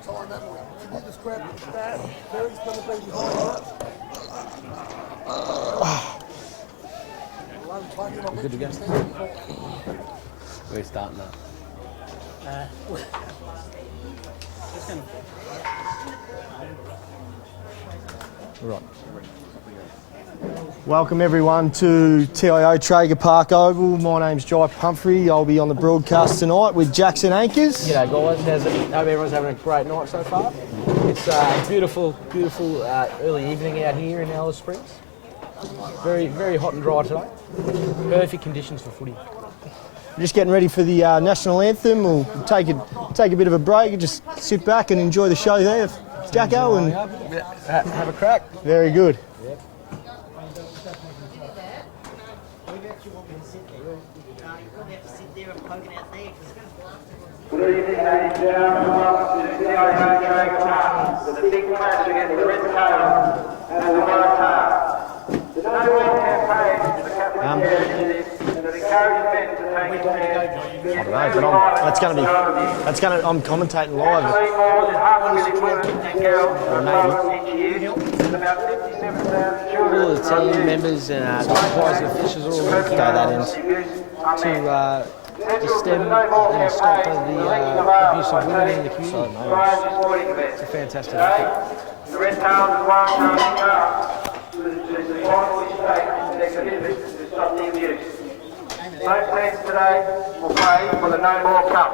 Good to go. We're starting that. Right. Welcome everyone to TIO Traeger Park Oval. My name's Jai Pumphrey. I'll be on the broadcast tonight with Jackson Anchors. G'day guys, hope everyone's having a great night so far. It's a beautiful early evening out here in Alice Springs. Very, very hot and dry today. Perfect conditions for footy. We're just getting ready for the national anthem. We'll take a bit of a break and just sit back and enjoy the show there, Jacko. And have a crack. Very good. Yep. Good evening, ladies and gentlemen. Welcome to the TIO Traeger Park for the big match against the Redtails and the Waratah. The number one campaign is the Catholic Heritage and it encourages men to take a stand. I don't know, but I'm commentating live. Actually, more than half a million women and girls are enrolled each year. There's about 57,000 children. All the team members and the umpires and officials are all working Go that end. to stem and stop the abuse of women in the community. It's a fantastic effort. The Redtails and Waratah to finally state their commitment to stop the abuse. Both teams today will play for the No More Cup.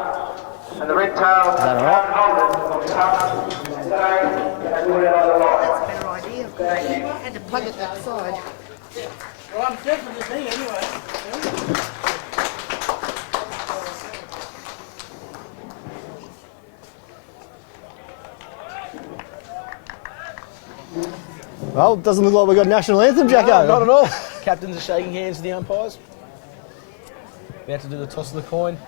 And the Redtails are proud holders of the cup. And today they put it on the line. That's a better idea. Thank you. I had to plug it that side. Well, I'm definitely the thing anyway. Well, it doesn't look like we've got a national anthem, Jacko. No, not at all. Captains are shaking hands with the umpires. About to do the toss of the coin.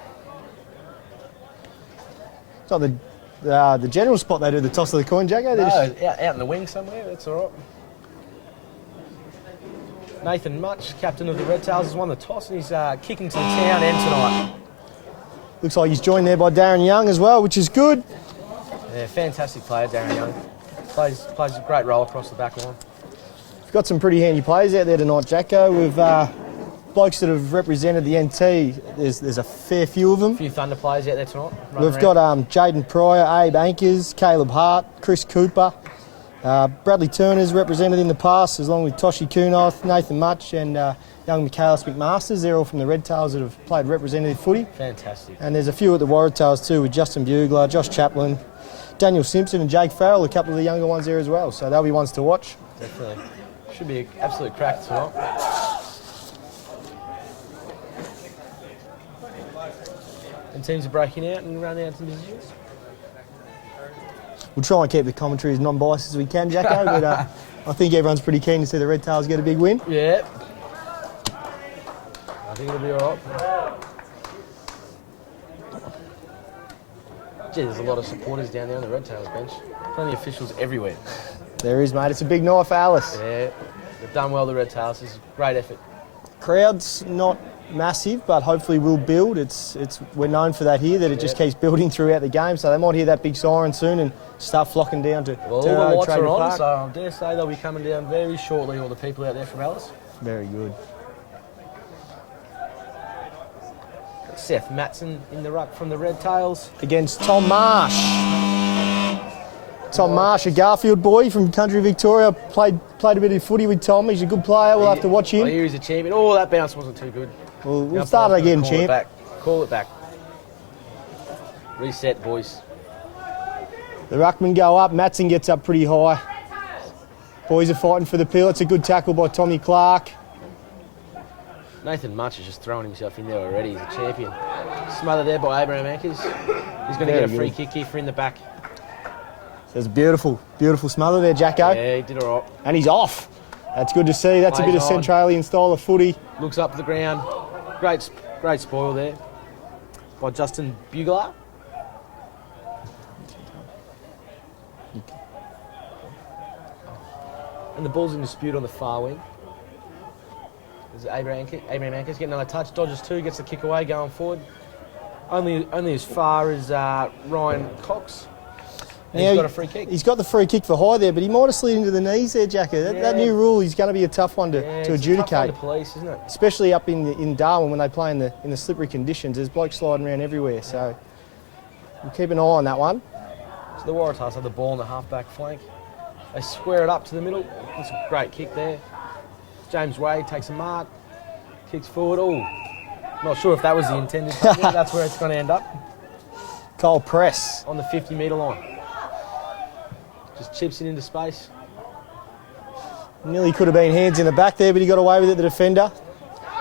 It's not the general spot they do the toss of the coin, Jacko. No, out in the wing somewhere, that's all right. Nathan Much, captain of the Redtails, has won the toss and he's kicking to the town end tonight. Looks like he's joined there by Darren Young as well, which is good. Yeah, fantastic player, Darren Young. Plays a great role across the back line. We've got some pretty handy players out there tonight, Jacko. We've blokes that have represented the NT. There's a fair few of them. A few Thunder players out there tonight. We've got Jaden Pryor, Abe Anchors, Caleb Hart, Chris Cooper. Bradley Turner's represented in the past, along with Toshi Kunoth, Nathan Much and young Michaelis McMasters. They're all from the Redtails that have played representative footy. Fantastic. And there's a few at the Waratahs too, with Justin Bugler, Josh Chaplin, Daniel Simpson and Jake Farrell, a couple of the younger ones there as well. So they'll be ones to watch. Definitely. Should be an absolute crack tonight. And teams are breaking out and running out to positions. We'll try and keep the commentary as non-biased as we can, Jacko, but I think everyone's pretty keen to see the Redtails get a big win. Yeah. I think it'll be all right. Gee, there's a lot of supporters down there on the Redtails bench. Plenty of officials everywhere. There is, mate. It's a big night for Alice. Yeah, they've done well, the Redtails. It's a great effort. Crowd's not massive, but hopefully will build. We're known for that here, that it just keeps building throughout the game, so they might hear that big siren soon and start flocking down to Well, all the lights Traeger are on, Park. so I dare say they'll be coming down very shortly, all the people out there from Alice. Very good. Seth Matson in the ruck from the Redtails. Against Tom Marsh. Tom Marsh, a Garfield boy from country Victoria, played a bit of footy with Tom. He's a good player. We'll have to watch him. I hear he's a champion. Oh, that bounce wasn't too good. We'll start it again, champ. Call it back. Reset, boys. The ruckmen go up. Matson gets up pretty high. Boys are fighting for the pill. It's a good tackle by Tommy Clark. Nathan Much is just throwing himself in there already. He's a champion. Smothered there by Abraham Anchors. He's going to get a free kick here for in the back. There's a beautiful, beautiful smother there, Jacko. Yeah, he did all right. And he's off. That's good to see. That's Plays a bit of on. Centralian style of footy. Looks up to the ground. Great spoil there by Justin Bugler. And the ball's in dispute on the far wing. There's Abraham Anchors getting another touch. Dodges two, gets the kick away, going forward. Only as far as Ryan Cox. And he's got a free kick. He's got the free kick for high there, but he might have slid into the knees there, Jacko. That new rule is going to be a tough one to It's adjudicate. a tough one to police, isn't it? Especially up in Darwin when they play in the slippery conditions. There's blokes sliding around everywhere, so we'll keep an eye on that one. So the Waratahs have the ball on the half-back flank. They square it up to the middle. That's a great kick there. James Wade takes a mark, kicks forward. Oh, not sure if that was the intended target. That's where it's going to end up. Cole press. On the 50-metre line. Just chips it into space. Nearly could have been hands in the back there, but he got away with it, the defender.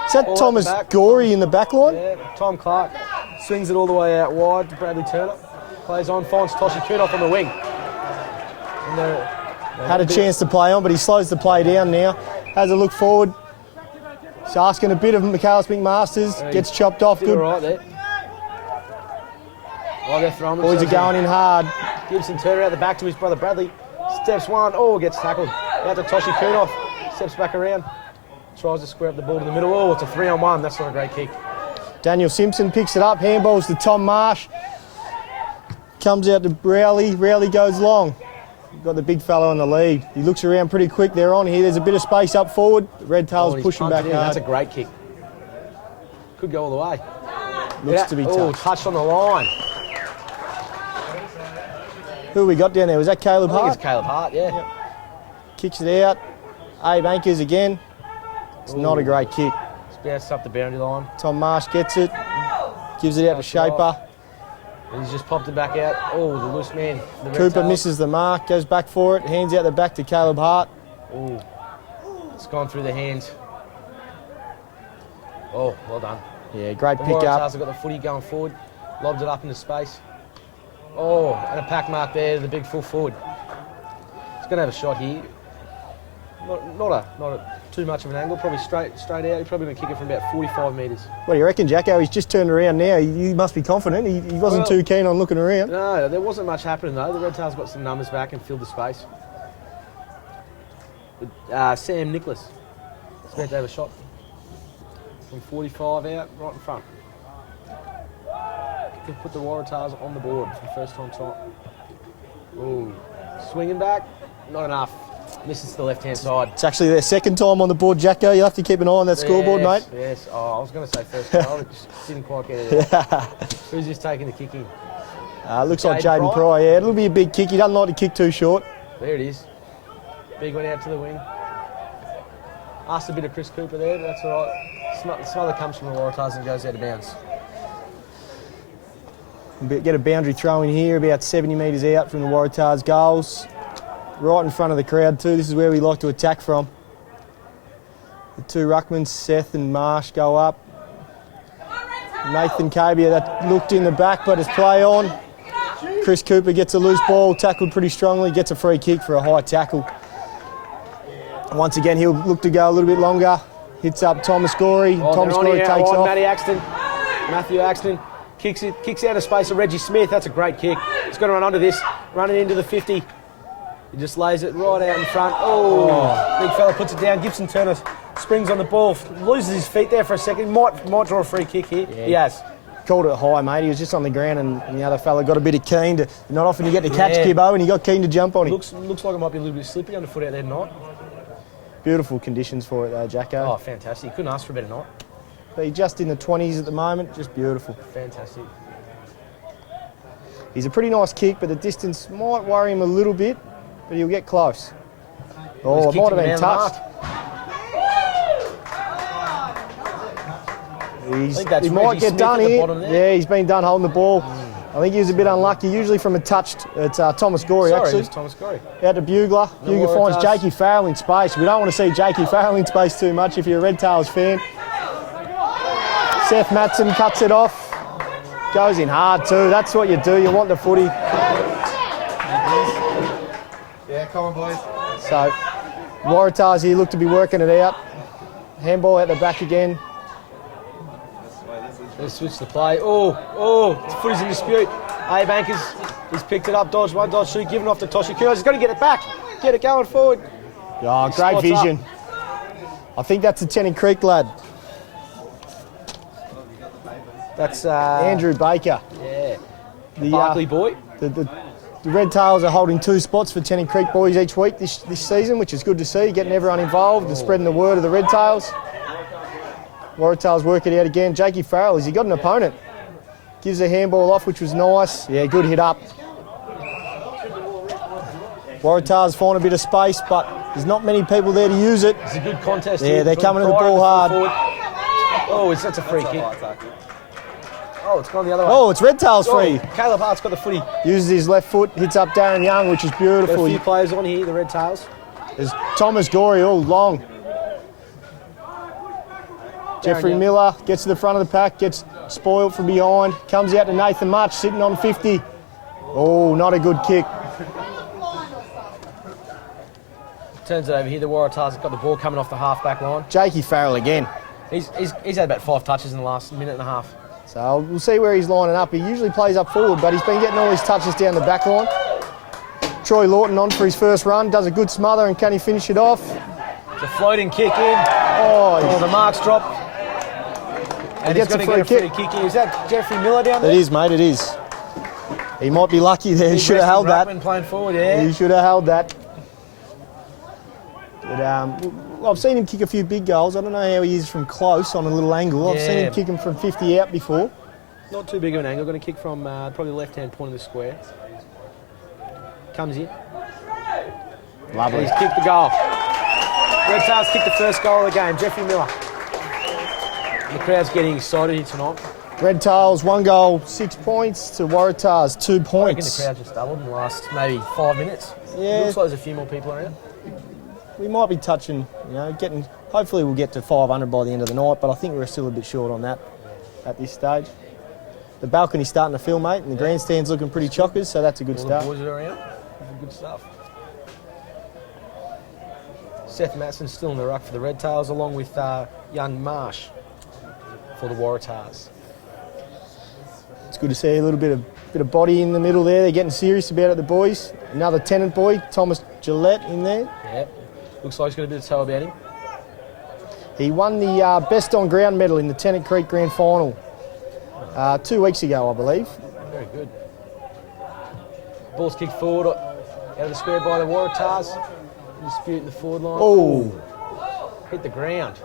Is that Ball at Thomas the back. Gorey in the back line? Yeah, Tom Clark swings it all the way out wide to Bradley Turner. Plays on, finds Toshi Kunoff on the wing. And Had a chance to play on, but he slows the play down now. Has a look forward. He's asking a bit of Michaelis McMasters. Gets chopped off. Did Good. all right there. Oh, they're throwing Boys are going in hard. Gibson Turner out the back to his brother Bradley. Steps one. Oh, gets tackled. Out to Toshi Kunoff. Steps back around. Tries to square up the ball to the middle. Oh, it's a 3-on-1. That's not a great kick. Daniel Simpson picks it up. Handballs to Tom Marsh. Comes out to Rowley. Rowley goes long. Got the big fellow on the lead. He looks around pretty quick. They're on here. There's a bit of space up forward. Redtails he's pushing pumped back it in. hard. That's a great kick. Could go all the way. Looks to be Oh, touched. touched on the line. Who we got down there? Was that Caleb I think Hart? it's Caleb Hart, yeah. Kicks it out. Abe Anchors again. It's not a great kick. It's bounced up the boundary line. Tom Marsh gets it. Gives it out to Shaper. And he's just popped it back out. Oh, the loose man. The Cooper Redtails. misses the mark. Goes back for it. Hands out the back to Caleb Hart. Oh, it's gone through the hands. Oh, well done. Yeah, great The pick Waratahs up. have got the footy going forward. Lobs it up into space. Oh, and a pack mark there, the big full forward. He's going to have a shot here. Not too much of an angle, probably straight out. He's probably going to kick it from about 45 metres. What do you reckon, Jacko? He's just turned around now. He must be confident. He wasn't Well, too keen on looking around. No, there wasn't much happening though. The Redtails got some numbers back and filled the space. Sam Nicholas is about to have a shot from 45 out, right in front. Could put the Waratahs on the board for the first time tonight. Ooh, swinging back, not enough. Misses to the left-hand side. It's actually their second time on the board, Jacko. You'll have to keep an eye on that scoreboard, mate. Yes. Oh, I was going to say first goal, but just didn't quite get it out. Who's just taking the kicking? Looks like Jaden Jaden Pryor. Pryor. Yeah, it'll be a big kick. He doesn't like to kick too short. There it is. Big one out to the wing. Asked a bit of Chris Cooper there, but that's all right. Smother comes from the Waratahs and goes out of bounds. Get a boundary throw in here, about 70 metres out from the Waratahs' goals. Right in front of the crowd too. This is where we like to attack from. The two ruckmans, Seth and Marsh, go up. Nathan Cabia, that looked in the back, but it's play on. Chris Cooper gets a loose ball, tackled pretty strongly, gets a free kick for a high tackle. Once again, he'll look to go a little bit longer. Hits up Thomas Gorey. Oh, Thomas they're on Gorey here out takes wide. off. Matthew Axton kicks out of space of Reggie Smith. That's a great kick. He's going to run onto this, running into the 50. He just lays it right out in front. Oh, big fella puts it down. Gibson Turner springs on the ball, loses his feet there for a second. Might draw a free kick here. Yeah. He has. Called it high, mate. He was just on the ground and the other fella got a bit of keen. Not often you get to catch Kibbo and he got keen to jump on him. Looks like it might be a little bit slippery underfoot out there tonight. Beautiful conditions for it though, Jacko. Oh, fantastic. Couldn't ask for a better night. But he's just in the 20s at the moment. Just beautiful. Fantastic. He's a pretty nice kick, but the distance might worry him a little bit, but he'll get close. Oh, it might have been touched. He might get done here. Yeah, he's been done holding the ball. I think he was a bit unlucky. Usually from a touched, it's Thomas Gorey actually. It's Thomas Gorey. Out to Bugler. Bugler finds Jakey Farrell in space. We don't want to see Jakey Farrell in space too much if you're a Redtails fan. Seth Matson cuts it off. Goes in hard too. That's what you do. You want the footy. Yeah, come on, boys. So, Waratahs here look to be working it out. Handball out the back again. Let's switch the play. The footy's in dispute. Abe Anchors, he's picked it up, dodge one, dodge two, given off to Toshi Kunos. He's got to get it back, get it going forward. Oh, great Spots vision. I think that's a Tennant Creek lad. That's Andrew Baker. Yeah. The Barkley boy. The The Redtails are holding 2 spots for Tennant Creek boys each week this season, which is good to see, getting everyone involved and spreading the word of the Redtails. Waratahs work it out again. Jakey Farrell, has he got an opponent? Gives a handball off, which was nice. Yeah, good hit up. Waratahs find a bit of space, but there's not many people there to use it. It's a good contest. Yeah, here. they're coming to the ball hard. Oh, that's a free kick. Oh, it's gone the other way. Oh, it's Redtails free. Caleb Hart's got the footy. Uses his left foot, hits up Darren Young, which is beautiful. Got a few players on here, the Redtails. There's Thomas Gorey, all long. Jeffrey Young. Miller gets to the front of the pack, gets spoiled from behind, comes out to Nathan Much, sitting on 50. Oh, not a good kick. Turns it over here. The Waratahs have got the ball coming off the half-back line. Jakey Farrell again. He's had about 5 touches in the last minute and a half. So we'll see where he's lining up. He usually plays up forward, but he's been getting all his touches down the back line. Troy Lawton on for his first run, does a good smother, and can he finish it off? It's a floating kick in. Oh, The mark's dropped. And gets he's a going to free get a free kick in. Is that Jeffrey Miller down there? it is, mate, it is. He might be lucky there. He should have held that. Playing forward, yeah. He should have held that. But, I've seen him kick a few big goals. I don't know how he is from close on a little angle. I've seen him kick him from 50 out before. Not too big of an angle. Going to kick from probably the left-hand point of the square. Comes in. Lovely. And he's kicked the goal. Redtails kicked the first goal of the game. Jeffrey Miller. And the crowd's getting excited here tonight. Redtails, 1 goal, 6 points to Waratahs, 2 I reckon the points. crowd just doubled in the last maybe 5 minutes. Yeah. Looks like there's a few more people around. We might be touching, hopefully we'll get to 500 by the end of the night, but I think we're still a bit short on that at this stage. The balcony's starting to fill, mate, and the grandstand's looking pretty chockers, so that's a good All start. the boys are around. Good stuff. Seth Matson's still in the ruck for the Redtails, along with young Marsh for the Waratahs. It's good to see a little bit of body in the middle there. They're getting serious about it, the boys. Another Tennant boy, Thomas Gillette, in there. Yep. Looks like he's got a bit to tell about him. He won the Best on Ground medal in the Tennant Creek Grand Final 2 weeks ago, I believe. Very good. Ball's kicked forward out of the square by the Waratahs. Dispute in the forward line. Oh, Hit the ground.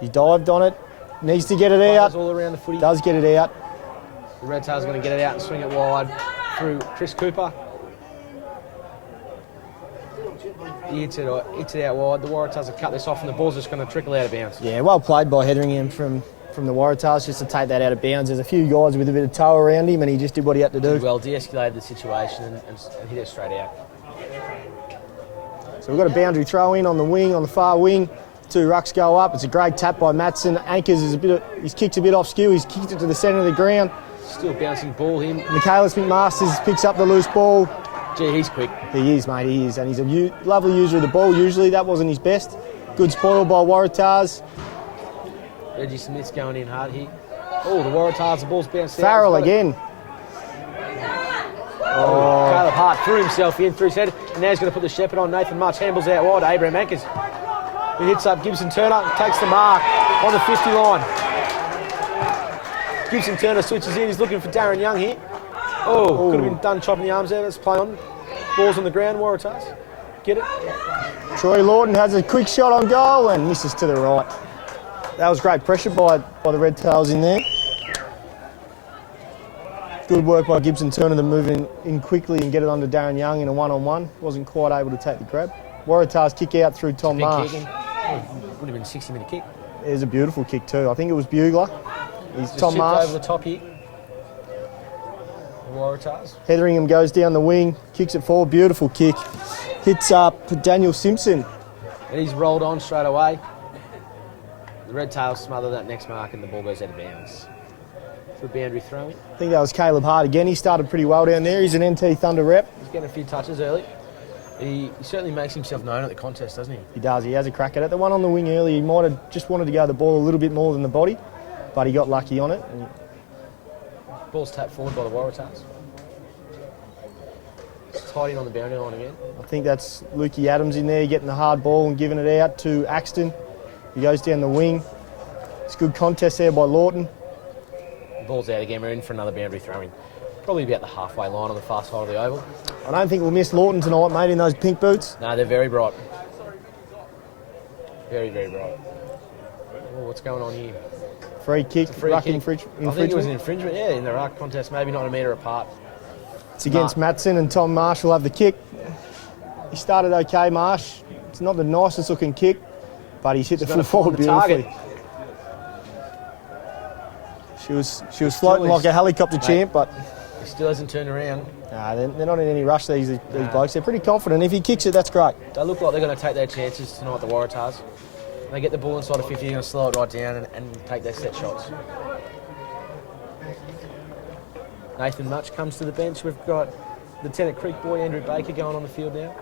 he dived on it. Needs to get it out. Players all around the footy. Does get it out. The Redtails are going to get it out and swing it wide through Chris Cooper. He hits it out wide. The Waratahs have cut this off and the ball's just going to trickle out of bounds. Yeah, well played by Heatheringham from the Waratahs just to take that out of bounds. There's a few guys with a bit of toe around him and he just did what he had to do. Well, de-escalated the situation and hit it straight out. So we've got a boundary throw in on the wing, on the far wing. 2 rucks go up. It's a great tap by Matson. Anchors is his kick's a bit off skew. He's kicked it to the centre of the ground. Still bouncing ball him. Michaelis McMasters picks up the loose ball. Gee, he's quick. He is, mate, he is. And he's a lovely user of the ball. Usually that wasn't his best. Good spoil by Waratahs. Reggie Smith's going in hard here. Oh, the Waratahs, the ball's bounced out. Farrell again. Oh. Caleb Hart threw himself in through his head, and now he's going to put the shepherd on. Nathan Much handballs out wide. Abraham Ankers. He hits up Gibson Turner, takes the mark on the 50 line. Gibson Turner switches in. He's looking for Darren Young here. Oh, could have been done chopping the arms out. Let's play on. Ball's on the ground. Waratahs. Get it. Troy Lawton has a quick shot on goal and misses to the right. That was great pressure by the Redtails in there. Good work by Gibson Turner to move in quickly and get it onto Darren Young in a one-on-one. Wasn't quite able to take the grab. Waratahs kick out through Tom Big Marsh. kicking. Would have been a 60-minute kick. It was a beautiful kick too. I think it was Bugler. He's Just Tom chipped Marsh. over the top here. The Waratahs. Heatheringham goes down the wing, kicks it forward. Beautiful kick. Hits up Daniel Simpson. And he's rolled on straight away. The Redtails smother that next mark and the ball goes out of bounds. For a boundary throw in. I think that was Caleb Hart again. He started pretty well down there. He's an NT Thunder rep. He's getting a few touches early. He certainly makes himself known at the contest, doesn't he? He does. He has a crack at it. The one on the wing early, he might have just wanted to go the ball a little bit more than the body, but he got lucky on it. And Ball's tapped forward by the Waratahs. Tied in on the boundary line again. I think that's Lukey Adams in there getting the hard ball and giving it out to Axton. He goes down the wing. It's a good contest there by Lawton. The ball's out again. We're in for another boundary throw in. Probably about the halfway line on the far side of the oval. I don't think we'll miss Lawton tonight, mate, in those pink boots. No, they're very bright. Very, very bright. Oh, what's going on here? Free kick, Free ruck kick. infringement. I think it was an infringement, yeah, in the ruck contest, maybe not a metre apart. It's against Matson, and Tom Marsh will have the kick. He started okay, Marsh. It's not the nicest looking kick, but he's hit the full forward beautifully. She was floating like a helicopter champ, but He still hasn't turned around. nah, they're not in any rush, these blokes. They're pretty confident. If he kicks it, that's great. They look like they're going to take their chances tonight, the Waratahs. When they get the ball inside of 50, they're going to slow it right down and take their set shots. Nathan Much comes to the bench. We've got Lieutenant Creek boy Andrew Baker going on the field now.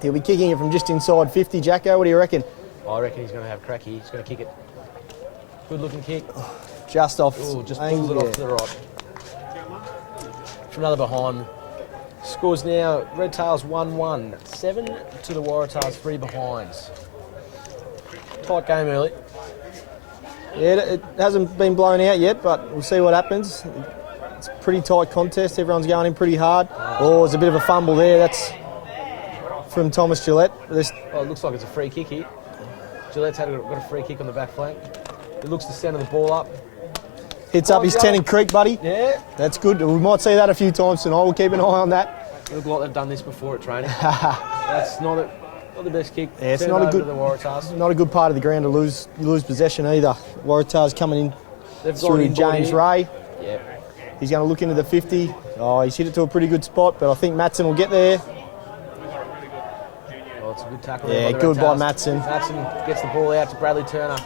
He'll be kicking it from just inside 50. Jacko, what do you reckon? I reckon he's going to have cracky. He's going to kick it. Good looking kick. Just off. Oh, just pulls it off to the right. From another behind. Scores now, Redtails 1-1. 7 to the Waratahs, 3 behinds. Tight game early. Yeah, it hasn't been blown out yet, but we'll see what happens. It's a pretty tight contest. Everyone's going in pretty hard. Oh, there's a bit of a fumble there. That's from Thomas Gillette. Oh, it looks like it's a free kick here. Gillette's got a free kick on the back flank. It looks to center the ball up. Hits up his Tennant Creek, buddy. Yeah. That's good. We might see that a few times tonight. We'll keep an eye on that. It looks like they've done this before at training. That's not the best kick. Yeah, it's Turned not a over good. to the Waratahs. Not a good part of the ground to lose possession either. Waratahs coming in They've gone through inboard James here. Ray. Yeah. He's going to look into the 50. Oh, he's hit it to a pretty good spot, but I think Matson will get there. Oh, it's a good tackle. Yeah, there by the good by Redtails. Matson. Matson gets the ball out to Bradley Turner.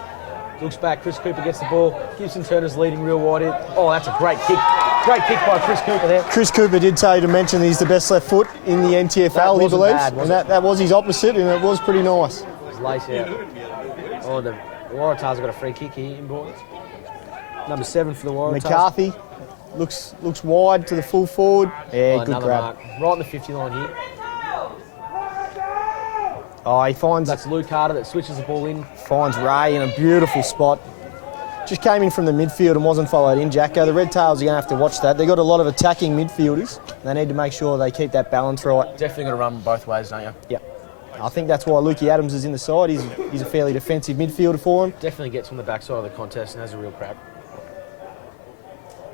Looks back, Chris Cooper gets the ball. Gibson Turner's leading real wide in. Oh, that's a great kick. Great kick by Chris Cooper there. Chris Cooper did tell you to mention he's the best left foot in the NTFL, he wasn't believes. bad, was and that was his opposite, and it was pretty nice. It's lace out. Oh, the Waratahs have got a free kick here inboard. Number 7 for the Waratahs. McCarthy looks wide to the full forward. Yeah, Oh, good another grab. mark. Right on the 50 line here. Oh, he finds That's Luke Carter that switches the ball in. Ray in a beautiful spot. Just came in from the midfield and wasn't followed in, Jacko. The Redtails are going to have to watch that. They've got a lot of attacking midfielders. They need to make sure they keep that balance right. Definitely got to run both ways, don't you? Yep. I think that's why Lukey Adams is in the side. He's a fairly defensive midfielder for him. Definitely gets on the backside of the contest and has a real crack.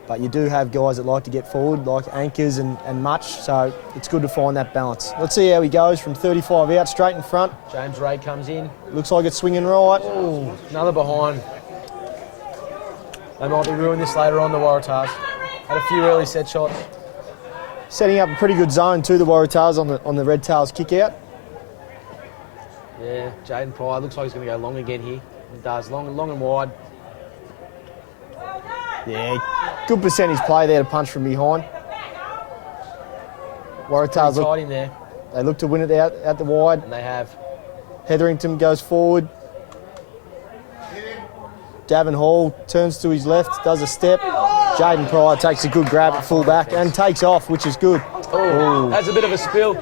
But you do have guys that like to get forward, like Anchors and Much, so it's good to find that balance. Let's see how he goes from 35 out, straight in front. James Ray comes in. Looks like it's swinging right. Oh, another behind. They might be ruining this later on, the Waratahs. Had a few early set shots. Setting up a pretty good zone too, the Waratahs on the Redtails kick out. Yeah, Jaden Pryor looks like he's going to go long again here. He does, long and wide. Yeah, good percentage play there to punch from behind. Waratahs Tight in there, they look to win it out the wide. and they have. Hetherington goes forward. Davin Hall turns to his left, does a step. Jaden Pryor takes a good grab at full back and takes off, which is good. Oh, that's a bit of a spill.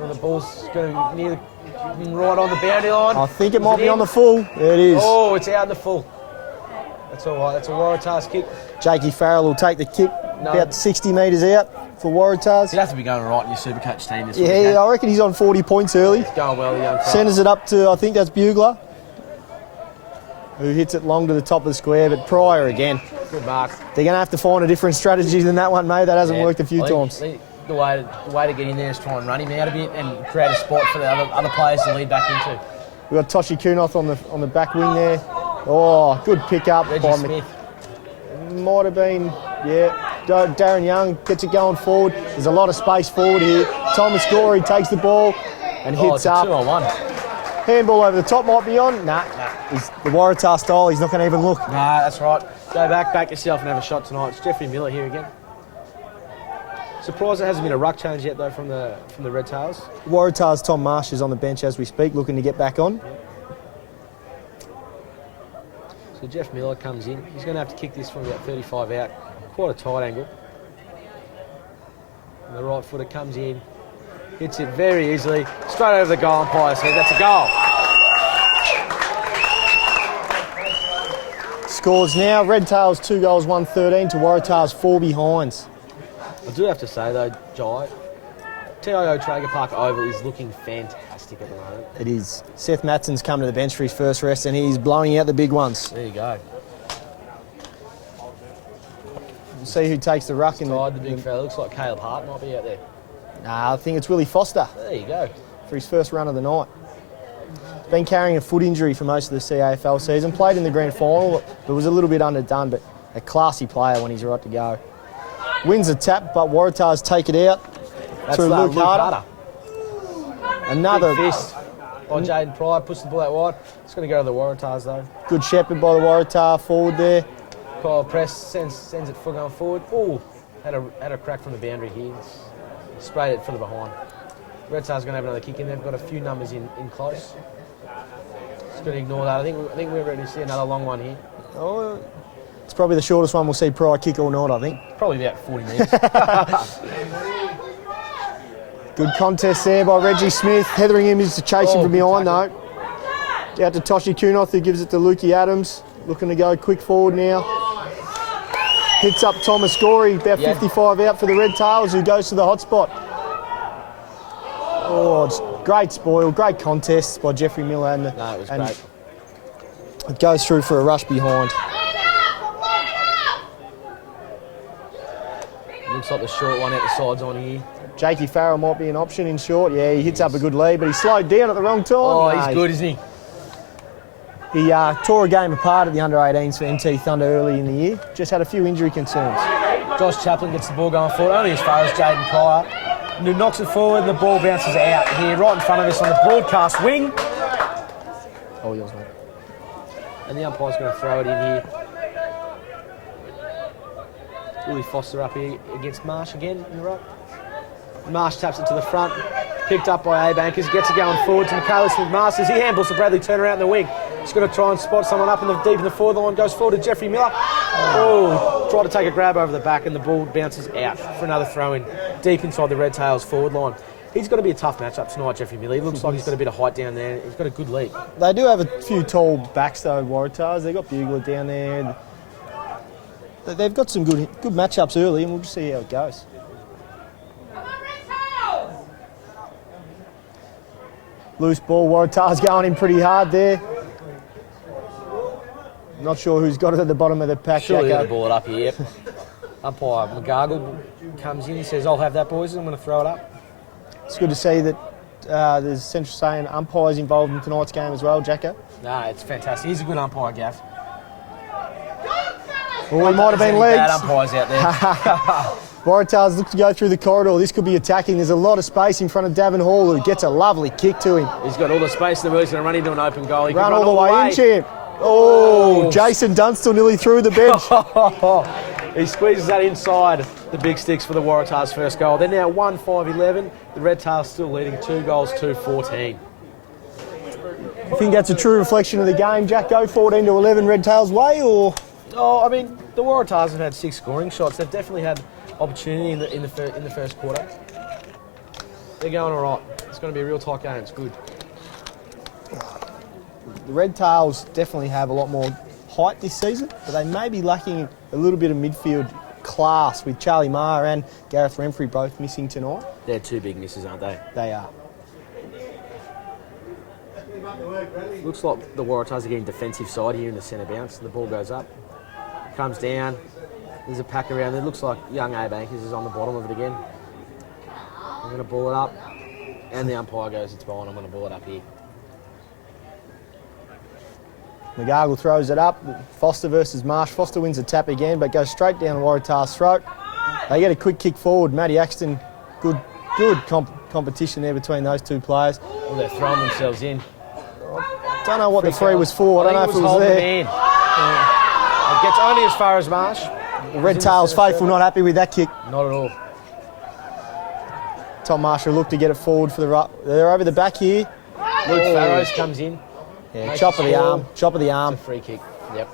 Oh, the ball's going near, right on the boundary line. I think it Is might be in? on the full. There it is. Oh, it's out in the full. That's all right. That's a Waratahs kick. Jakey Farrell will take the kick No. about 60 metres out for Waratahs. You'd have to be going right in your Supercoach team this week. Yeah, I reckon he's on 40 points early. Going well, the young fella. Centres it up to, I think that's Bugler, who hits it long to the top of the square, but Pryor again. Good mark. They're going to have to find a different strategy than that one, mate. That hasn't Yeah, worked a few I think times. The way to get in there is try and run him out a bit and create a spot for the other players to lead back into. We've got Toshi Kunoth on the back wing there. Oh, good pick up Reggie by Smith. Might have been, yeah. Darren Young gets it going forward. There's a lot of space forward here. Thomas Gorey takes the ball and Oh, hits it's a up. 2-on-1. Handball over the top might be on. Nah. He's the Waratah style. He's not going to even look. Nah, that's right. Go back yourself and have a shot tonight. It's Jeffrey Miller here again. Surprised there hasn't been a ruck change yet though from the Redtails. Waratah's Tom Marsh is on the bench as we speak, looking to get back on. So Jeff Miller comes in. He's going to have to kick this from about 35 out. Quite a tight angle. And the right footer comes in, hits it very easily, straight over the goal umpire's head. That's a goal. Scores now. Redtails 2 goals, 113 to Waratah's 4 behinds. I do have to say though, Jai, TIO Traeger Park Oval is looking fantastic at the moment. It is. Seth Matson's come to the bench for his first rest and he's blowing out the big ones. There you go. We'll see who takes the ruck. Tied the big fella. Looks like Caleb Hart might be out there. Nah, I think it's Willie Foster There you go. for his first run of the night. Been carrying a foot injury for most of the CAFL season. Played in the grand final, but was a little bit underdone, but a classy player when he's right to go. Wins the tap, but Waratahs take it out That's to Luke Harder. Another Big fist by Jaden Pryor, puts the ball out wide. It's going to go to the Waratahs though. good shepherd by the Waratah forward there. Kyle Press sends it for going forward. Oh, had a crack from the boundary here. Sprayed it for the behind. Red Stars going to have another kick in. They've got a few numbers in close. Just going to ignore that. I think we're ready to see another long one here. Oh, it's probably the shortest one we'll see Pryor kick all night, I think. Probably about 40 metres. Good contest there by Reggie Smith. Heathering him is to chase him Oh, from good behind tackle. though. Out to Toshi Kunoth who gives it to Lukey Adams. Looking to go quick forward now. Hits up Thomas Gorey, about Yeah. 55 out for the Redtails, who goes to the hot spot. Oh, it's great spoil, great contest by Jeffrey Miller. And No, it was and great. it goes through for a rush behind. Looks like the short one out the sides on here. Jakey Farrell might be an option in short. Yeah, he hits up a good lead, but he slowed down at the wrong time. Oh, No, he's good, isn't he? He tore a game apart at the under-18s for NT Thunder early in the year. Just had a few injury concerns. Josh Chaplin gets the ball going forward, only as far as Jaden Pryor. Who knocks it forward and the ball bounces out here, right in front of us on the broadcast wing. Oh, yours, mate. And the umpire's going to throw it in here. Willie Foster up here against Marsh again in the row. Marsh taps it to the front, picked up by A-Bankers, gets it going forward to Michaelis McMasters. He handballs to Bradley Turner out in the wing. He's going to try and spot someone up in the deep in the forward line, goes forward to Jeffrey Miller. Oh, tried to take a grab over the back and the ball bounces out for another throw-in deep inside the Redtails forward line. He's got to be a tough matchup tonight, Jeffrey Miller. He looks like he's got a bit of height down there. He's got a good lead. They do have a few tall backs though, Waratahs. They've got Bugler down there. They've got some good matchups early, and we'll just see how it goes. Loose ball, Waratah's going in pretty hard there. Not sure who's got it at the bottom of the pack. Surely Jacko. they'll ball it up here. Yep. Umpire McGargle comes in. He says, "I'll have that, boys. I'm going to throw it up." It's good to see that there's Central Australian umpires involved in tonight's game as well, Jacko. No, it's fantastic. He's a good umpire, Gaff. Well, he might have been Bad legs. umpires out there. Waratahs look to go through the corridor. This could be attacking. There's a lot of space in front of Davin Hall, who gets a lovely kick to him. He's got all the space in the world. He's going to run into an open goal. He can Run all the way in, champ. Oh, Jason Dunstall nearly through the bench. He squeezes that inside the big sticks for the Waratahs' first goal. They're now 1-5-11. The Redtails still leading 2-14. You think that's a true reflection of the game, Jacko? 14-11 Redtails way, or? Oh, I mean, the Waratahs have had 6 scoring shots. They've definitely had opportunity in the first quarter. They're going all right. It's going to be a real tight game. It's good. The Redtails definitely have a lot more height this season, but they may be lacking a little bit of midfield class with Charlie Maher and Gareth Renfrey both missing tonight. They're 2 big misses, aren't they? They are. Looks like the Waratahs are getting defensive side here in the centre bounce. The ball goes up, comes down. There's a pack around there. Looks like young A-Bankers is on the bottom of it again. I'm going to ball it up. And the umpire goes, it's mine. I'm going to ball it up here. McGargle throws it up. Foster versus Marsh. Foster wins the tap again, but goes straight down Waratah's throat. They get a quick kick forward. Matty Axton, good competition there between those two players. Well, they're throwing themselves in. Don't know what the three was for. I don't know if it was there. It gets only as far as Marsh. The Redtails faithful not happy with that kick. Not at all. Tom Marshall looked to get it forward for the ruck. They're over the back here. Luke Farrows comes in. Yeah, Makes chop a of the score. arm. Chop of the arm. It's a free kick. Yep.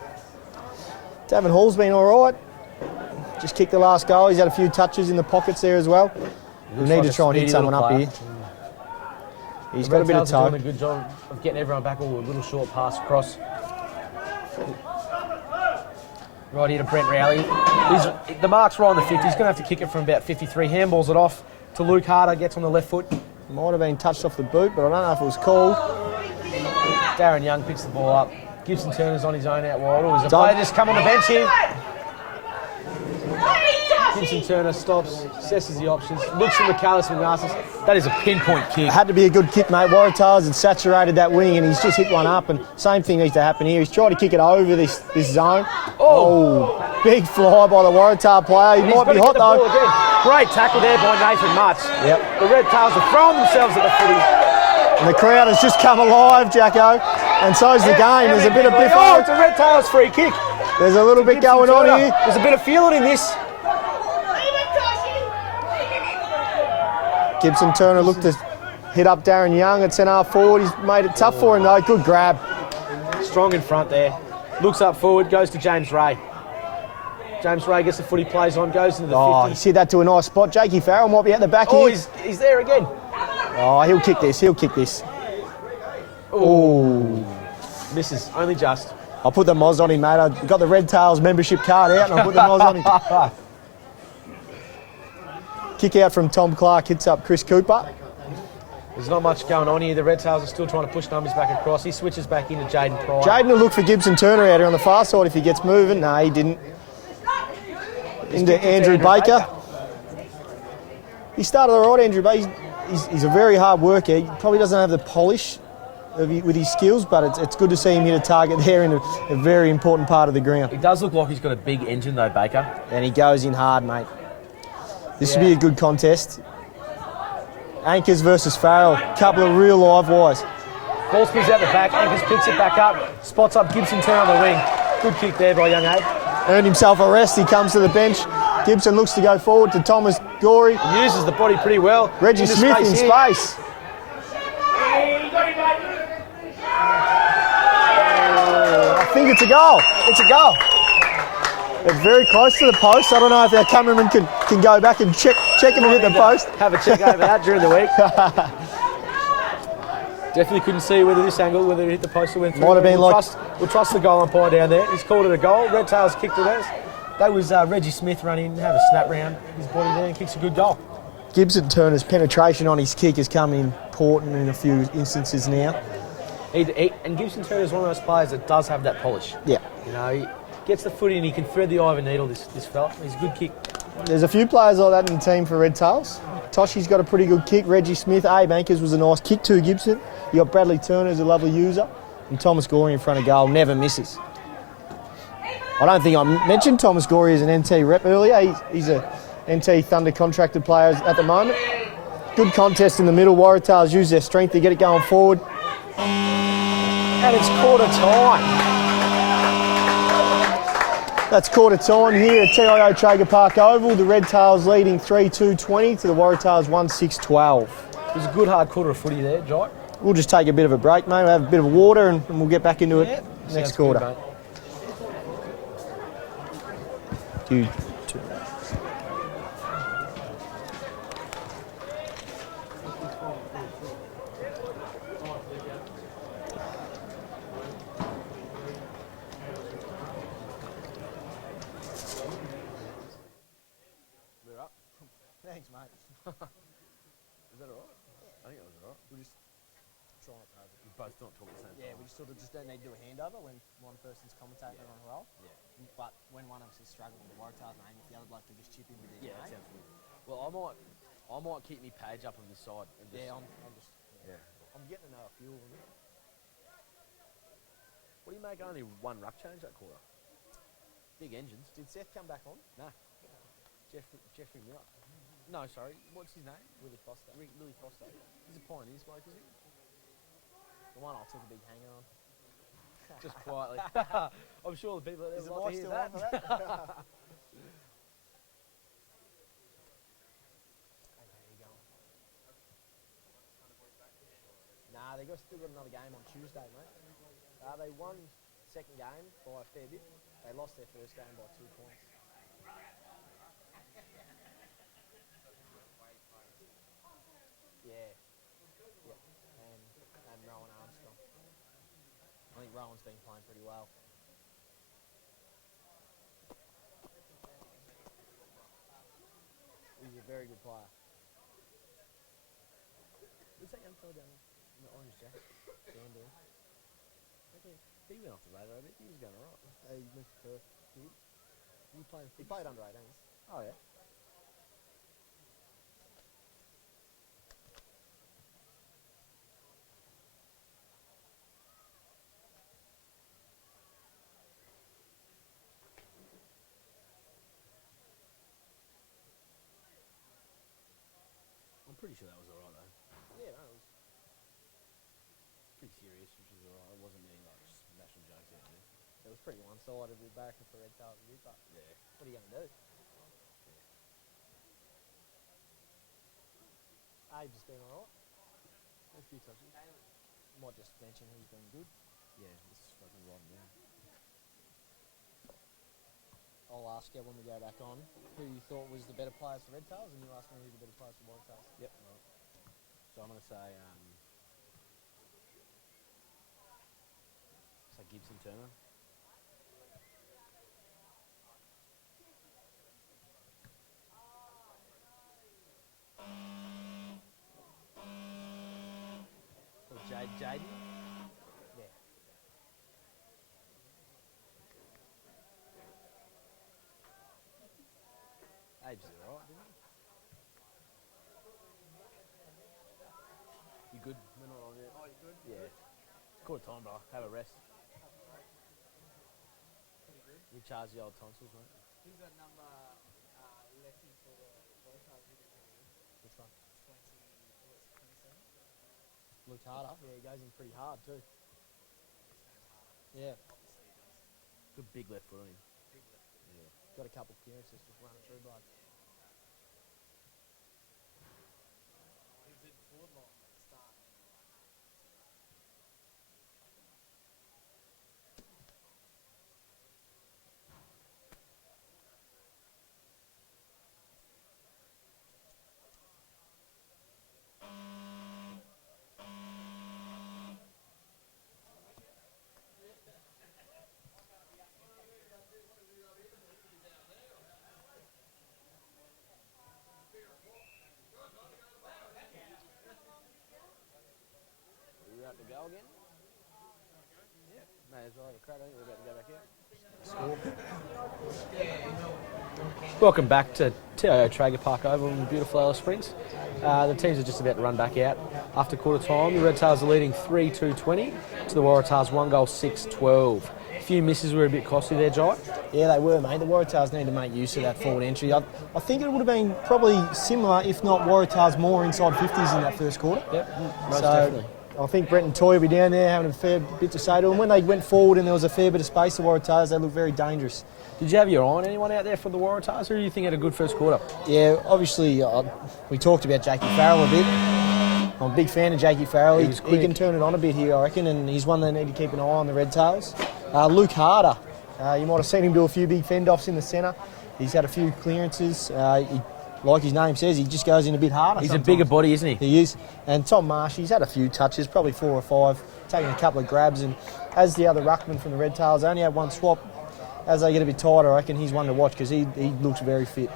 Davin Hall's been all right. Just kicked the last goal. He's had a few touches in the pockets there as well. We Looks need like to a try and hit speedy someone little up player. here. He's got a bit of Redtails are toe. doing a good job of getting everyone back. Oh, a little short pass across. Right here to Brent Rowley. The mark's right on the 50. He's going to have to kick it from about 53. Handballs it off to Luke Harder, gets on the left foot. Might have been touched off the boot, but I don't know if it was called. Darren Young picks the ball up. Gibson Turner's on his own out wide. Or is a player just come on the bench here? Gibson Turner stops, assesses the options, looks for McCallum Masters. That is a pinpoint kick. It had to be a good kick, mate. Waratahs had saturated that wing and he's just hit one up, and same thing needs to happen here. He's tried to kick it over this zone. Oh, big fly by the Waratah player. He might be hot though. Great tackle there by Nathan Much. Yep. The Redtails are throwing themselves at the footy. And the crowd has just come alive, Jacko. And so's the game. There's a bit of biffo. Oh, it's a Redtails free kick. There's a little bit going on here. There's a bit of feeling in this. Gibson Turner looked to hit up Darren Young at centre forward. He's made it tough for him though. Good grab. Strong in front there. Looks up forward, goes to James Ray. James Ray gets the footy, plays on, goes into the 50. Oh, he's hit that to a nice spot. Jakey Farrell might be at the back Oh, here. he's there again. Oh, he'll kick this. He'll kick this. Oh. Misses, only just. I'll put the Moz on him, mate. I've got the Redtails membership card out and I'll put the Moz on him. Kick out from Tom Clark, hits up Chris Cooper. There's not much going on here. The Redtails are still trying to push numbers back across. He switches back into Jaden Pryor. Jaden will look for Gibson Turner out here on the far side if he gets moving. No, he didn't. Into Andrew Baker. He started all right, Andrew Baker. He's a very hard worker. He probably doesn't have the polish with his skills, but it's good to see him hit a target there in a very important part of the ground. He does look like he's got a big engine though, Baker. And he goes in hard, mate. This should be a good contest. Anchors versus Farrell. Couple of real live wires. Ball spins out the back. Anchors picks it back up. Spots up Gibson Turner on the wing. Good kick there by young Abe. Earned himself a rest. He comes to the bench. Gibson looks to go forward to Thomas Gorey. He uses the body pretty well. Reggie Smith in space. I think it's a goal. It's a goal. It's very close to the post. I don't know if our cameraman can go back and check him and hit the post. Have a check over that during the week. Definitely couldn't see whether this angle, whether it hit the post or went through. Might have been We'll trust the goal umpire down there. He's called it a goal. Redtails kicked it out. That was Reggie Smith running, have a snap round his body there and kicks a good goal. Gibson Turner's penetration on his kick has come important in a few instances now. And Gibson Turner is one of those players that does have that polish. Yeah. You know, he gets the footy and he can thread the eye of a needle, this fella. He's a good kick. There's a few players like that in the team for Redtails. Toshi's got a pretty good kick. Reggie Smith, Abe Anchors was a nice kick to Gibson. You got Bradley Turner, who's a lovely user. And Thomas Gorey in front of goal, never misses. I don't think I mentioned Thomas Gorey as an NT rep earlier. He's a NT Thunder contracted player at the moment. Good contest in the middle. Waratahs use their strength to get it going forward. And it's quarter time. That's quarter time here at TIO Traeger Park Oval. The Redtails leading 3-2-20 to the Waratahs 1-6-12. It was a good hard quarter of footy there, Jai. We'll just take a bit of a break, mate. We'll have a bit of water and we'll get back into it next quarter. Good, mate. You Thanks, mate. Is that all right? I think it was all right. We'll just try not to We both don't talk at the same time. Yeah, we just sort of don't need to do a handover when one person's commentating on a roll. Yeah. But when one of us is struggling with the Waratahs name, if the other bloke can just chip in with their Yeah, that name. sounds good. Well, I might keep me page up on this side. And just, Yeah, I'm just. Yeah. I'm getting enough fuel. What do you make only one ruck change that quarter? Big engines. Did Seth come back on? No. Jeffrey Miller. No, sorry. What's his name? Willie Foster. Lily Foster. He's a Pioneers bloke, is he? The one I'll take a big hanger on. Just quietly. I'm sure the people that Is the like to mic hear still that. on for that? Nah, still got another game on Tuesday, mate. They won second game by a fair bit. They lost their first game by 2 points. Yeah. And Rowan Armstrong. I think Rowan's been playing pretty well. very good player. Who's that young fella down there in the orange jacket? Stan Coombe. He went off the radar a bit. He was going all right. He moved to Perth. He played under 18s. Oh, yeah. I'm pretty sure that was all right, though. Yeah, no, it was Pretty serious, which was all right. It wasn't any, like, smashing jokes out there. It was pretty one-sided with barracking for Redtails a bit, but Yeah. what are you going to do? Abe's has been all right. A few touches. Might just mention he's been good. Yeah, this is fucking right now. I'll ask you when we go back on who you thought was the better players for Redtails, and you ask me who the better players for Waratahs. Yep. Right. So I'm going to say, Gibson Turner. Or Jaden. Yeah. Abe's did all right, didn't he? You good? We're not on yet. Oh, you good? Yeah. It's quarter time, bro. Have a rest. Recharge the old tonsils, mate. Who's that number lefty for the Waratahs who didn't come in? Which one? 27? Luke Harder. Yeah, he goes in pretty hard too. Yeah. Obviously he does. Good big left foot on him. Big left foot. Yeah. Got a couple of clearances, just run it through blokes. He was in forward line at the start. Are you about to go again? Yeah. May as well have a crack. I think we're about to go back out. Welcome back to TIO Traeger Park Oval in beautiful Alice Springs. The teams are just about to run back out. After quarter time, the Redtails are leading 3-2-20 to the Waratahs 1 goal 6-12. A few misses were a bit costly there, Jai. Yeah, they were, mate. The Waratahs need to make use of that forward entry. I think it would have been probably similar, if not Waratahs more inside 50s in that first quarter. Yep, most So, definitely. I think Brent and Toy will be down there having a fair bit to say to them. When they went forward and there was a fair bit of space, the Waratahs, they looked very dangerous. Did you have your eye on anyone out there for the Waratahs, or do you think had a good first quarter? Yeah, obviously, we talked about Jakey Farrell a bit. I'm a big fan of Jakey Farrell. He was He quick. can turn it on a bit here, I reckon, and he's one they need to keep an eye on, the Redtails. Luke Harder. You might have seen him do a few big fend-offs in the centre. He's had a few clearances. Like his name says, he just goes in a bit harder. He's sometimes. a bigger body, isn't he? He is. And Tom Marsh, he's had a few touches, probably 4 or 5, taking a couple of grabs. And as the other ruckman from the Redtails, they only had one swap. As they get a bit tighter, I reckon he's one to watch because he looks very fit.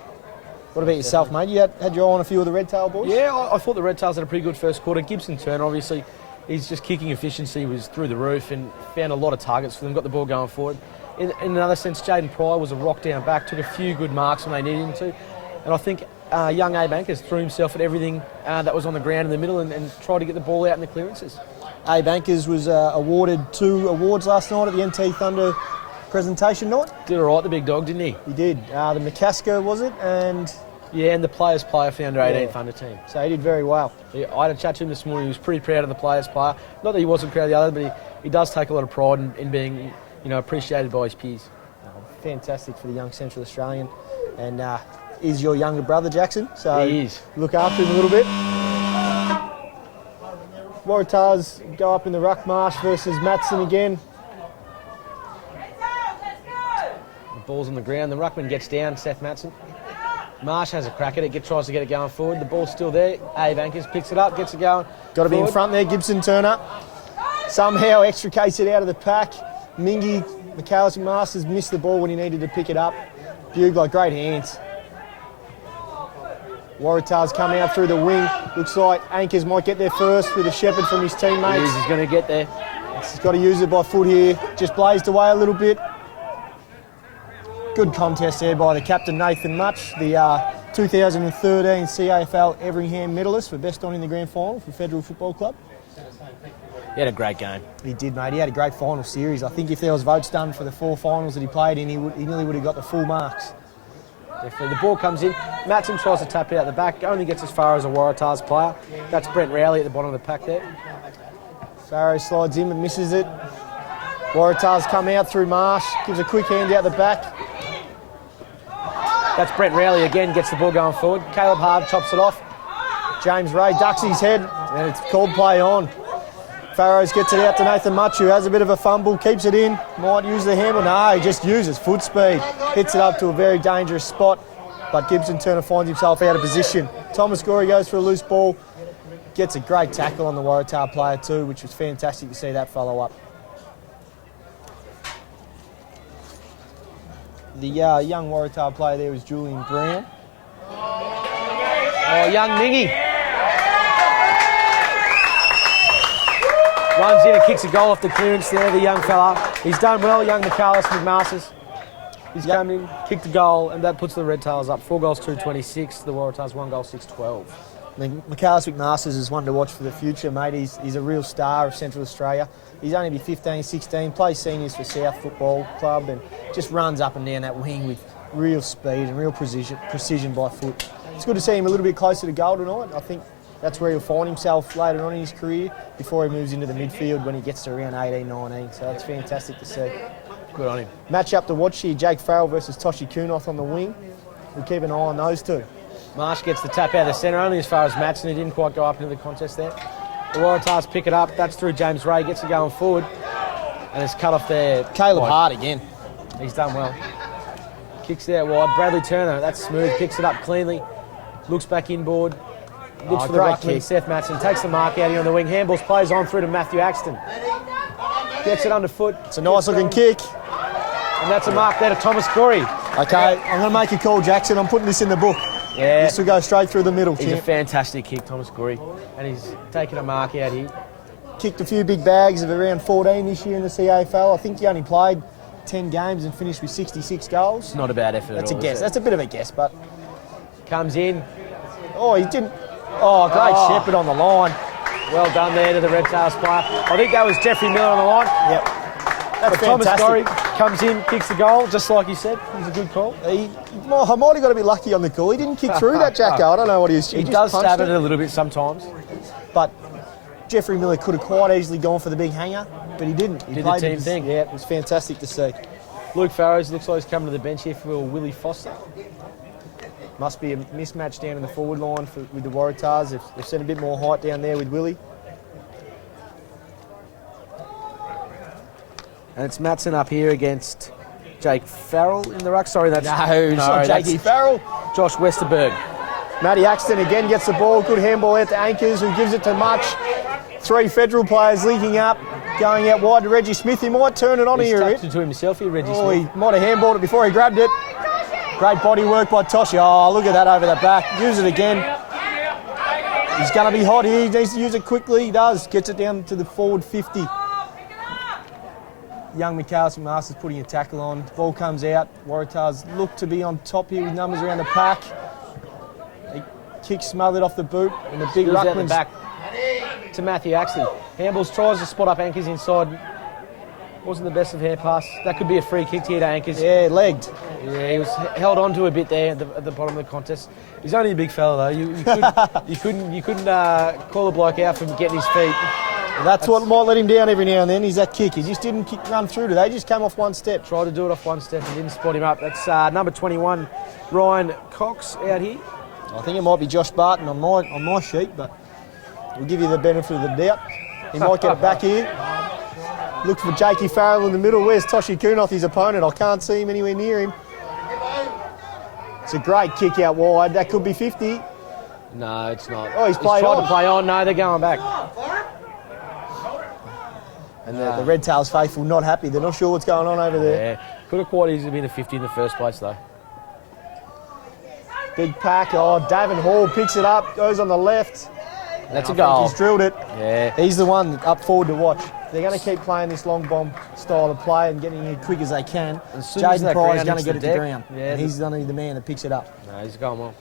What about yourself, mate? You had your eye on a few of the Redtail boys? Yeah, I thought the Redtails had a pretty good first quarter. Gibson Turner, obviously, his just kicking efficiency was through the roof and found a lot of targets for them, got the ball going forward. In another sense, Jaden Pryor was a rock down back, took a few good marks when they needed him to. And I think young Abe Ankers threw himself at everything that was on the ground in the middle and tried to get the ball out in the clearances. Abe Ankers was awarded 2 awards last night at the NT Thunder presentation night. Did all right, the big dog, didn't he? He did. The McCasker, was it? And Yeah, and the players' player for the under-18 Yeah. Thunder team. so he did very well. Yeah, I had a chat to him this morning. He was pretty proud of the players' player. Not that he wasn't proud of the other, but he does take a lot of pride in being, appreciated by his peers. Fantastic for the young Central Australian. And is your younger brother, Jackson. So He is. look after him a little bit. Waratahs go up in the ruck marsh versus Matson again. The ball's on the ground. The ruckman gets down, Seth Matson. Marsh has a crack at it, tries to get it going forward. The ball's still there. Abe Ankers picks it up, gets it going. Got to be in forward. front there, Gibson Turner. Somehow extricates it out of the pack. Mingy, McAllister Masters missed the ball when he needed to pick it up. Bugler, great hands. Waratah's come out through the wing. Looks like Anchors might get there first with a shepherd from his teammates. He's going to get there. He's got to use it by foot here. Just blazed away a little bit. Good contest there by the captain, Nathan Much, the 2013 CAFL Everingham medalist for best on in the grand final for Federal Football Club. He had a great game. He did, mate. He had a great final series. I think if there was votes done for the 4 finals that he played in, he nearly would have got the full marks. Definitely. The ball comes in. Matson tries to tap it out the back. Only gets as far as a Waratahs player. That's Brent Rowley at the bottom of the pack there. Farrow slides in but misses it. Waratahs come out through Marsh. Gives a quick hand out the back. That's Brent Rowley again. Gets the ball going forward. Caleb Hard chops it off. James Ray ducks his head and it's called play on. Farrows gets it out to Nathan Much, who has a bit of a fumble, keeps it in, might use the handle. No, he just uses foot speed. Hits it up to a very dangerous spot, but Gibson Turner finds himself out of position. Thomas Gorey goes for a loose ball, gets a great tackle on the Waratah player too, which was fantastic to see that follow up. The young Waratah player there was Julian Brown. Oh, young Mingy. Runs in and kicks a goal off the clearance there, the young fella. He's done well, young McCallus McMasters. He's come in, kicked a goal, and that puts the Redtails up. 4 goals, 2-26. The Waratahs 1 goal, 6-12. McCallus McMasters is one to watch for the future, mate. He's a real star of Central Australia. He's only 15, 16, plays seniors for South Football Club and just runs up and down that wing with real speed and real precision by foot. It's good to see him a little bit closer to goal tonight. I think that's where he'll find himself later on in his career before he moves into the midfield when he gets to around 18, 19. So it's fantastic to see. Good on him. Match up to watch here, Jake Farrell versus Toshi Kunoth on the wing. We'll keep an eye on those two. Marsh gets the tap out of the centre, only as far as Matson. He didn't quite go up into the contest there. The Waratahs pick it up. That's through James Ray. Gets it going forward. And it's cut off there. Caleb Hart again. He's done well. Kicks it out wide. Bradley Turner, that's smooth. Picks it up cleanly. Looks back inboard. Looks for the ruckman, Seth Matson. Takes the mark out here on the wing. Handballs, plays on through to Matthew Axton. Gets it underfoot. It's a nice looking kick. And that's a mark there to Thomas Corey. Okay, I'm going to make a call, Jackson. I'm putting this in the book. Yeah. This will go straight through the middle, He's a fantastic kick, Thomas Corey. And he's taking a mark out here. Kicked a few big bags of around 14 this year in the CAFL. I think he only played 10 games and finished with 66 goals. It's not a bad effort That's at all. a guess. That's a bit of a guess, but... Comes in. Oh, he didn't... Oh, great shepherd on the line. Well done there to the Redtails player. I think that was Jeffrey Miller on the line. Yep. That's But Thomas fantastic. Corey comes in, kicks the goal, just like you said. It was a good call. I might have got a bit lucky on the call. He didn't kick through that, Jacko. I don't know what he was... He just does punched stab it a little bit sometimes. But Jeffrey Miller could have quite easily gone for the big hanger, but he didn't. He Did played the team his- thing. Yeah, it was fantastic to see. Luke Farrows looks like he's coming to the bench here for Willie Foster. Must be a mismatch down in the forward line with the Waratahs. They've sent a bit more height down there with Willie. And it's Matson up here against Jake Farrell in the ruck. Sorry, that's... No, it's not Jakey that's Farrell. Josh Westerberg. Matty Axton again gets the ball. Good handball out to Anchors, who gives it to Much. 3 federal players leaking up, going out wide to Reggie Smith. He might turn it on He's here a tapped bit. it to himself here, Reggie Oh, Smith. he might have handballed it before he grabbed it. Great body work by Toshi. Oh, look at that over the back. Use it again. He's going to be hot here. He needs to use it quickly. He does. Gets it down to the forward 50. Young McCallus Masters putting a tackle on. Ball comes out. Waratahs look to be on top here with numbers around the pack. He kicks smothered off the boot. And the big Goes out the ruckman's back to Matthew Axley. Handballs tries to spot up Anchors inside. Wasn't the best of hand pass. That could be a free kick here to Anchors. Yeah, legged. Yeah, he was held on to a bit there at the bottom of the contest. He's only a big fella though. You couldn't call a bloke out from getting his feet. That's what might let him down every now and then, is that kick. He just didn't run through today, he just came off one step. Tried to do it off one step and didn't spot him up. That's number 21, Ryan Cox out here. I think it might be Josh Barton on my sheet, but we'll give you the benefit of the doubt. He might get it back here. Look for Jakey Farrell in the middle. Where's Toshi Kunoth, his opponent? I can't see him anywhere near him. It's a great kick out wide. That could be 50. No, it's not. Oh, he's played tried on. to play on. No, they're going back. And the Redtails faithful not happy. They're not sure what's going on over there. Yeah, could have quite easily been a 50 in the first place though. Big pack. Oh, Davin Hall picks it up, goes on the left. That's a I think goal. he's drilled it. Yeah. He's the one up forward to watch. They're going to keep playing this long bomb style of play and getting it quick as they can. As soon as Jaden that Pryor is ground going to hits get it the to deck, ground. yeah, And he's going to be the man that picks it up. No, he's going well.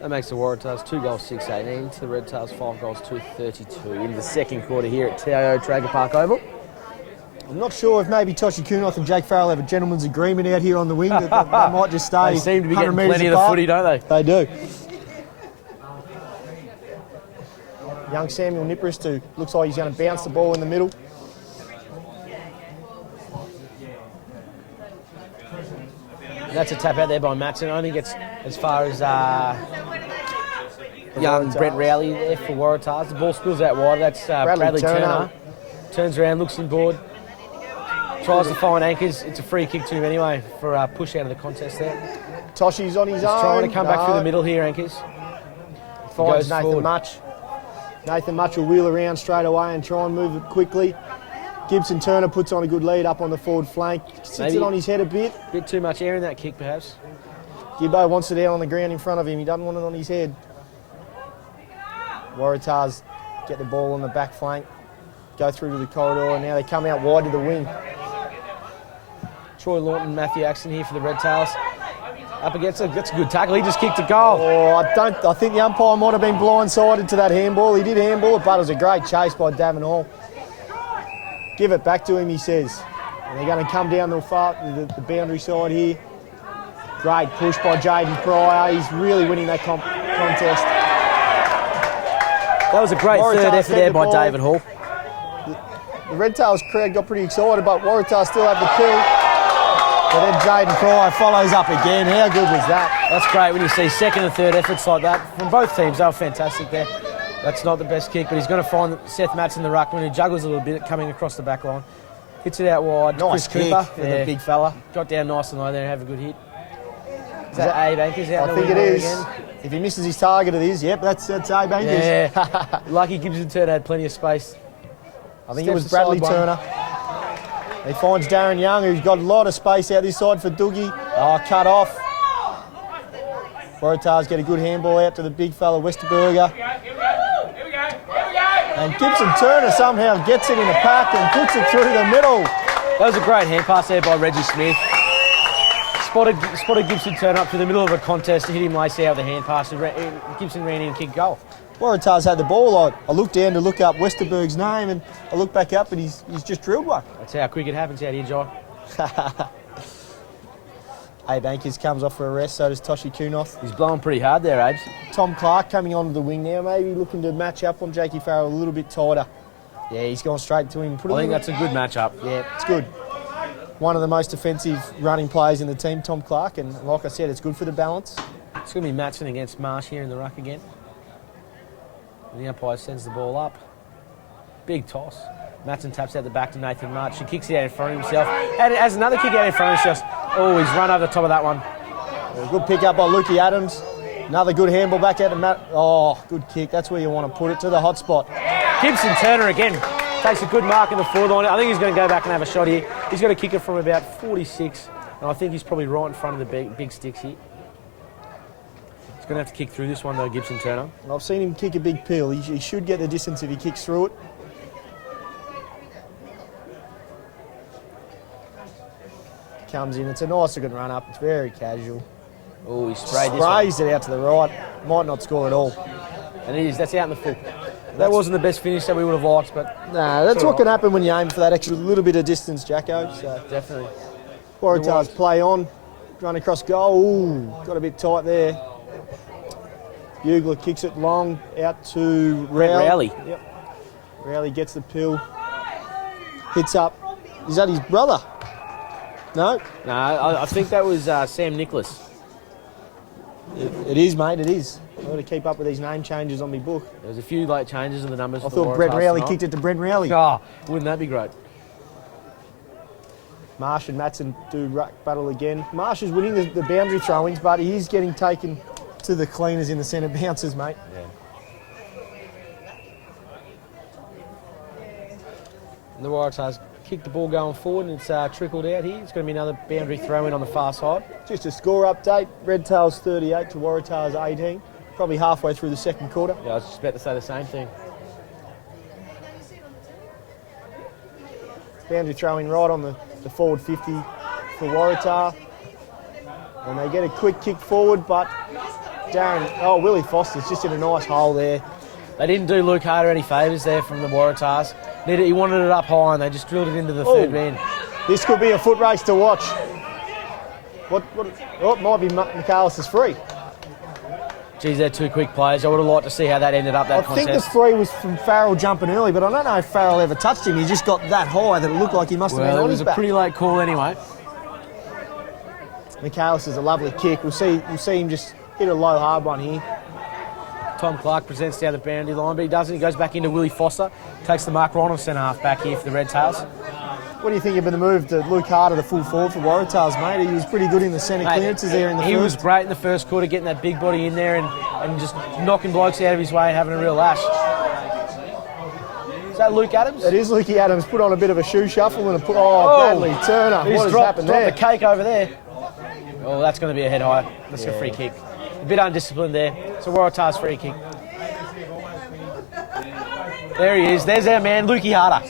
That makes the Waratahs 2 goals 6-18 to the Redtails 5 goals 2-32 in the second quarter here at TIO Traeger Park Oval. I'm not sure if maybe Toshi Kunoth and Jake Farrell have a gentleman's agreement out here on the wing that they might just stay. They seem to be 100 getting metres plenty of the apart. footy, don't they? They do. Young Samuel Nippers who looks like he's going to bounce the ball in the middle. That's a tap out there by Matson. I think it's as far as young Brent Rowley there for Waratahs. The ball spills out wide. That's Bradley Turner. Turns around, looks inboard. Tries to find anchors. It's a free kick to him anyway for a push out of the contest there. Toshi's on his own. Trying to come back through the middle here, anchors. Finds goes Nathan forward. Much. Nathan Much will wheel around straight away and try and move it quickly. Gibson Turner puts on a good lead up on the forward flank. Sits Maybe it on his head a bit. Bit too much air in that kick, perhaps. Gibbo wants it out on the ground in front of him. He doesn't want it on his head. Waratahs get the ball on the back flank. Go through to the corridor and now they come out wide to the wing. Troy Lawton, Matthew Axton here for the Redtails. Up against it, that's a good tackle. He just kicked a goal. Oh, I think the umpire might have been blindsided to that handball. He did handball it, but it was a great chase by Davin Hall. Give it back to him, he says. And they're going to come down the boundary side here. Great push by Jaden Pryor. He's really winning that contest. That was a great Waratahs third effort get there the by ball. David Hall. The Redtails crowd got pretty excited, but Waratah still have the kill. But then Jaden Pryor follows up again. How good was that? That's great when you see second and third efforts like that from both teams. They were fantastic there. That's not the best kick, but he's going to find Seth Matson, the ruckman, who juggles a little bit coming across the back line. Hits it out wide. Nice Chris kick Cooper, for the big fella. Got down nice and low there and have a good hit. Is that Abe Anchors out I the think it wing there is. again? If he misses his target, it is. Yep, that's Abe Anchors. Yeah. Lucky Gibson Turner had plenty of space. I think it was Steps aside Bradley one. Turner. He finds Darren Young, who's got a lot of space out this side for Doogie. Oh, cut off. Waratahs get a good handball out to the big fella, Westerberger. And Gibson Turner somehow gets it in a pack and puts it through the middle. That was a great hand pass there by Reggie Smith. Spotted Gibson Turner up to the middle of a contest to hit him lace out with a hand pass. Gibson ran in and kicked goal. Waratahs had the ball. I looked down to look up Westerberg's name and I looked back up and he's just drilled one. That's how quick it happens out here, John. Abe Anchors comes off for a rest, so does Toshi Kunoth. He's blowing pretty hard there, Abes. Tom Clark coming onto the wing now, maybe looking to match up on Jakey Farrell a little bit tighter. Yeah, he's gone straight to him. I think that's a good matchup. Yeah, it's good. One of the most offensive running players in the team, Tom Clark, and like I said, it's good for the balance. It's going to be Matson against Marsh here in the ruck again. And the umpire sends the ball up. Big toss. Matson taps out the back to Nathan March. He kicks it out in front of himself. And has another kick out in front of himself. Oh, he's run over the top of that one. A good pick up by Lukey Adams. Another good handball back out to Matt. Oh, good kick. That's where you want to put it, to the hot spot. Gibson Turner again takes a good mark in the forward line. I think he's going to go back and have a shot here. He's got to kick it from about 46. And I think he's probably right in front of the big sticks here. He's going to have to kick through this one though, Gibson Turner. I've seen him kick a big peel. He should get the distance if he kicks through it. Comes in. It's a nice looking run up. It's very casual. Oh, he sprayed this one. Sprays it out to the right. Might not score at all. And it is. That's out in the full. That wasn't the best finish that we would have liked, but Nah, that's what can happen when you aim for that extra little bit of distance, Jacko. So definitely. Waratahs play on. Run across goal. Ooh, got a bit tight there. Bugler kicks it long out to Rowley. Yep. Rowley gets the pill. Hits up. Is that his brother? No? No, I think that was Sam Nicholas. It is, mate, it is. I've got to keep up with these name changes on my book. There was a few late changes in the numbers. I for the thought Brent Waratahs Rowley tonight. kicked it to Brent Rowley. Oh, wouldn't that be great? Marsh and Matson do ruck battle again. Marsh is winning the boundary throw-ins, but he is getting taken to the cleaners in the centre bounces, mate. Yeah. And the Waratahs kicked the ball going forward and it's trickled out here. It's going to be another boundary throw in on the far side. Just a score update. Redtails 38 to Waratahs 18. Probably halfway through the second quarter. Yeah, I was just about to say the same thing. Boundary throwing right on the forward 50 for Waratah. And they get a quick kick forward, but Willie Foster's just in a nice hole there. They didn't do Luke Harder any favours there from the Waratahs. He wanted it up high and they just drilled it into the third man. This could be a foot race to watch. It might be McAllister's free. Geez, they're two quick players. I would have liked to see how that ended up, that contest. I think the free was from Farrell jumping early, but I don't know if Farrell ever touched him. He just got that high that it looked like he must have been on his back. It was a pretty late call anyway. McAllister's a lovely kick. We'll see him just hit a low hard one here. Tom Clark presents down the boundary line, but he doesn't. He goes back into Willie Foster, takes the mark right on centre half back here for the Redtails. What do you think about the move to Luke Harder, the full forward for Waratahs, mate? He was pretty good in the centre clearances there in the first. He was great in the first quarter, getting that big body in there and just knocking blokes out of his way and having a real lash. Is that Luke Adams? It is Lukey Adams. Put on a bit of a shoe shuffle and Bradley Turner. What has happened there? Dropped the cake over there. Oh, that's going to be a head high. That's a free kick. A bit undisciplined there. It's a Waratahs free kick. There he is. There's our man, Lukey Harder.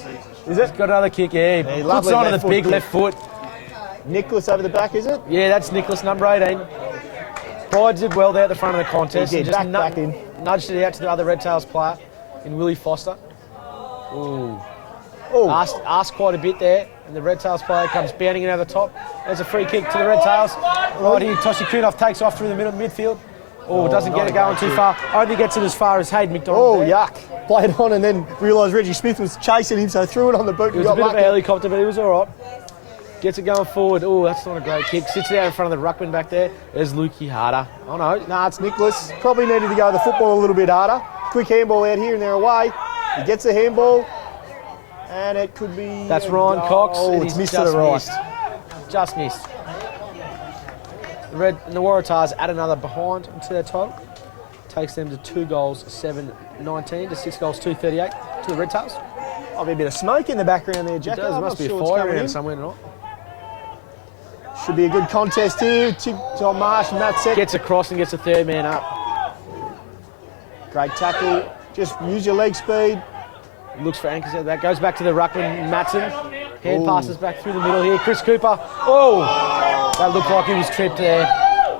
Is it? He's got another kick, yeah. He puts it onto the big left foot. Nicholas over the back, is it? Yeah, that's Nicholas, number 18. Pride did well there at the front of the contest. He did, just back in. Nudged it out to the other Redtails player in Willie Foster. Ooh. Oh. Asked quite a bit there, and the Redtails player comes bounding in over the top. There's a free kick to the Redtails. Right here, Toshi Kunoff takes off through the midfield. Oh, doesn't get it going too far. Only gets it as far as Hayden McDonald. Oh, yuck. Played on and then realised Reggie Smith was chasing him, so threw it on the boot. It was a bit of a helicopter, but it was all right. Gets it going forward. Oh, that's not a great kick. Sits there in front of the ruckman back there. There's Lukey Harder. Oh, no. Nah, it's Nicholas. Probably needed to go the football a little bit harder. Quick handball out here and they're away. He gets the handball. And it could be... That's Ryan Cox. Oh, it's missed to the right. Just missed. The Waratahs add another behind to their total. Takes them to 2 goals, 7-19 to 6 goals, 2-38 to the Redtails. Might be a bit of smoke in the background there, Jack. It does. There must be a fire around somewhere tonight. Should be a good contest here. Tom Marsh and Matt Set. Gets across and gets the third man up. Great tackle. Just use your leg speed. Looks for anchors out. That goes back to the ruckman, Matson. Hand passes back through the middle here. Chris Cooper. Oh! That looked like he was tripped there.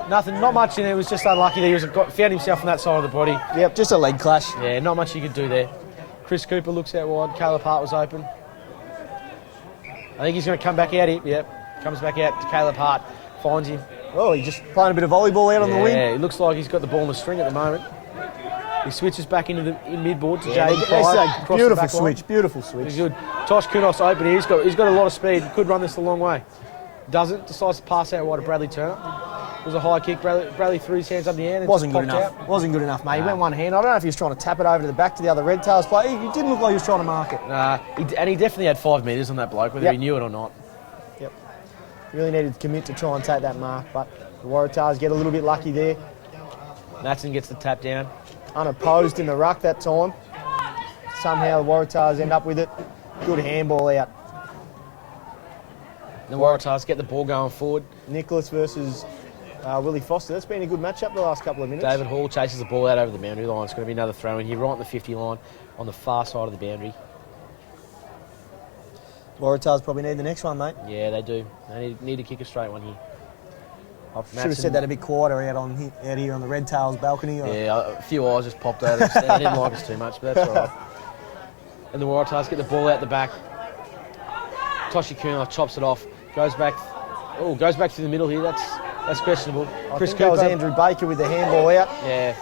Not much in there. It was just unlucky that he found himself on that side of the body. Yep, just a leg clash. Yeah, not much you could do there. Chris Cooper looks out wide. Caleb Hart was open. I think he's going to come back out here. Yep, comes back out to Caleb Hart. Finds him. Oh, he's just playing a bit of volleyball out on the wing. Yeah, it looks like he's got the ball in the string at the moment. He switches back into the midboard to Jaden. That's a beautiful switch. Beautiful switch. He's good. Tosh Kunoff's open here. He's got a lot of speed. Could run this a long way. Doesn't. Decides to pass out wide to Bradley Turner. It was a high kick. Bradley threw his hands up in the air and Wasn't good popped enough. out. Wasn't good enough, mate. He went one hand. I don't know if he was trying to tap it over to the back to the other Redtails player. He didn't look like he was trying to mark it. And he definitely had 5 metres on that bloke, whether he knew it or not. Yep. Really needed to commit to try and take that mark, but the Waratahs get a little bit lucky there. Matson gets the tap down. Unopposed in the ruck that time. Somehow the Waratahs end up with it. Good handball out. The Waratahs get the ball going forward. Nicholas versus Willie Foster. That's been a good matchup the last couple of minutes. David Hall chases the ball out over the boundary line. It's going to be another throw in here, right on the 50 line, on the far side of the boundary. Waratahs probably need the next one, mate. Yeah, they do. They need to kick a straight one here. I should have said that a bit quieter out here on the Redtails balcony. Yeah, a few eyes just popped out. They didn't like us too much, but that's all right. And the Waratahs get the ball out the back. Toshi Kunoff chops it off. Goes back through the middle here. That's questionable. Chris Cooper. That was Andrew Baker with the handball out. Yeah.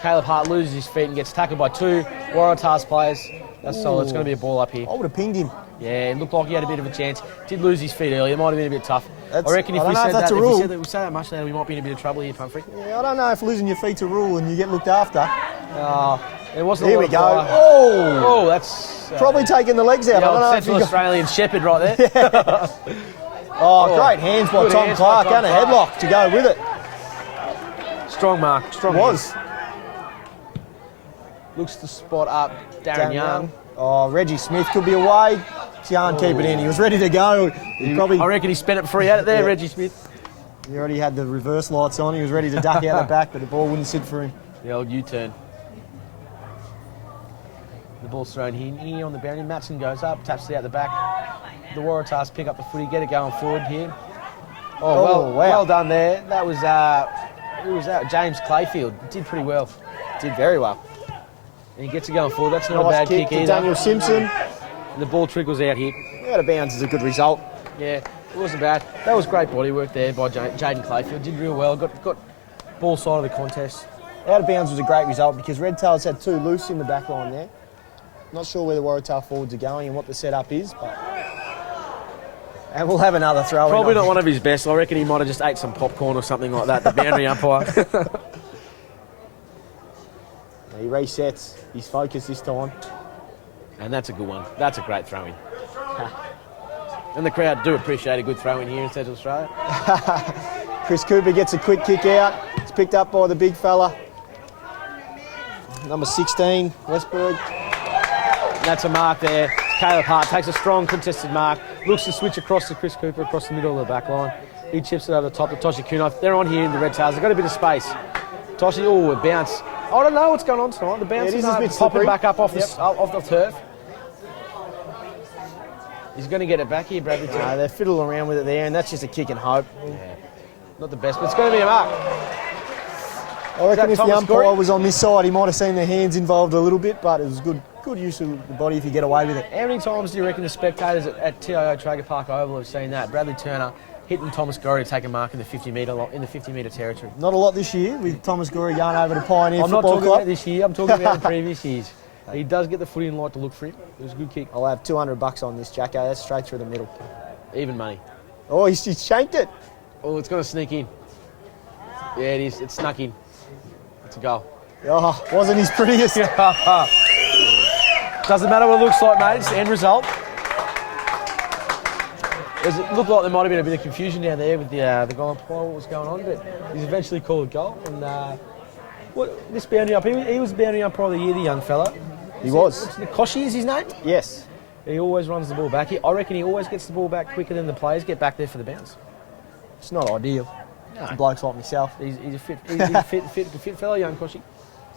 Caleb Hart loses his feet and gets tackled by 2 Waratahs players. That's solid. It's going to be a ball up here. I would have pinged him. Yeah, it looked like he had a bit of a chance. Did lose his feet early. It might have been a bit tough. I reckon if we said we say that much, then we might be in a bit of trouble here, Pumphrey. Yeah, I don't know if losing your feet's a rule and you get looked after. It wasn't. Here we go. Oh, that's probably taking the legs out. The I don't know Central Australian Shepherd right there. Great hands by Tom Clark and a headlock to go with it. Strong mark. Strong. Was. Looks to spot up Darren Young. Reggie Smith could be away. Can't keep it in. He was ready to go. I reckon he spent it before he had it there, Yeah. Reggie Smith. He already had the reverse lights on. He was ready to duck out the back, but the ball wouldn't sit for him. The old U-turn. The ball's thrown here on the boundary. Matson goes up, taps it out the back. The Waratahs pick up the footy, get it going forward here. Well done there. That was who was that? James Clayfield. Did pretty well. Did very well. And he gets it going forward. That's not a Nice bad kick kick to either. Daniel Simpson. And the ball trickles out here. Out of bounds is a good result. Yeah, it wasn't bad. That was great body work there by Jaden Clayfield. Did real well. Got ball side of the contest. Out of bounds was a great result because Redtails had 2 loose in the back line there. Not sure where the Waratah forwards are going and what the setup is, but... And we'll have another throw. Probably not one of his best. I reckon he might have just ate some popcorn or something like that, the boundary umpire. He resets. He's focused this time. And that's a good one. That's a great throw-in. And the crowd do appreciate a good throw-in here in Central Australia. Chris Cooper gets a quick kick out. It's picked up by the big fella. Number 16, Westberg. And that's a mark there. Caleb Hart takes a strong contested mark, looks to switch across to Chris Cooper across the middle of the back line. He chips it over the top to Toshi Kunoth. They're on here in the Redtails. They've got a bit of space. Toshi, a bounce. I don't know what's going on tonight. The bounce is a bit popping slippery. back up off the turf. He's going to get it back here, Bradley. They're fiddling around with it there, and that's just a kick and hope. Yeah. Not the best, but it's going to be a mark. I reckon if the Thomas umpire Gorey? was on this side, he might have seen their hands involved a little bit, but it was good use of the body if you get away with it. How many times do you reckon the spectators at TIO Traeger Park Oval have seen that? Bradley Turner hitting Thomas Gorey to take a mark in the 50-metre territory. Not a lot this year with Thomas Gorey going over to Pioneer I'm not Football talking Club. about this year. I'm talking about the previous years. He does get the footy and light to look for him. It was a good kick. I'll have $200 on this, Jacko. That's straight through the middle. Even money. Oh, he's shanked it. Oh, it's going to sneak in. Yeah, it is. It's snuck in. It's a goal. Oh, wasn't his prettiest. Doesn't matter what it looks like, mate. It's the end result. It looked like there might have been a bit of confusion down there with the goal umpire, what was going on, but he's eventually called a goal. And this boundary umpire, he was the boundary umpire of the year, the young fella. He was. Koshi is his name? Yes. He always runs the ball back. I reckon he always gets the ball back quicker than the players get back there for the bounce. It's not ideal. For blokes like myself. He's a fit fella, young Koshi.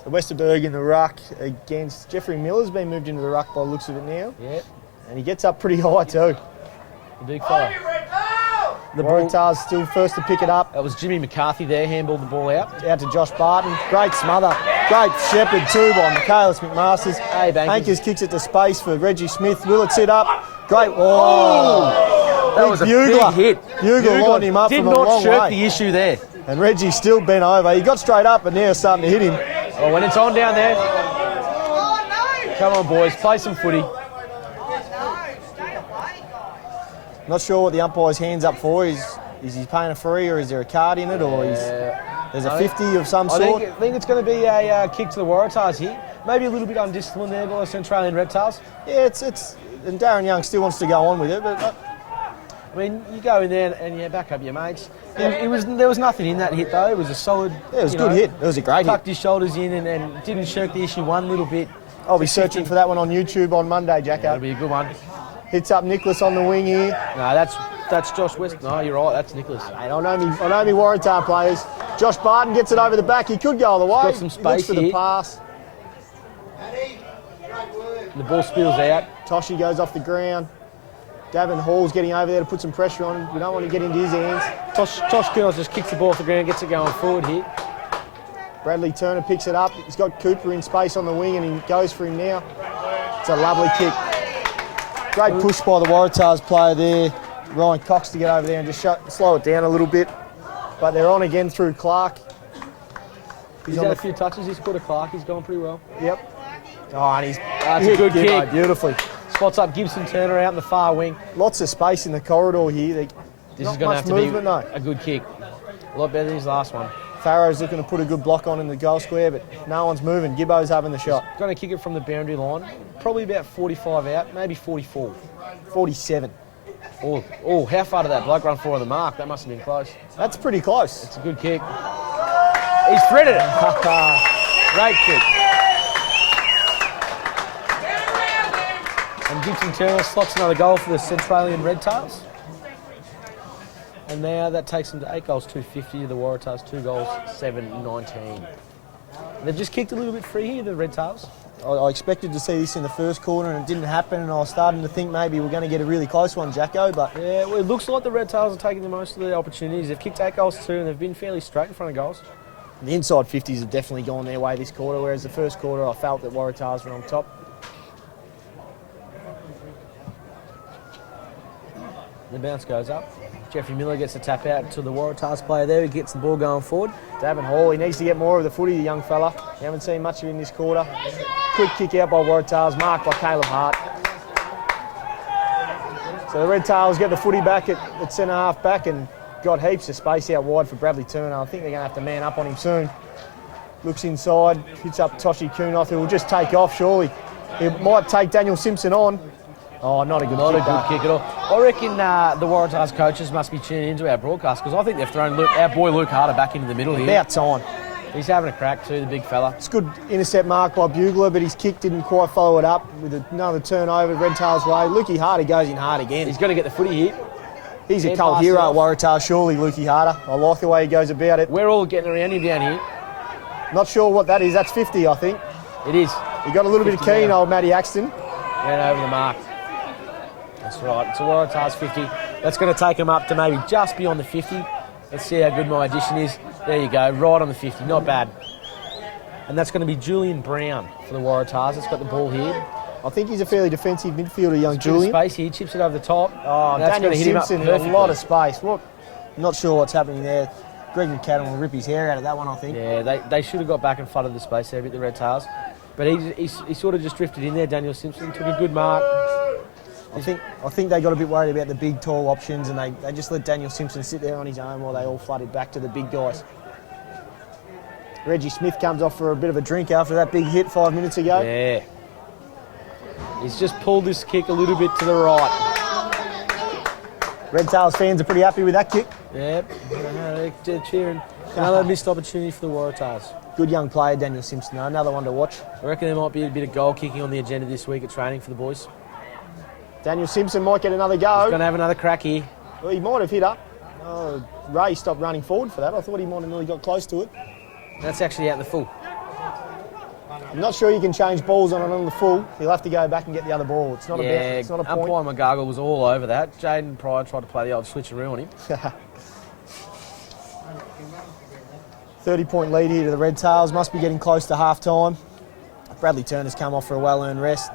So Westerberg in the ruck against Jeffrey Miller's been moved into the ruck by the looks of it now. Yeah, And he gets up pretty high too. the big fella. The Waratahs still first to pick it up. That was Jimmy McCarthy there, handballed the ball out. Out to Josh Barton. Great smother. Great shepherd too by Michaelis McMasters. Hey, Bankers. Ankers kicks it to space for Reggie Smith. Will it sit up? Great. Oh! That was a bugler. big hit. Bugler lined him up did from a not long shirk way. the issue there. And Reggie still bent over. He got straight up, but now it's starting to hit him. Oh, when it's on down there. Come on, boys, play some footy. Not sure what the umpire's hands up for. Is he paying a free, or is there a card in it, or there's a 50 of some sort? I think it's going to be a kick to the Waratahs here. Maybe a little bit undisciplined there by the Central Australian Redtails. Yeah, it's and Darren Young still wants to go on with it, but I mean, you go in there and you back up your mates. There was nothing in that hit though. It was a solid. yeah, it was a good hit. It was a great hit. Tucked his shoulders in and didn't shirk the issue one little bit. I'll be searching for that one on YouTube on Monday, Jacko. That'll be a good one. Hits up Nicholas on the wing here. No, that's Josh West. No, you're right. That's Nicholas. Mate, I know me Waratah players. Josh Barton gets it over the back. He could go the way. got some He looks space for the here. pass. The ball spills out. Toshi goes off the ground. Davin Hall's getting over there to put some pressure on him. We don't want to get into his hands. Tosh Kunos just kicks the ball off the ground, gets it going forward here. Bradley Turner picks it up. He's got Cooper in space on the wing and he goes for him now. It's a lovely kick. Great push by the Waratahs player there. Ryan Cox to get over there and just slow it down a little bit. But they're on again through Clark. He's had a few touches. He's put a Clark. He's gone pretty well. Yep. Oh, and he's That's a good hit kick. beautifully. Spots up Gibson Turner out in the far wing. Lots of space in the corridor here. This is Not going to much have to movement, be though. a good kick. A lot better than his last one. Farrow's looking to put a good block on in the goal square, but no one's moving. Gibbo's having the shot. Going to kick it from the boundary line. Probably about 45 out, maybe 44. 47. Oh, how far did that bloke run for on the mark? That must have been close. That's pretty close. It's a good kick. He's threaded it. Great kick. And Gibson Turner slots another goal for the Central Australian Redtails. And now that takes them to 8 goals, 250 to the Waratahs, 2 goals, 7-19. They've just kicked a little bit free here, the Redtails. I expected to see this in the first quarter and it didn't happen, and I was starting to think maybe we're going to get a really close one, Jacko, but... Yeah, well, it looks like the Redtails are taking the most of the opportunities. They've kicked 8 goals, 2, and they've been fairly straight in front of goals. The inside 50s have definitely gone their way this quarter, whereas the first quarter I felt that Waratahs were on top. The bounce goes up. Jeffrey Miller gets a tap out to the Waratahs player there. He gets the ball going forward. Davin Hall, he needs to get more of the footy, the young fella. You haven't seen much of him this quarter. Quick kick out by Waratahs, marked by Caleb Hart. So the Redtails get the footy back at centre half back and got heaps of space out wide for Bradley Turner. I think they're going to have to man up on him soon. Looks inside, hits up Toshi Kunoth, who will just take off, surely. He might take Daniel Simpson on. Oh, not a good kick Kick at all. I reckon the Waratahs coaches must be tuning into our broadcast, because I think they've thrown our boy Luke Harder back into the middle here. About time. He's having a crack too, the big fella. It's good intercept mark by Bugler, but his kick didn't quite follow it up with another turnover, Redtails way. Lukey Harder goes in hard again. He's got to get the footy here. He's a cult hero at Waratah, surely, Lukey Harder. I like the way he goes about it. We're all getting around him down here. Not sure what that is. That's 50, I think. It is. He got a little bit of keen, old Matty Axton. Ran over the mark. That's right. It's a Waratahs 50. That's going to take him up to maybe just beyond the 50. Let's see how good my addition is. There you go, right on the 50. Not bad. And that's going to be Julian Brown for the Waratahs. It's got the ball here. I think he's a fairly defensive midfielder, young Julian. Space here, chips it over the top. Oh, that's Daniel going to hit him up Simpson, perfectly. a lot of space. What? Not sure what's happening there. Greg McAdam will rip his hair out of that one, I think. Yeah, they should have got back and flooded the space there a bit, the Redtails. But he sort of just drifted in there, Daniel Simpson. Took a good mark. I think they got a bit worried about the big, tall options, and they just let Daniel Simpson sit there on his own while they all flooded back to the big guys. Reggie Smith comes off for a bit of a drink after that big hit 5 minutes ago. Yeah. He's just pulled this kick a little bit to the right. Redtails fans are pretty happy with that kick. Yep. They're cheering. Another missed opportunity for the Waratahs. Good young player, Daniel Simpson, though. Another one to watch. I reckon there might be a bit of goal kicking on the agenda this week at training for the boys. Daniel Simpson might get another go. He's going to have another crack here. Well, he might have hit up. Oh, Ray stopped running forward for that. I thought he might have nearly got close to it. That's actually out in the full. I'm not sure you can change balls on the full. He'll have to go back and get the other ball. It's not it's not a point. Umpire McGargle was all over that. Jaden Pryor tried to play the old switcheroo on him. 30-point lead here to the Redtails. Must be getting close to half-time. Bradley Turner's come off for a well-earned rest.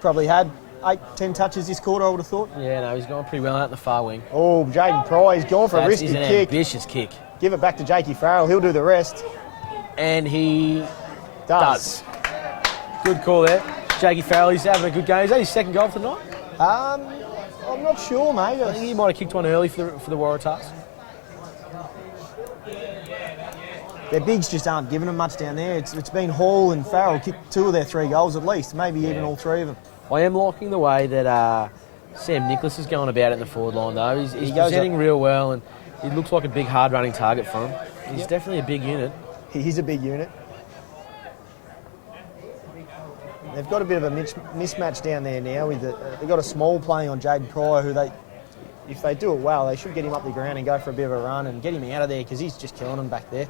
Probably had 8-10 touches this quarter, I would have thought. Yeah, no, he's gone pretty well out in the far wing. Oh, Jaden Pryor, he's gone for a risky an kick. Ambitious kick. Give it back to Jakey Farrell. He'll do the rest. And he Does. Good call there. Jakey Farrell, he's having a good game. Is that his second goal for the night? I'm not sure, mate. I think he might have kicked one early for the Waratahs. Their bigs just aren't giving them much down there. It's been Hall and Farrell kicked 2 of their 3 goals at least, maybe even all 3 of them. I am liking the way that Sam Nicholas is going about it in the forward line, though. He's presenting real well, and he looks like a big, hard-running target for him. He's definitely a big unit. He's a big unit. They've got a bit of a mismatch down there now. They've got a small playing on Jaden Pryor, who if they do it well, they should get him up the ground and go for a bit of a run and get him out of there, because he's just killing them back there.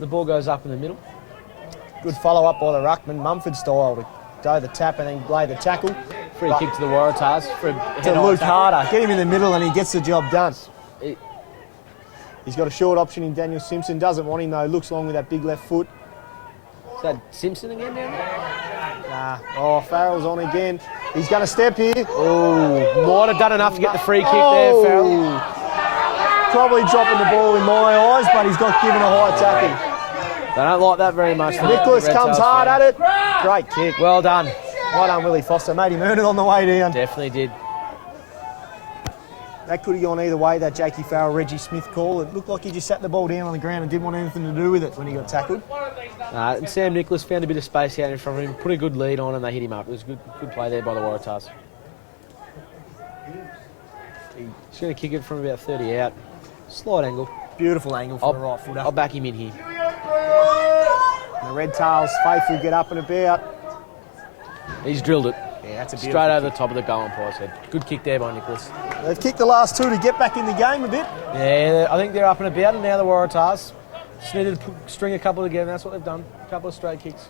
The ball goes up in the middle. Good follow-up by the ruckman, Mumford style, to go the tap and then lay the tackle. Free kick to the Waratahs. To Luke Harder. Get him in the middle and he gets the job done. He's got a short option in Daniel Simpson. Doesn't want him though. Looks long with that big left foot. Is that Simpson again down there? Nah. Oh, Farrell's on again. He's going to step here. Oh, might have done enough to get the free kick there, Farrell. Probably dropping the ball in my eyes, but he's got given a high tackle. They don't like that very much. Nicholas comes hard at it. Great kick. Well done. Well done, Willie Foster. Made him earn it on the way down. Definitely did. That could have gone either way, that Jakey Farrell, Reggie Smith call. It looked like he just sat the ball down on the ground and didn't want anything to do with it when he got tackled. And Sam Nicholas found a bit of space out in front of him, put a good lead on, and they hit him up. It was good play there by the Waratahs. He's going to kick it from about 30 out. Slight angle. Beautiful angle for a right footer. I'll back him in here. And the Redtails faithful get up and about. He's drilled it. Yeah, that's a beautiful Straight over the kick. top of the goal umpire's head. Good kick there by Nicholas. They've kicked the last two to get back in the game a bit. Yeah, I think they're up and about, and now the Waratahs just needed to string a couple together, and that's what they've done. A couple of straight kicks.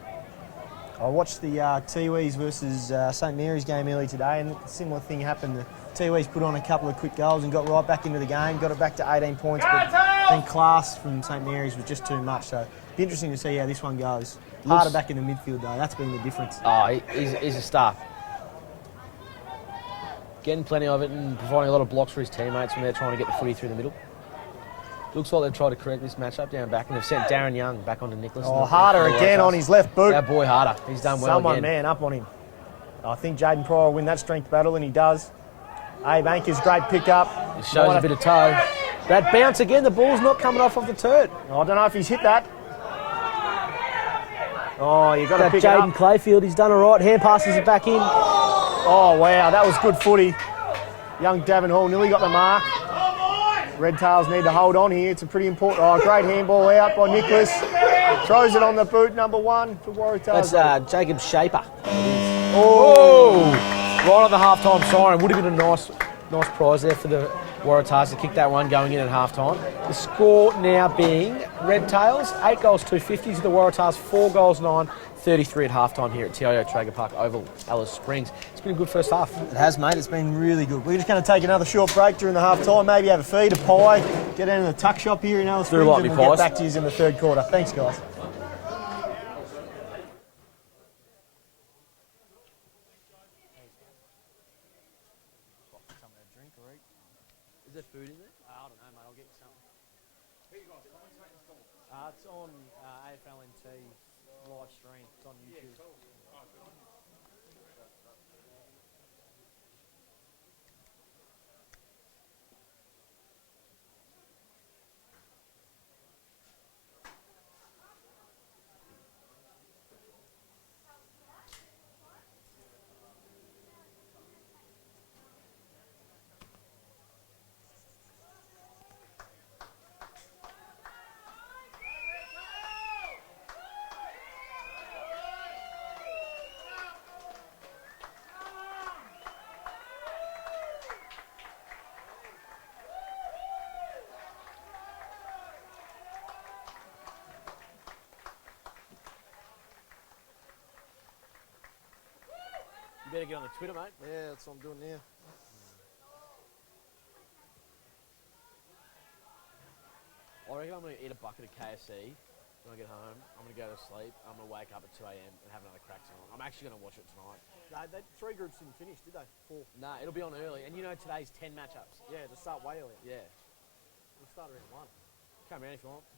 I watched the Tiwis versus St Mary's game early today, and a similar thing happened. The Tiwis put on a couple of quick goals and got right back into the game, got it back to 18 points, but then class from St Mary's was just too much. So it'll be interesting to see how this one goes. Harder back in the midfield though, that's been the difference. Oh, he's a star. Getting plenty of it and providing a lot of blocks for his teammates when they're trying to get the footy through the middle. Looks like they've tried to correct this matchup down back, and they've sent Darren Young back onto Nicholas. Oh, Harder again on his left boot. Our boy Harder, he's done well Someone again. man up on him. I think Jaden Pryor will win that strength battle, and he does. Abe Anker's great pick-up. It shows a bit of toe. That bounce again, the ball's not coming off the turret. I don't know if he's hit that. Oh, you've got to That pick it Jaden up. Clayfield, he's done all right. Hand passes it back in. Oh, wow, that was good footy. Young Davin Hall nearly got the mark. Redtails need to hold on here. It's a pretty important... Oh, great handball out by Nicholas. Throws it on the boot, number one for Waratahs. That's Jacob Shaper. Oh! Right on the half-time siren. Would have been a nice prize there for the Waratahs to kick that one going in at half-time. The score now being Redtails, 8 goals, 250 to the Waratahs, 4 goals, 9, 33 at half-time here at TIO Traeger Park Oval, Alice Springs. It's been a good first half. It has, mate. It's been really good. We're just going to take another short break during the half-time, maybe have a feed, a pie, get down to the tuck shop here in Alice Springs, like and me we'll pies. get back to you in the third quarter. Thanks, guys. Is there food in there? I don't know, mate. I'll get you something. It's on AFLNT live stream. It's on YouTube. You better get on the Twitter, mate. Yeah, that's what I'm doing now. I reckon I'm going to eat a bucket of KFC when I get home. I'm going to go to sleep. I'm going to wake up at 2 a.m. and have another crack tonight. I'm actually going to watch it tonight. They 3 groups didn't finish, did they? 4. Nah, it'll be on early. And you know today's 10 matchups. Yeah, to start way earlier. Yeah. We'll start around 1. Come around if you want.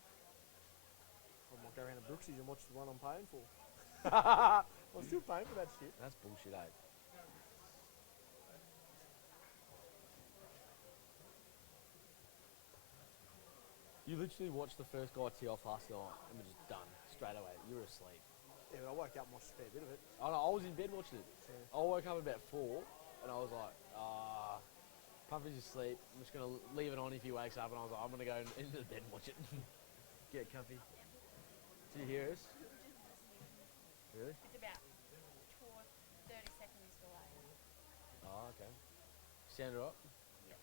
I might go around to Brooksies and watch the one I'm paying for. I'm still paying for that shit. That's bullshit, eh? You literally watched the first guy tee off last night and were just done straight away. You were asleep. Yeah, but I woke up and watched a fair bit of it. I know, I was in bed watching it. Yeah. I woke up about 4 and I was like, Pumpy's asleep. I'm just going to leave it on if he wakes up. And I was like, I'm going to go into the bed and watch it. Get comfy. Did you hear us? Really? It's about 30 seconds delay. Oh, okay. Sound right? Yep.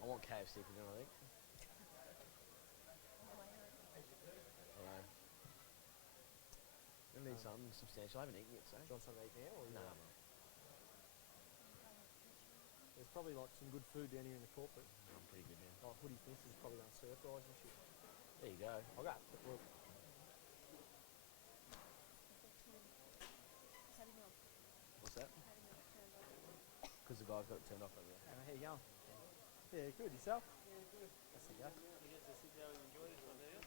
I want KFC for dinner, I think. Hello. I need something substantial. I haven't eaten yet, so. Do you want something to eat now? Or No, mate. There's probably like some good food down here in the corporate. I'm pretty good now. Like Hoodie Fence is probably going to stir fries and shit. There you go. I'll go. Have a look. What's that? Because the guy's got it turned off over there. How you going? Yeah, good. Yourself? Yeah, good. That's the go.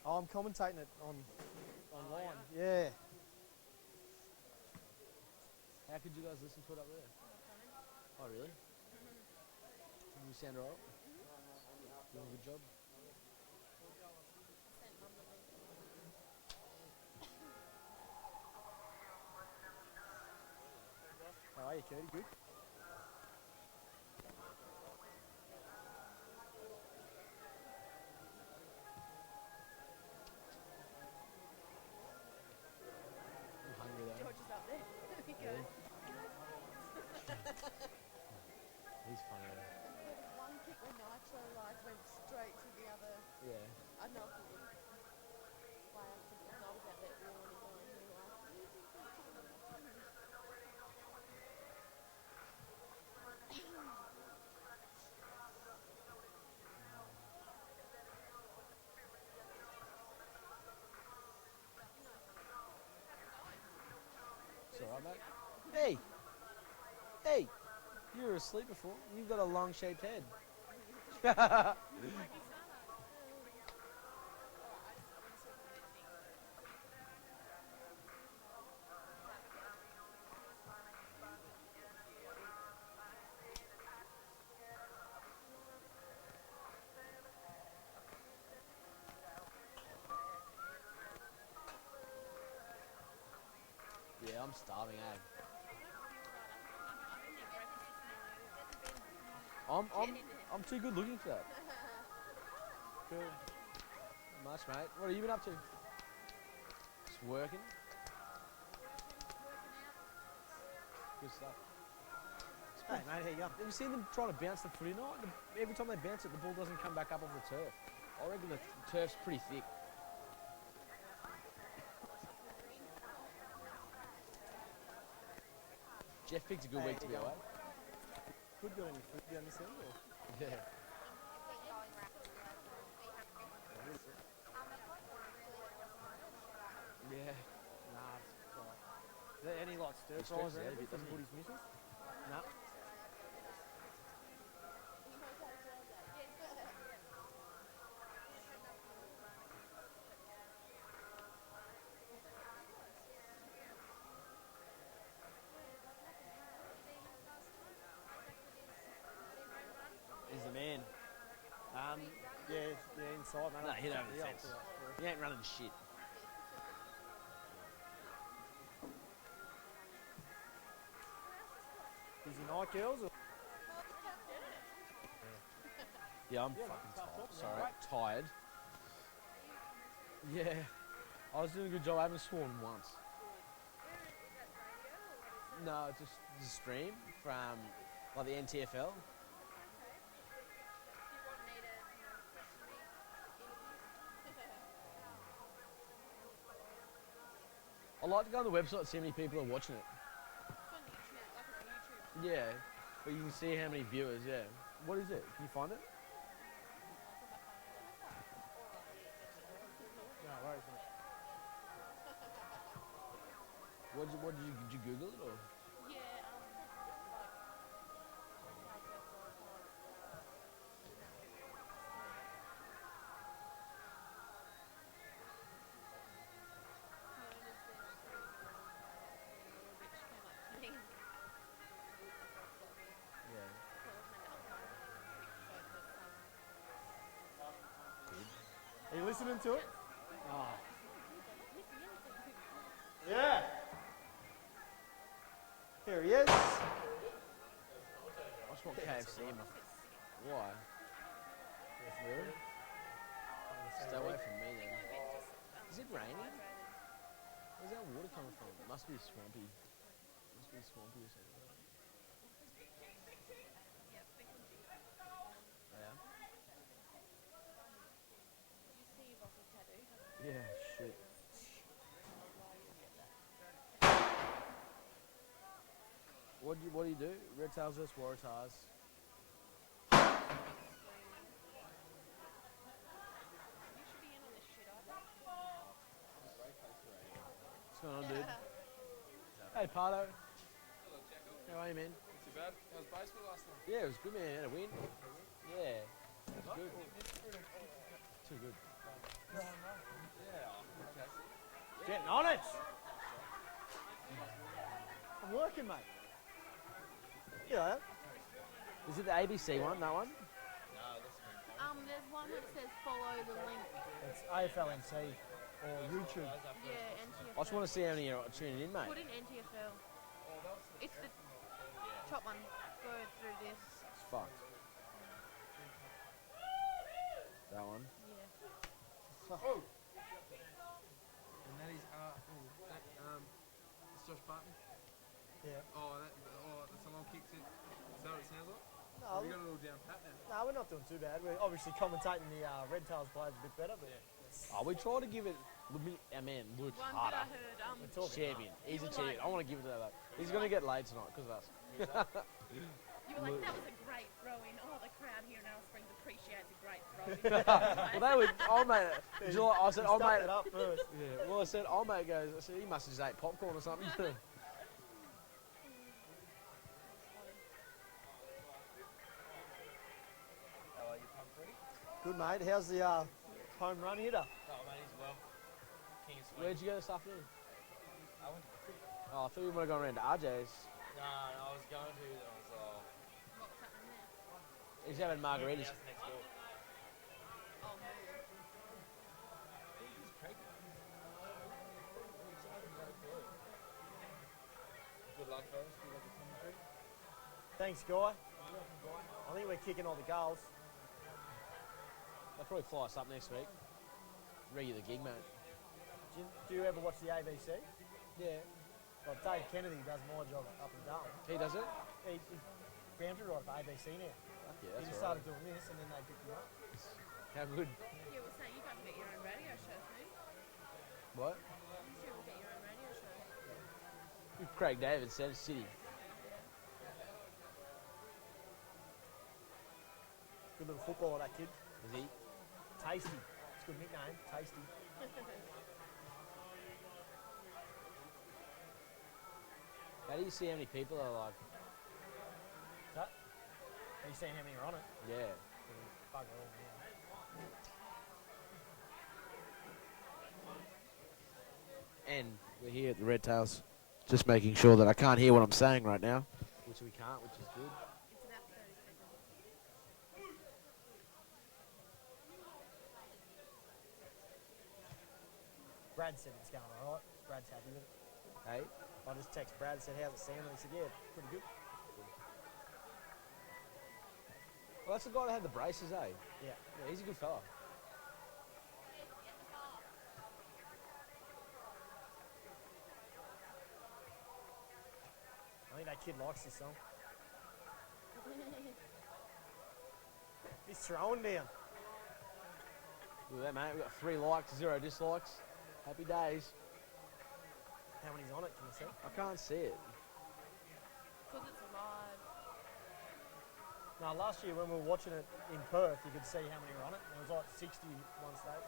Oh, I'm commentating it online. Yeah. How could you guys listen to it up there? Oh, really? Did you sound alright? Doing a good job? How are you, Curdy? Good? I'm hungry though. George is up there. There we go. Really? He's funny. One kick when Nitro like went straight to the other. Yeah. I don't know if it was by accident because I was out there warning on. He was like, easy, easy. It's alright, mate. Hey! Hey! You were asleep before. You've got a long-shaped head. Yeah, I'm starving, eh? I'm too good looking for that. Cool. Not much, mate. What have you been up to? Just working. Good stuff. Hey, mate, how you going? Have you seen them trying to bounce the footy night? Every time they bounce it, the ball doesn't come back up off the turf. I reckon the turf's pretty thick. Jeff picked a good Hey, week to be how you away. Good, got any food down this end? Or? Yeah. Yeah. Nah, it's alright. Is there any like stir He fries stretches or out a anything bit, for the doesn't he? Booties missus? No. He's the man. Yeah, inside, mate. No, he don't have The the old fence. for He ain't running shit. Busy night, girls? Or? Yeah, I'm Yeah, fucking tough tired. talk, Sorry, mate. tired. Yeah. I was doing a good job. I haven't sworn once. No, just the stream from like the NTFL. I like to go on the website and see how many people are watching it. Yeah, but you can see how many viewers, yeah. What is it? Can you find it? No worries, mate. Did you Google it or? Yeah. Are you listening to it? Oh. Yeah. Here he is. I just want KFC in my... Why? Really? Stay away from me then. Is it raining? Where's that water coming from? It must be swampy. Must be swampy or something. Yeah? Yeah, shit. What do you do? Redtails versus Waratahs. What's going on, dude? Hey, Pardo. How are you, man? Not too bad. How was baseball last night? Yeah, it was good, man. Had a win. Yeah, it was good. Too good. Yeah. Fantastic. Getting on it. I'm working, mate. Yeah. Is it the ABC one, that one? There's one that says follow the link. It's AFLNTv or YouTube. Yeah, NTFL. I just want to see how many are tuning in, mate. Put in NTFL. It's the top one. Go through this. It's fucked. That one. Yeah. Oh! And that is, it's Josh Barton. Yeah. That's a long kick. Is that what it sounds like? No, No, We got a little down pat now. no, we're not doing too bad. We're obviously commentating the Redtails players a bit better, but Oh, we try to give it. Our man Luke One Harder, that I heard, we're talking. champion. He's a were champion. like- I want to give it to that. Bloke. He's going to get laid tonight because of us. you were like, that was a great throw in. Oh, the crowd here in Alice Springs appreciates a great throw in. Well, they were. Oh mate, I said, oh Stuck mate. it up first. Yeah. Well, I said, oh mate goes. I said he must have just ate popcorn or something. How are you, Pump Pretty? Good, mate. How's the home run hitter? Oh, mate, he's well. King of Sweden. Where'd you go this afternoon? I went to cricket. Oh, I thought you might have gone around to RJ's. No, I was going to. Then I was What was happening there? He's having margaritas. house next door. Oh, no. He's pregnant. Good luck, fellas. Good luck with Pump Pretty. Thanks, Guy. I think we're kicking all the goals. They'll probably fly us up next week. Regular gig, mate. Do you ever watch the ABC? Yeah. Well, Dave Kennedy does my job up and down. He does it? He's boundary writer for ABC now. Fuck yeah, He that's just all started doing this and then they picked him up. right. How good? You were saying you guys will get your own radio show soon. What? You two will get your own radio show. Craig David, Central City. Good little footballer, that kid. Is he? Tasty. It's a good nickname, Tasty. How do you see how many people are like? That? Have you seen how many are on it? Yeah. Bugger all, yeah. And we're here at the Redtails, just making sure that I can't hear what I'm saying right now, which we can't, which is good. It's about 30 seconds. Brad said it's going all right. Brad's happy with it. Hey, I just text Brad, said, how's it sound? And he said, yeah, pretty good. well, that's the guy that had the braces, eh? Yeah. Yeah, he's a good fella. I think that kid likes this song. He's throwing down. Look at that, mate. We've got 3 likes, 0 dislikes. Happy days. How many's on it, can you see? I can't see it. Because it's live. No, last year when we were watching it in Perth, you could see how many were on it. It was like 60 one stage.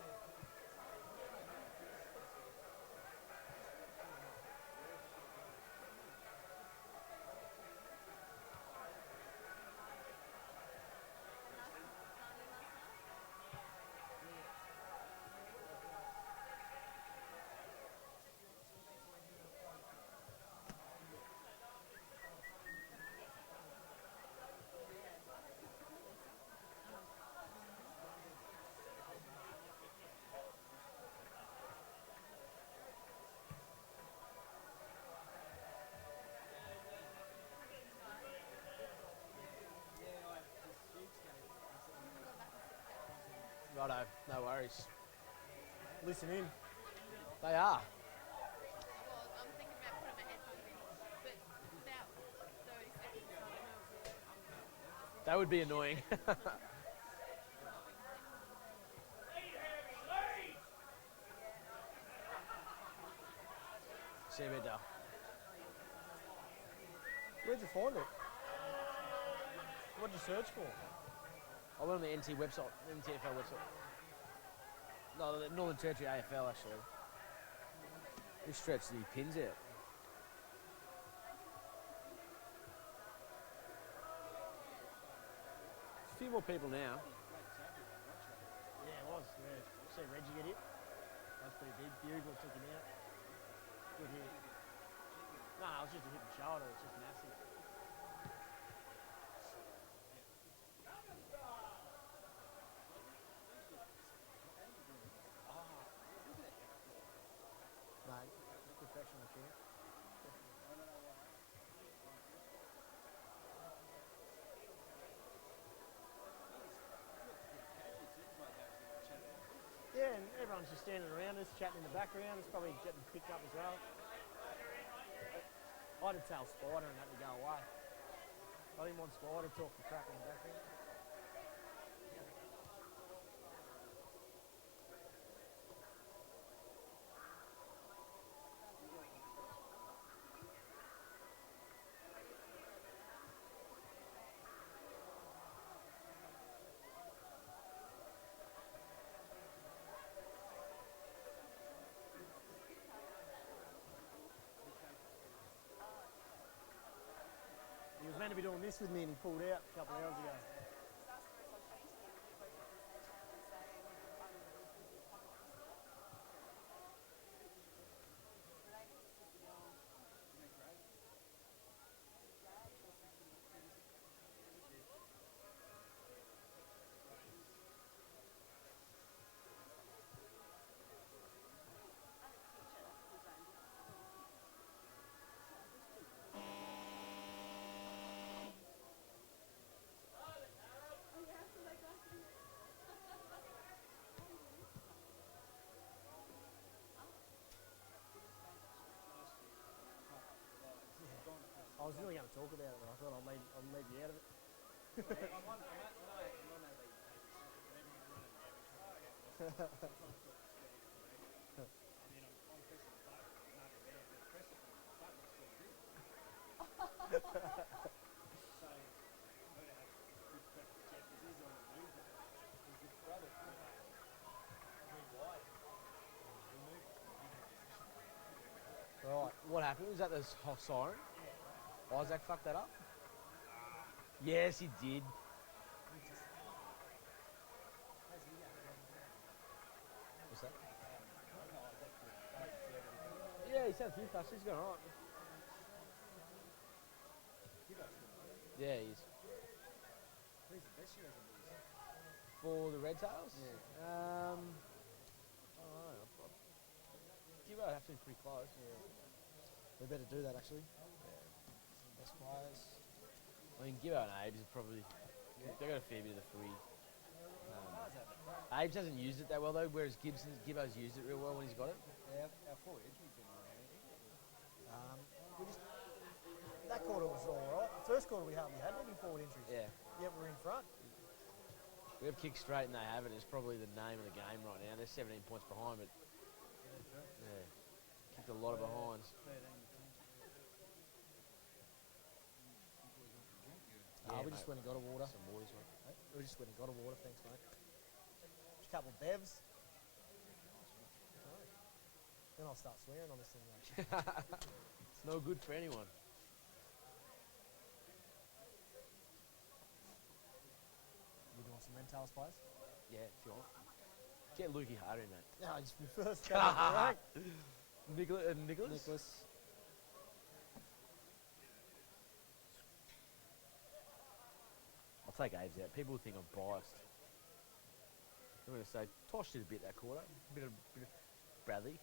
Righto, no worries. Listen in. They are. Well, I'm thinking about putting my headphones in, but about 30 seconds, so I don't know. That would be annoying. See you better. Where'd you find it? What'd you search for? I went on the NT website, NTFL website. No, the Northern Territory AFL actually. He stretched the pins out. There's a few more people now. Yeah, it was. Yeah. See Reggie get hit? That's pretty big. Bugle took him out. Good hit. No, it was just a hit and shoulder. It's just massive. Mate, professional champ. Yeah, and everyone's just standing around us, chatting in the background. It's probably getting picked up as well. I had to tell Spider and had to go away. I didn't want Spider to talk the crap in the background. He was meant to be doing this with me and he pulled out a couple of hours ago. I was really going to talk about it, but I thought I'll leave you out of it. Right, what happened? Was that the siren? Isaac fucked that up? Yes, he did. What's that? Yeah, he's had a few touches. He's going alright. Yeah, he is. Who's the best you reckon, boys? For the Redtails? Yeah. I don't know. Gibbo have to be pretty close. Yeah. We better do that actually. Best players. I mean, Gibbo and Abe's are probably... They've got a fair bit of the footy. Abe's hasn't used it that well though, whereas Gibbo's used it real well when he's got it. Yeah, our forward entry's been alright. That quarter was alright. First quarter we hardly had any forward entries. Yeah. Yet we're in front. We have kicked straight and they have it. It's probably the name of the game right now. They're 17 points behind, but yeah, kicked a lot of behinds. 13 Yeah, we just went and got a water. Some waters, mate. We just went and got a water, thanks mate. Just a couple of bevs. Then I'll start swearing on this thing, mate. It's no good for anyone. You doing some Redtails players? Yeah, if you want. Get Lukey harder in that. No, just be first. Right? Nicholas? Nicholas. I'll take Abe's out. People think I'm biased. I'm going to say Tosh did a bit that quarter. A bit of Bradley.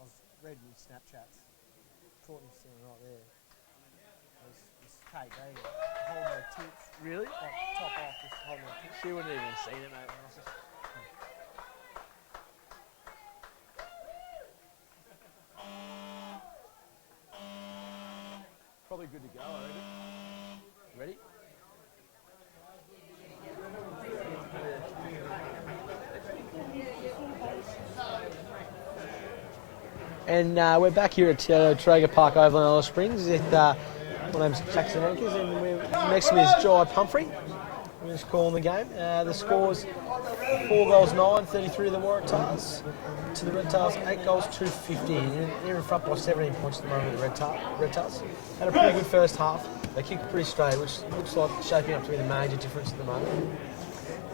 I was reading your Snapchats. Caught me sitting right there. This Kate Dagan holding her tits. Really? Like top off, just holding her tits. She wouldn't even seen it, mate. Probably good to go, I reckon. Ready? And we're back here at Traeger Park, Oval in Alice Springs. My name's Jackson Ankers, and next to me is Jai Pumphrey. We're just calling the game. The score's 4 goals 9, 33 to the Waratahs. To the Redtails, 8 goals 250. They're in front by 17 points at the moment. The Redtails had a pretty good first half. They kicked pretty straight, which looks like shaping up to be the major difference at the moment.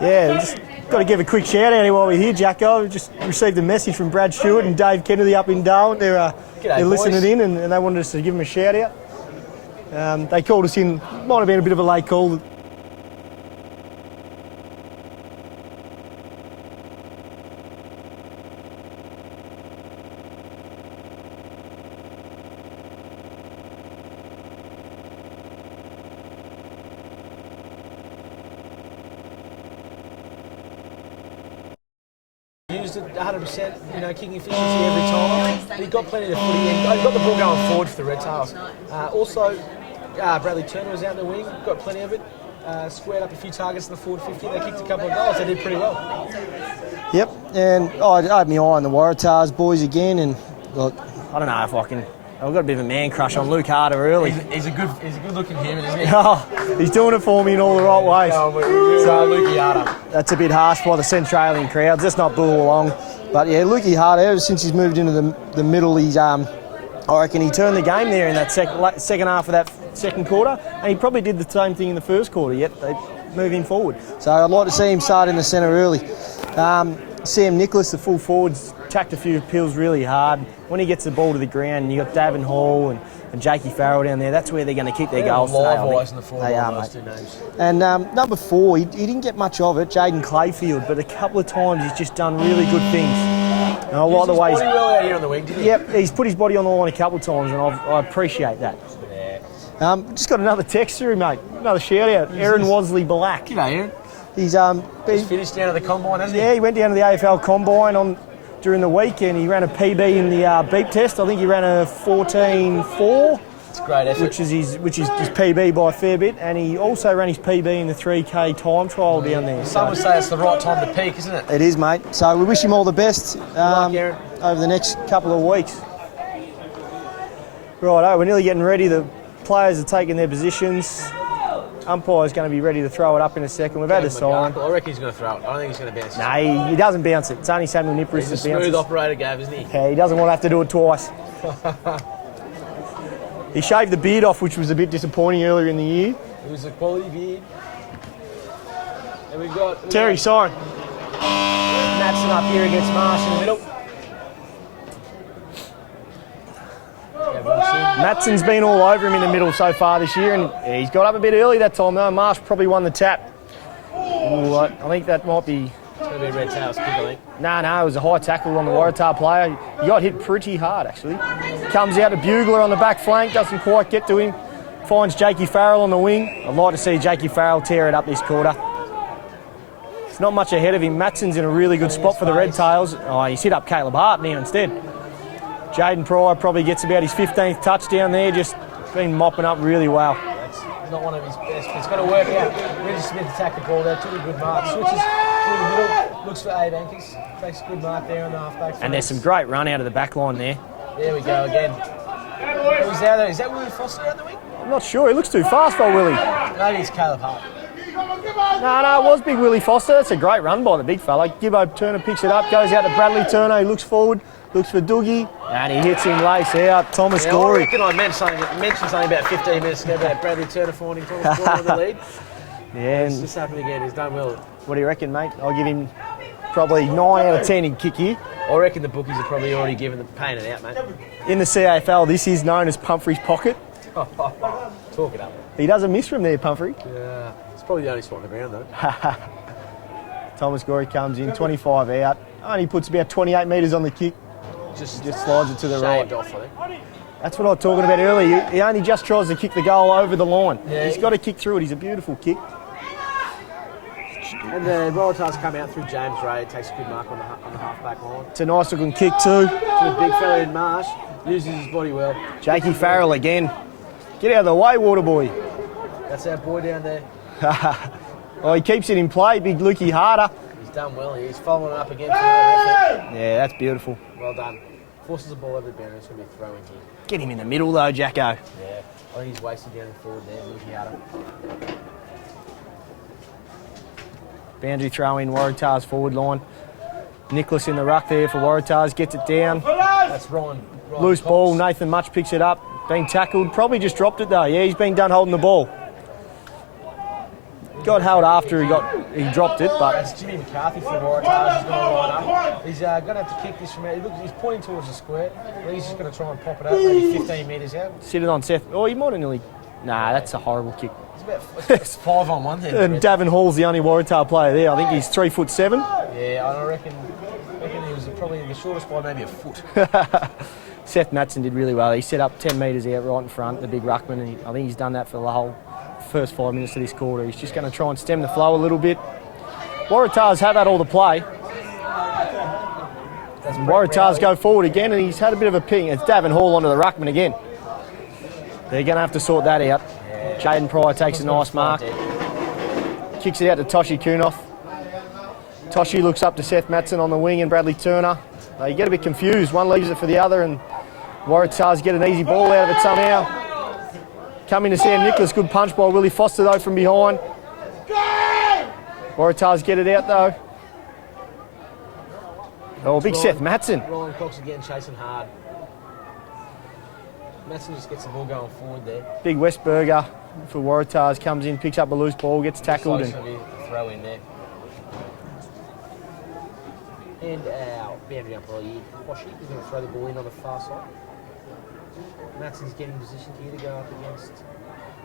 Yeah, just got to give a quick shout out here while we're here, Jacko. We just received a message from Brad Stewart and Dave Kennedy up in Darwin. They're listening in and they wanted us to give them a shout out. They called us in, might have been a bit of a late call. Used it 100%, kicking efficiency every time. But he got plenty of the footy in. He got the ball going forward for the Redtails. Also, Bradley Turner was out in the wing, got plenty of it. Squared up a few targets in the forward 50. They kicked a couple of goals. They did pretty well. Yep, and I had my eye on the Waratahs boys again, and look, I don't know if I can. I've got a bit of a man crush on Luke Harder early. He's a good looking human, isn't he? Oh, he's doing it for me in all the right ways. So Lukey Harder. That's a bit harsh by the Centralian crowds. Let's not boo along. But yeah, Lukey Harder, ever since he's moved into the middle, he's I reckon he turned the game there in that second half of that second quarter, and he probably did the same thing in the first quarter, yet they move him forward. So I'd like to see him start in the centre early. Sam Nicholas, the full forwards, tacked a few appeals really hard. When he gets the ball to the ground, you got Davin Hall and Jakey Farrell down there. That's where they're going to keep their goals today. Live in the forward they line, are, those mate. two names. And number 4, he didn't get much of it, Jaden Clayfield, but a couple of times he's just done really good things. And I like the way he's well out here on the wing, didn't he? Yep, he's put his body on the line a couple of times, and I appreciate that. Yeah. Just got another text through, mate. Another shout out. Aaron Wasley Black. G'day, Aaron. He's finished down at the combine, hasn't he? Yeah, he went down to the AFL combine during the week, and he ran a PB in the beep test. I think he ran a 14.4. It's a great effort. Which is his PB by a fair bit, and he also ran his PB in the 3K time trial down there. Some would say it's the right time to peak, isn't it? It is, mate. So we wish him all the best Aaron. over the next couple of weeks. Right, we're nearly getting ready. The players are taking their positions. Umpire's going to be ready to throw it up in a second. We've had a sign. I reckon he's going to throw it. I don't think he's going to bounce it. No, he doesn't bounce it. It's only Samuel Nipris that bounces. He's a smooth operator, Gav, isn't he? Yeah, he doesn't want to have to do it twice. He shaved the beard off, which was a bit disappointing earlier in the year. It was a quality beard. And we've got... Terry, sign. Matson up here against Marsh in the middle. Matson's been all over him in the middle so far this year, and he's got up a bit early that time though. Marsh probably won the tap. Ooh, I think that might be... It's going to be a Redtails kick, I think. No, it was a high tackle on the Waratah player. He got hit pretty hard, actually. Comes out to Bugler on the back flank, doesn't quite get to him. Finds Jakey Farrell on the wing. I'd like to see Jakey Farrell tear it up this quarter. It's not much ahead of him. Matson's in a really good spot for the Redtails. Oh, he's hit up Caleb Hart now instead. Jaden Pryor probably gets about his 15th touchdown there, just been mopping up really well. That's not one of his best, but it's got to work out. Reggie Smith attacked the ball there, took a good mark. Switches through the middle, looks for Abe Anchors, takes a good mark there on the halfback. And there's some great run out of the back line there. There we go again. Who's out there? Is that Willie Foster out the wing? I'm not sure, he looks too fast by Willie. Maybe it's Caleb Hart. No, it was big Willie Foster. That's a great run by the big fella. Gibbo Turner picks it up, goes out to Bradley Turner, he looks forward, looks for Doogie, and he hits him lace out. Thomas Gorey. I reckon I mentioned something about 15 minutes ago about Bradley Turner finding Thomas Gorey on the lead. Yeah, It's just happened again. He's done well. what do you reckon, mate? I'll give him probably 9 out of 10 in kick here. I reckon the bookies are probably already given the pain it out, mate. In the CAFL, this is known as Pumphrey's Pocket. Talk it up. He doesn't miss from there, Pumphrey. Yeah, it's probably the only spot on the ground though. Thomas Gorey comes in, 25 out. Only puts about 28 metres on the kick. Just slides it to the right. Shaved off, I think. That's what I was talking about earlier. He only just tries to kick the goal over the line. Yeah. He's got to kick through it. He's a beautiful kick. And the Waratahs come out through James Ray, takes a good mark on the half-back line. It's a nice looking kick too. To the big fella in Marsh, uses his body well. Jakey Farrell again. Get out of the way, water boy. That's our boy down there. Oh, he keeps it in play, big Lukey Harder. He's done well. He's following it up again for another effort. Yeah, that's beautiful. Well done. Forces the ball over the boundary. It's going to be a throw in here. Get him in the middle though, Jacko. Yeah. I think he's wasted down the forward there. Lukey Harder. Boundary throw in, Waratahs forward line. Nicholas in the ruck there for Waratahs, gets it down. That's Ryan Loose Cox. ball, Nathan Much picks it up. Been tackled, probably just dropped it though. Yeah, he's been done holding the ball. Got held after he got he dropped it, but That's Jimmy McCarthy for Waratah. He's going to line up. He's going to have to kick this from out. He's pointing towards the square. He's just going to try and pop it up, maybe 15 metres out. sit it on Seth. Oh, he might have nearly... Nah, that's a horrible kick. It's 5-on-1 there. And Davin Hall's the only Waratah player there. I think he's 3'7". Yeah, I reckon he was probably the shortest by maybe a foot. Seth Matson did really well. He set up 10 metres out right in front, the big ruckman, and I think he's done that for the whole first 5 minutes of this quarter. He's just going to try and stem the flow a little bit. Waratahs have had all the play. And Waratahs go forward again, and he's had a bit of a ping. It's Davin Hall onto the ruckman again. They're going to have to sort that out. Jaden Pryor takes a nice mark. Kicks it out to Toshi Kunoth. Toshi looks up to Seth Matson on the wing and Bradley Turner. They get a bit confused. One leaves it for the other, and Waratahs get an easy ball out of it somehow. Coming to Sam Nicholas. Good punch by Willie Foster, though, from behind. Waratahs get it out, though. Oh, big Seth Matson. Ryan Cox again chasing hard. Matson just gets the ball going forward there. Big Westberger for Waratahs comes in, picks up a loose ball, gets tackled. It's going to be a throw in there. And our boundary umpire here, Washy, is going to throw the ball in on the far side. Matson's getting positioned here to go up against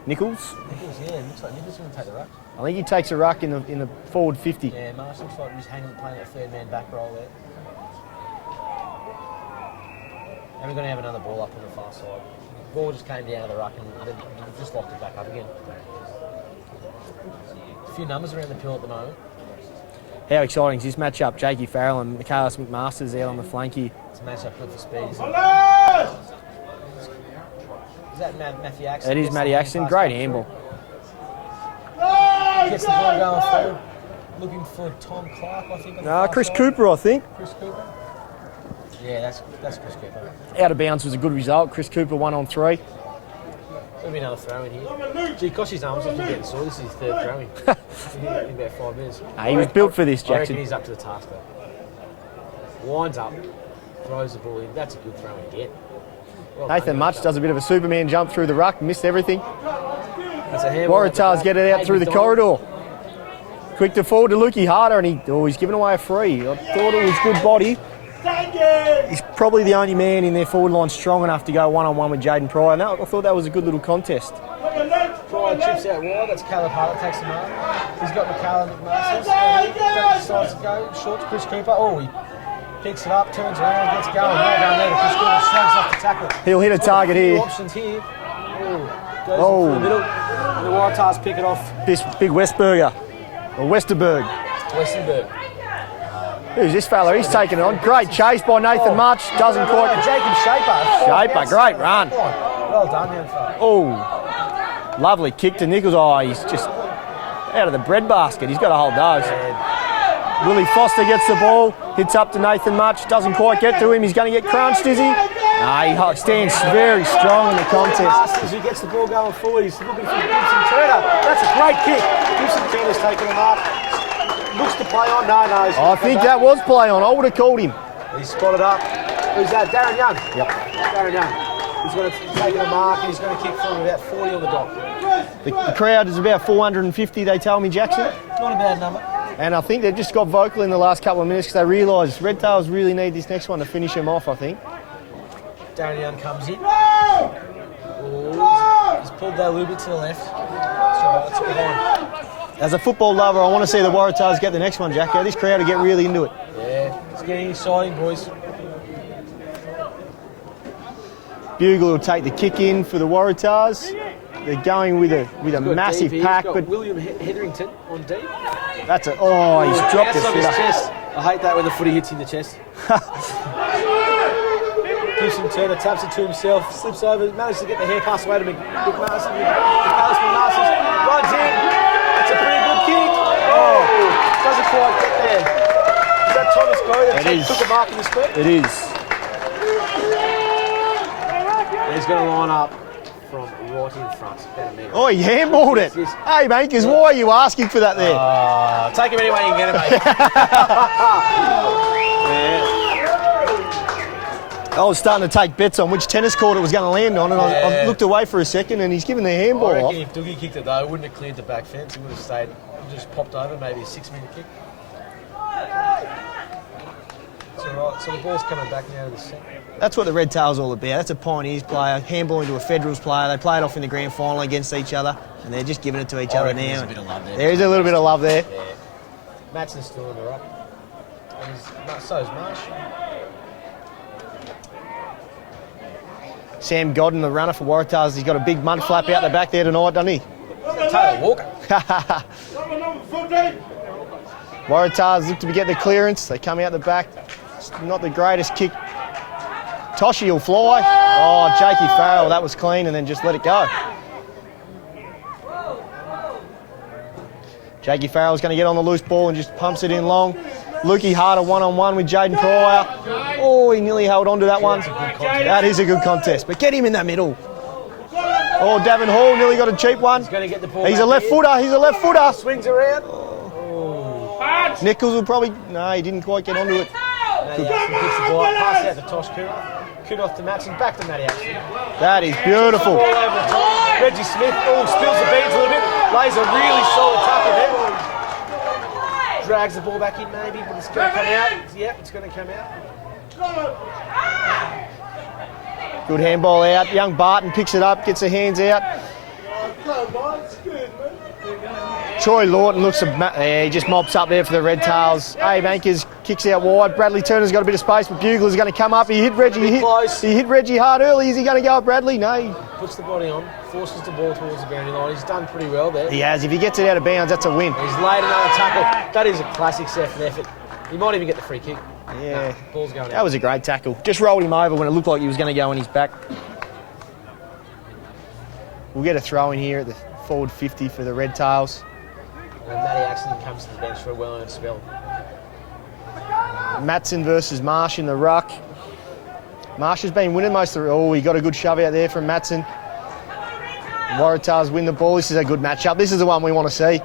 Nichols. Nichols. Yeah, it looks like Nichols is going to take the ruck. I think he takes a ruck in the forward 50. Yeah, Marsh looks like he's hanging, playing that third man back roll there. And we're going to have another ball up on the far side. The ball just came down to the ruck and they've just locked it back up again. A few numbers around the pill at the moment. How exciting is this matchup? Jakey Farrell and Michaelis McMaster's out on the flank here. It's a matchup good for speed, isn't it? Is that Matthew Axton? It is Matty Axton. Great handball. Gets the ball going forward. Looking for Tom Clark, I think. On the far Chris side. Cooper, I think. Chris Cooper? Yeah, that's Chris Cooper. Out of bounds was a good result. Chris Cooper 1-on-3. There'll be another throw in here. Gee, Koshy's arms have been getting sore. This is his third throw in about 5 minutes. He was built for this, I reckon Jackson. he's up to the task though. Winds up, throws the ball in. That's a good throw in again. Well Nathan done, Much does a bit of a Superman jump through the ruck, missed everything. That's a handball. Waratahs get it out through the corridor. Quick to forward to Lukey Harder, and he's given away a free. I thought it was good body. He's probably the only man in their forward line strong enough to go one-on-one with Jaden Pryor. And I thought that was a good little contest. Pryor chips out wide. That's Caleb Hart takes the mark. He's got McCallum McMasters. Decides to go short to Chris Cooper. Oh, he picks it up, turns around, gets going. Well done there to Chris Cooper. Shrugs off the tackle. He'll hit a target here. Options here. Goes in the middle. And the Waratahs pick it off. This big Westberger, or Westerberg. Westenberg. Who's this fella? He's taking it on. Great chase by Nathan Much. Doesn't quite. Jacob Shaper. Shaper, great run. Well done, young fella. Oh, lovely kick to Nichols. Oh, he's just out of the bread basket. He's got to hold those. Willie Foster gets the ball, hits up to Nathan Much. Doesn't quite get to him. He's going to get crunched, is he? No, he stands very strong in the contest. As he gets the ball going forward, he's looking for Gibson Turner. That's a great kick. Gibson Turner's taking the mark. Looks to play on. No. I think that was play on. I would have called him. He's spotted up. Who's that? Darren Young. Yep. Darren Young. He's going to take a mark and he's going to kick from about 40 on the dot. The crowd is about 450, they tell me, Jackson. Not a bad number. And I think they've just got vocal in the last couple of minutes because they realise Redtails really need this next one to finish them off, I think. Darren Young comes in. Oh, he's pulled that a little bit to the left. So let's get on. As a football lover, I want to see the Waratahs get the next one, Jacko. This crowd will get really into it. Yeah, it's getting exciting, boys. Bugle will take the kick in for the Waratahs. They're going with a massive DP. pack, He's got but William Hetherington on D. that's a he's dropped Outside it. his chest. I hate that when the footy hits in the chest. Gibson Turner taps it to himself, slips over, manages to get the hair pass away to McMasters. Runs in. That's a pretty good kick. Oh, doesn't quite get there. Is that Thomas Groh that took a mark in the square? It is. He's going to line up from right in front. Oh, he handballed it. Yes. Hey, mate, because why are you asking for that there? Take him any way you can get him, mate. I was starting to take bets on which tennis court it was going to land on, and I looked away for a second, and he's given the handball I off. reckon if Doogie kicked it though, it wouldn't have cleared the back fence. It would have stayed, just popped over, maybe a 6-metre kick. It's all right. So the ball's coming back now to the centre. That's what the Redtails all about. That's a Pioneers player, handball into a Federals player. They played off in the grand final against each other, and they're just giving it to each other now. There's a bit of love there. There is a little bit of love there. Yeah. Matson's still in the ruck. And so's Marsh. Sam Godden, the runner for Waratahs, he's got a big mud flap out the back there tonight, doesn't he? Taylor Walker. Waratahs look to get the clearance. They come out the back. It's not the greatest kick. Toshi will fly. Oh, Jakey Farrell, that was clean, and then just let it go. Jakey Farrell's going to get on the loose ball and just pumps it in long. Lukey Harder one-on-one with Jaden Pryor. Oh, he nearly held on to that one. That is a good contest, but get him in that middle. Oh, Davin Hall nearly got a cheap one. He's going to get the ball. He's a left footer. He's a left footer. Swings around. Nichols will probably... No, he didn't quite get onto it. Matty Axton picks the ball up, pass out to Tosh Kunoff. Kunoff to Matson, back to Matty Axton. That is beautiful. Ball over the top. Reggie Smith, spills the beans a little bit. Lays a really solid tackle there. Drags the ball back in maybe, but it's going to come out. Yep, it's going to come out. Good handball out. Young Barton picks it up, gets the hands out. Troy Lawton looks he just mops up there for the Redtails. Abe Ankers kicks out wide. Bradley Turner's got a bit of space, but Bugler's going to come up. He hit Reggie. He hit Reggie hard early. Is he going to go at Bradley? No. He puts the body on, forces the ball towards the boundary line. He's done pretty well there. He has. If he gets it out of bounds, that's a win. He's laid another tackle. That is a classic set effort. He might even get the free kick. Yeah. No, ball's going out. That was a great tackle. Just rolled him over when it looked like he was going to go on his back. We'll get a throw in here at the forward 50 for the Redtails. And Matty Axton comes to the bench for a well-earned spell. Matson versus Marsh in the ruck. Marsh has been winning most of the... Oh, he got a good shove out there from Matson. Waratahs win the ball. This is a good matchup. This is the one we want to see.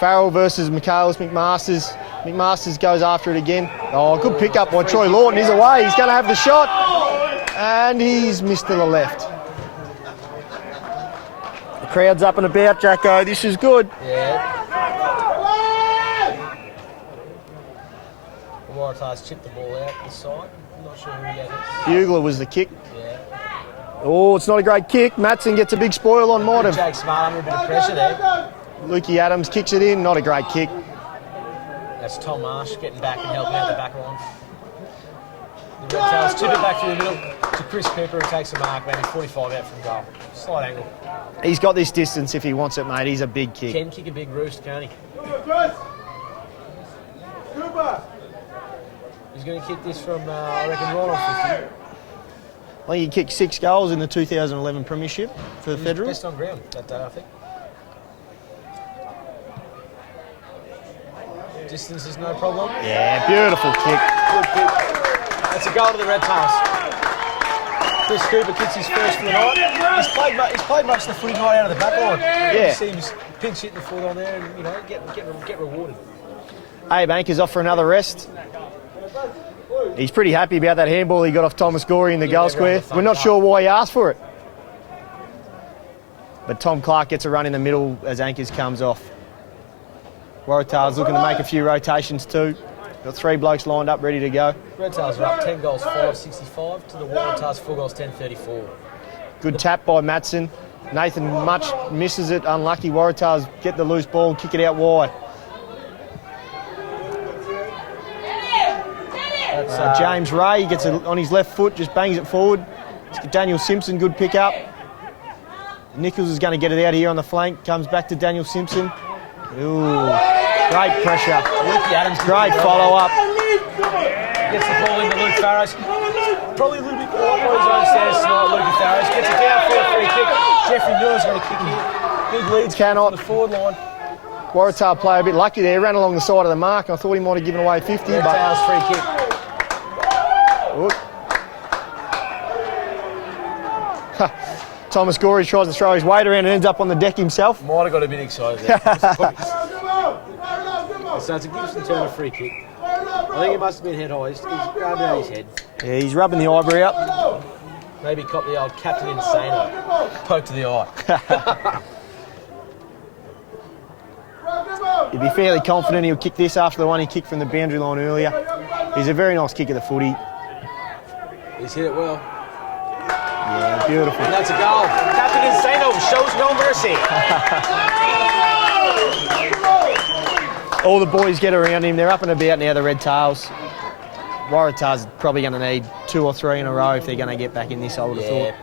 Farrell versus Michaelis McMasters. McMasters goes after it again. Oh, good pickup by Troy Lawton. He's away. He's going to have the shot. And he's missed to the left. The crowd's up and about, Jacko. This is good. Yeah. The Waratahs chipped the ball out this side. I'm not sure who he had it. Bugler was the kick. Yeah. Oh, it's not a great kick. Matson gets a big spoil on Mortem. Jake Smart under a bit of pressure there. Lukey Adams kicks it in. Not a great kick. That's Tom Marsh getting back and helping out the back line. The Redtails tip it back through the middle to Chris Cooper, who takes a mark, maybe 45 out from goal. Slight angle. He's got this distance if he wants it, mate. He's a big kick. Can kick a big roost, can't he? He's going to kick this from, I reckon, right on 50. I think he kicked 6 goals in the 2011 Premiership for the Federals. Best on ground that day, I think. Distance is no problem. Yeah, beautiful kick. Good kick. That's a goal to the Redtails. Chris Cooper kicks his first for the night. He's played much of the footy night out of the back line. Yeah. He seems pinch hitting the foot on there and, you know, get rewarded. Abe Anker's off for another rest. He's pretty happy about that handball he got off Thomas Gorey in the goal square. We're not sure why he asked for it. But Tom Clark gets a run in the middle as Ankers comes off. Waratah's looking to make a few rotations too. Got 3 blokes lined up ready to go. Redtails are up 10 goals, 5-65 to the Waratahs 4 goals, 10-34. Good tap by Matson. Nathan Much misses it. Unlucky. Waratahs get the loose ball and kick it out wide. James Ray gets it on his left foot, just bangs it forward. Daniel Simpson, good pick up. Nichols is going to get it out here on the flank. Comes back to Daniel Simpson. Ooh, great pressure. Great follow-up. Gets the ball into Luke Farrows. Probably a little bit more on his own stance tonight, Luke Farrows. Gets it down for a free kick. Jeffrey Miller's going to kick here. Big leads Cannot. from the forward line. Waratah player a bit lucky there. Ran along the side of the mark. I thought he might have given away 50. Redtails free kick. Thomas Gorey tries to throw his weight around and ends up on the deck himself. Might have got a bit excited there. So it's a Gibson Turner free kick. I think it must have been head high. He's grabbed out his head. Yeah, he's rubbing the ivory up. Maybe cop the old Captain Insano. Poke to the eye. He'd be fairly confident he'll kick this after the one he kicked from the boundary line earlier. He's a very nice kick of the footy. He's hit it well. Yeah, beautiful. And that's a goal. Captain Insano shows no mercy. All the boys get around him. They're up and about now, the Redtails. Waratah's probably going to need 2 or 3 in a row if they're going to get back in this, I would have thought.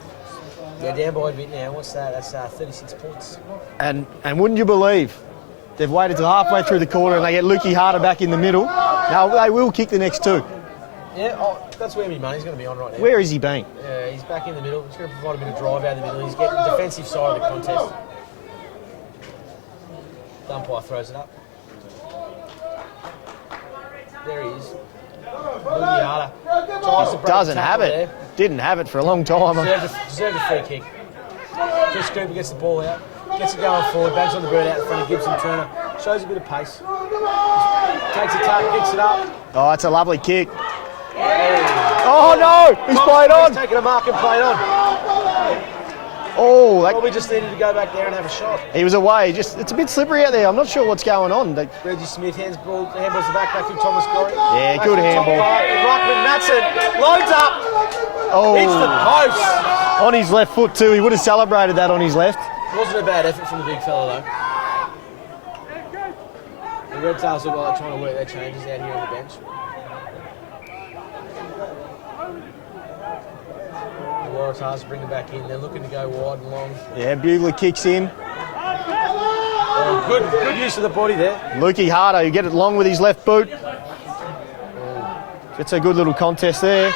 They're down by a bit now. What's that? That's 36 points. And wouldn't you believe, they've waited till halfway through the quarter and they get Lukey Harder back in the middle. Now, they will kick the next 2. Yeah, that's where my money's going to be on right now. Where has he been? Yeah, he's back in the middle. He's going to provide a bit of drive out of the middle. He's getting the defensive side of the contest. Umpire throws it up. There he is. Lukey Harder. Doesn't have it. There. Didn't have it for a long time. Deserved a free kick. Chris Cooper gets the ball out. Gets it going forward. Bangs on the bird out in front of Gibson Turner. Shows a bit of pace. Takes a tap, picks it up. Oh, it's a lovely kick. Oh no! He's played on. He's taken a mark and played on. Oh, Probably just needed to go back there and have a shot. he was away. It's a bit slippery out there. I'm not sure what's going on. Reggie Smith handballs the back through Thomas Gorey. Yeah, Back good to top handball. right, and Ruckman Matson loads up. Oh, Hits the post. on his left foot too. He would have celebrated that on his left. Wasn't a bad effort from the big fella though. The Redtails look like trying to work their changes out here on the bench. The Waratahs bring it back in. They're looking to go wide and long. Yeah, Bugler kicks in. Oh, good use of the body there. Lukey Harder, you get it long with his left boot. It's a good little contest there.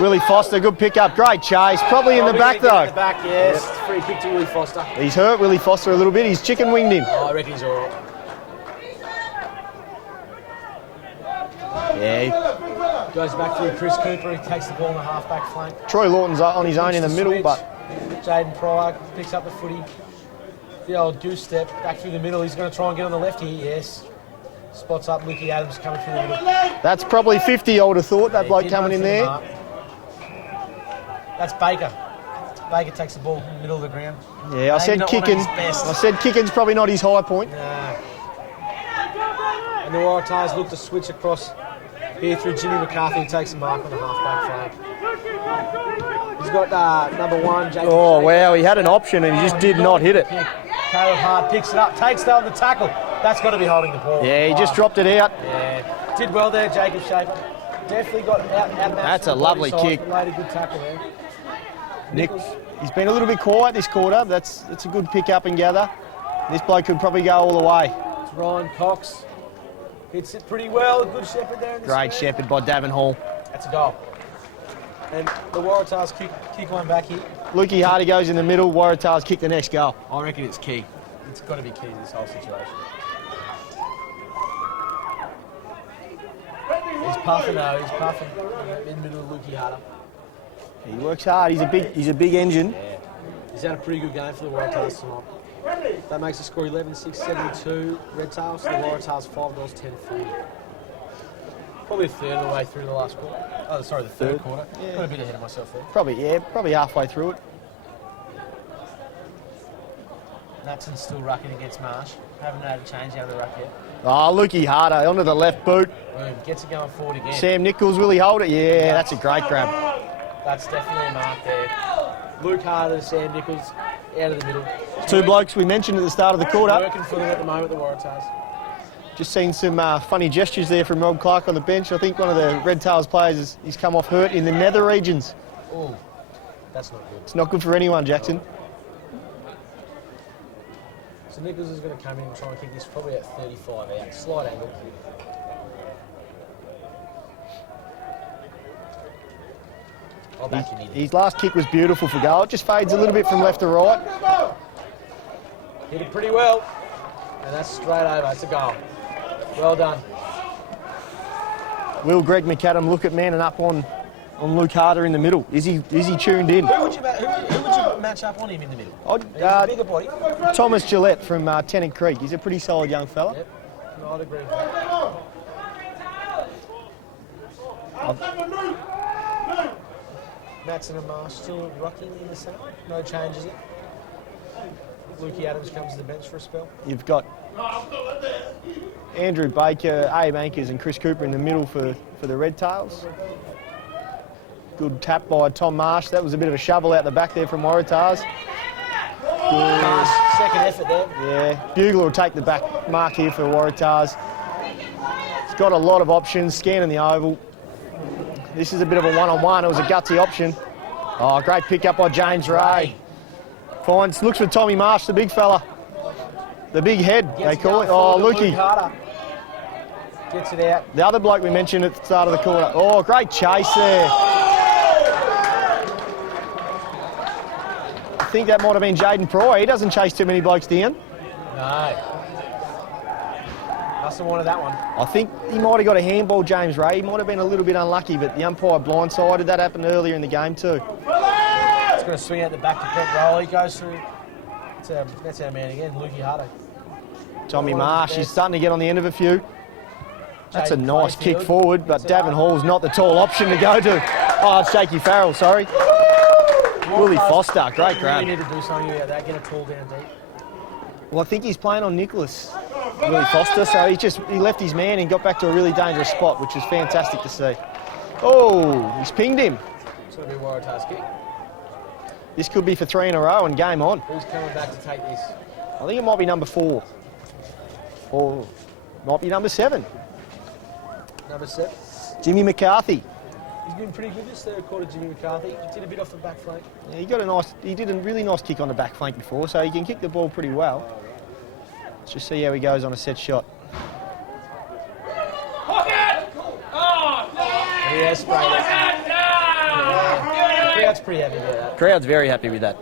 Willie Foster, good pick up. Great chase. Probably in the back though. In the back, yes. Free kick to Willie Foster. He's hurt Willie Foster a little bit. He's chicken winged him. Oh, I reckon he's all right. Yeah, Goes back through Chris Cooper. He takes the ball on the half-back flank. Troy Lawton's on his own in the middle, Switch. but Jaden Pryor picks up the footy. The old goose step back through the middle. He's going to try and get on the left here. Yes. Spots up Mickey Adams coming through the middle. that's probably 50, I would have thought, that Yeah, bloke did coming run in through the there. mark. That's Baker. Baker takes the ball in the middle of the ground. Yeah, I said not one of kicking. his best. I said kicking's probably not his high point. And the Waratahs look to switch across here through Jimmy McCarthy, who takes the mark on the half-back flank. He's got number 1, Jacob. Oh, Shaker. wow, he had an option and he just did not hit it. Caleb Hart picks it up, takes that on the tackle. That's got to be holding the ball. Yeah, he just dropped it out. Yeah, did well there, Jacob Shaper. Definitely got outmatched. That's a from the lovely body size, kick. but laid a good tackle there. Nick, he's been a little bit quiet this quarter. That's a good pick up and gather. This bloke could probably go all the way. It's Ryan Cox. Hits it pretty well. Good shepherd there in the Great square. shepherd by Davin Hall. That's a goal. And the Waratahs kick one back here. Lukey Hardy goes in the middle. Waratahs kick the next goal. I reckon it's key. It's got to be key to this whole situation. He's puffing though. He's puffing in the middle of Lukey Harder. He works hard. He's a big engine. Yeah. He's had a pretty good game for the Waratahs tonight. That makes the score 11-6-72. Redtails. The Waratahs $5.10.40. Probably a third of the way through the last quarter. Oh, sorry, the third quarter. Yeah. Got a bit ahead of myself there. Probably halfway through it. Matson's still rucking against Marsh. Haven't had a change out of the ruck yet. Oh, Lukey Harder onto the left boot. Boom, gets it going forward again. Sam Nichols, will he hold it? Yeah, that's a great grab. That's definitely a mark there. Luke Harder, Sam Nichols, out of the middle. 2 blokes we mentioned at the start of the quarter. Working for them at the moment, the Waratahs. Just seen some funny gestures there from Rob Clark on the bench. I think one of the Redtails players he's come off hurt in the nether regions. Oh, that's not good. It's not good for anyone, Jackson. So Nichols is going to come in and try and kick this probably at 35 out. Slight angle. I'll back him in. His last kick was beautiful for goal. It just fades a little bit from left to right. Hit it pretty well. And that's straight over. It's a goal. Well done. Will Greg McAdam look at manning up on Luke Harder in the middle? Is he tuned in? Who would you match up on him in the middle? He's a bigger body. Thomas Gillette from Tennant Creek. He's a pretty solid young fella. Yep. No, I'd agree with that. Matson and Marsh still rocking in the centre. No changes yet. Lukey Adams comes to the bench for a spell. You've got Andrew Baker, Abe Ankers and Chris Cooper in the middle for the Redtails. Good tap by Tom Marsh. That was a bit of a shovel out the back there from Waratahs. Marsh, second effort there. Yeah, Bugler will take the back mark here for Waratahs. He's got a lot of options, scanning the oval. This is a bit of a one-on-one. It was a gutsy option. Oh, great pick up by James Ray. Finds, looks for Tommy Marsh, the big fella. The big head, they call it. Oh, Lukey. Gets it out. The other bloke we mentioned at the start of the quarter. Oh, great chase there. I think that might have been Jaden Pryor. He doesn't chase too many blokes down. No. Must have wanted that one. I think he might have got a handball, James Ray. He might have been a little bit unlucky, but the umpire blindsided. That happened earlier in the game too. It's going to swing out the back to Brent Roll. He goes through. That's our man again, Lukey Harder. Tommy Marsh, he's starting to get on the end of a few. That's a nice kick forward, but Davin Hall's not the tall option to go to. Oh, it's Jakey Farrell, sorry. Willie Foster, great grab. We need to do something about that, get a tall down deep. Well, I think he's playing on Nicholas, Willie Foster, so he left his man and got back to a really dangerous spot, which is fantastic to see. Oh, he's pinged him. It's going to be Waratah's kick. This could be for 3 in a row and game on. Who's coming back to take this? I think it might be number 4. Or might be number 7. Number 7. Jimmy McCarthy. He's been pretty good this third quarter, Jimmy McCarthy. He did a bit off the back flank. Yeah, he did a really nice kick on the back flank before, so he can kick the ball pretty well. Let's just see how he goes on a set shot. He has sprayed it. Yeah. The crowd's pretty happy with that. Crowd's very happy with that.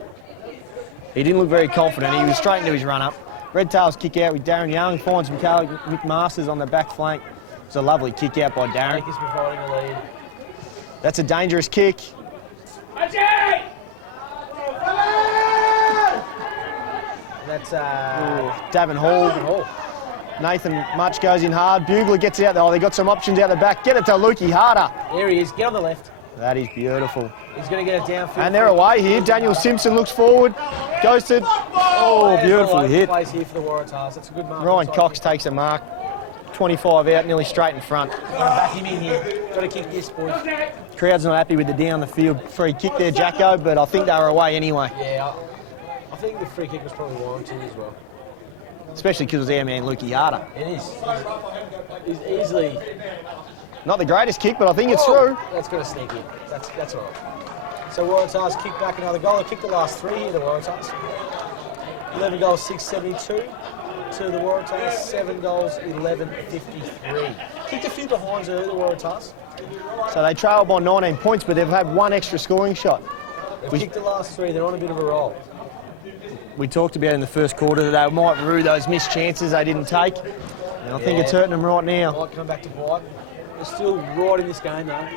He didn't look very confident. He was straight into his run-up. Redtails kick out with Darren Young, finds Mick Masters on the back flank. It's a lovely kick out by Darren. He's providing a lead. That's a dangerous kick. That's Davin Hall. Nathan Much goes in hard. Bugler gets it out there. Oh, they got some options out the back. Get it to Lukey Harder. There he is. Get on the left. That is beautiful. He's going to get it downfield. And they're away here. Daniel Simpson looks forward. Goes to... Oh, beautiful hit. Plays here for the Waratahs. That's a good mark. Ryan Cox takes a mark. 25 out, nearly straight in front. Got to back him in here. Got to kick this, boys. Crowd's not happy with the down the field free kick there, Jacko, but I think they were away anyway. Yeah, I think the free kick was probably warranted as well. Especially because it was our man, Lukey Harder. It is. He's easily... Not the greatest kick, but I think it's through. That's going to sneak in. That's all right. So Waratahs kick back another goal. They kicked the last 3 here, the Waratahs. 11 goals, 672 to the Waratahs. 7 goals, 1153. Kicked a few behinds early, the Waratahs. So they trail by 19 points, but they've had 1 extra scoring shot. They've kicked the last 3. They're on a bit of a roll. We talked about in the first quarter that they might rue those missed chances they didn't take. And I think it's hurting them right now. Might come back to bite. They're still right in this game, though.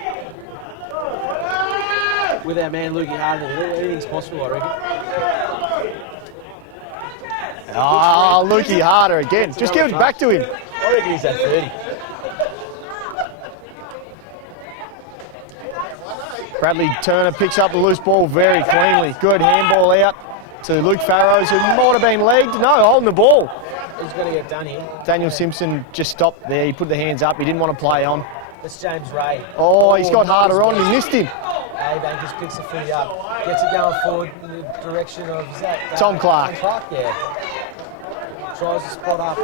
With our man, Lukey Harder, anything's possible, I reckon. Oh, Lukey Harder again. Just give it back to him. I reckon he's at 30. Bradley Turner picks up the loose ball very cleanly. Good handball out to Luke Farrows, who might have been legged. No, holding the ball. He's going to get done here. Daniel Simpson just stopped there. He put the hands up. He didn't want to play on. That's James Ray. Oh, he's got Harder on. He missed him. Abe Ankers picks the footy up. Gets it going forward in the direction of... Is that Tom Clark. Tom Clark, yeah. Tries to spot up.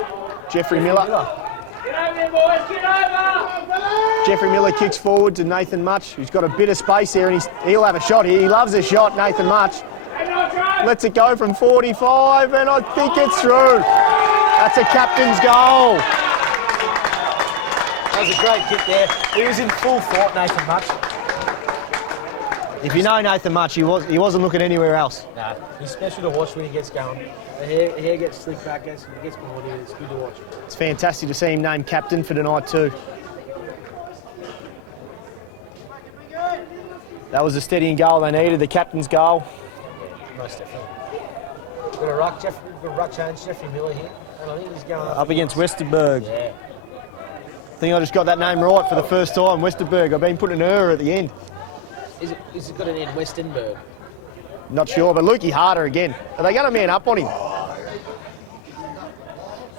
Jeffrey Miller. Get over there, boys, get over! Jeffrey Miller kicks forward to Nathan Much, who's got a bit of space here, and he'll have a shot here. He loves a shot, Nathan Much. Lets it go from 45, and I think it's through. That's a captain's goal. That was a great kick there. He was in full flight, Nathan Much. If you know Nathan Much, he wasn't looking anywhere else. Nah, he's special to watch when he gets going. The hair gets slicked back, gets behind him. It's good to watch. It's fantastic to see him named captain for tonight too. That was a steadying goal they needed, the captain's goal. Most definitely. Got a ruck change, Jeffrey Miller here. And I think he's going Up against Westerberg. Yeah. I think I just got that name right for the first time. Westerberg. I've been putting an at the end. Is it got an N? Westonberg. Not sure, but Lukey Harder again. Are they going to man up on him?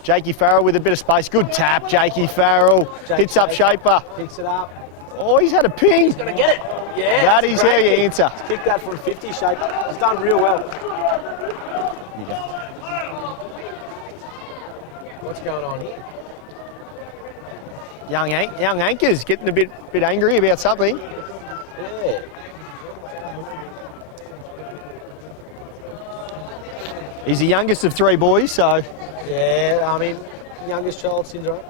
Jakey Farrell with a bit of space. Good tap, Jakey Farrell. Hits up Shaper. Picks it up. Oh, he's had a ping. He's going to get it. Yeah. That is how you kick. answer. He's kicked that from 50, Shaper. He's done real well. What's going on here? Young anchors getting a bit angry about something. Yeah. He's the youngest of 3 boys, so... Yeah, I mean, youngest child syndrome.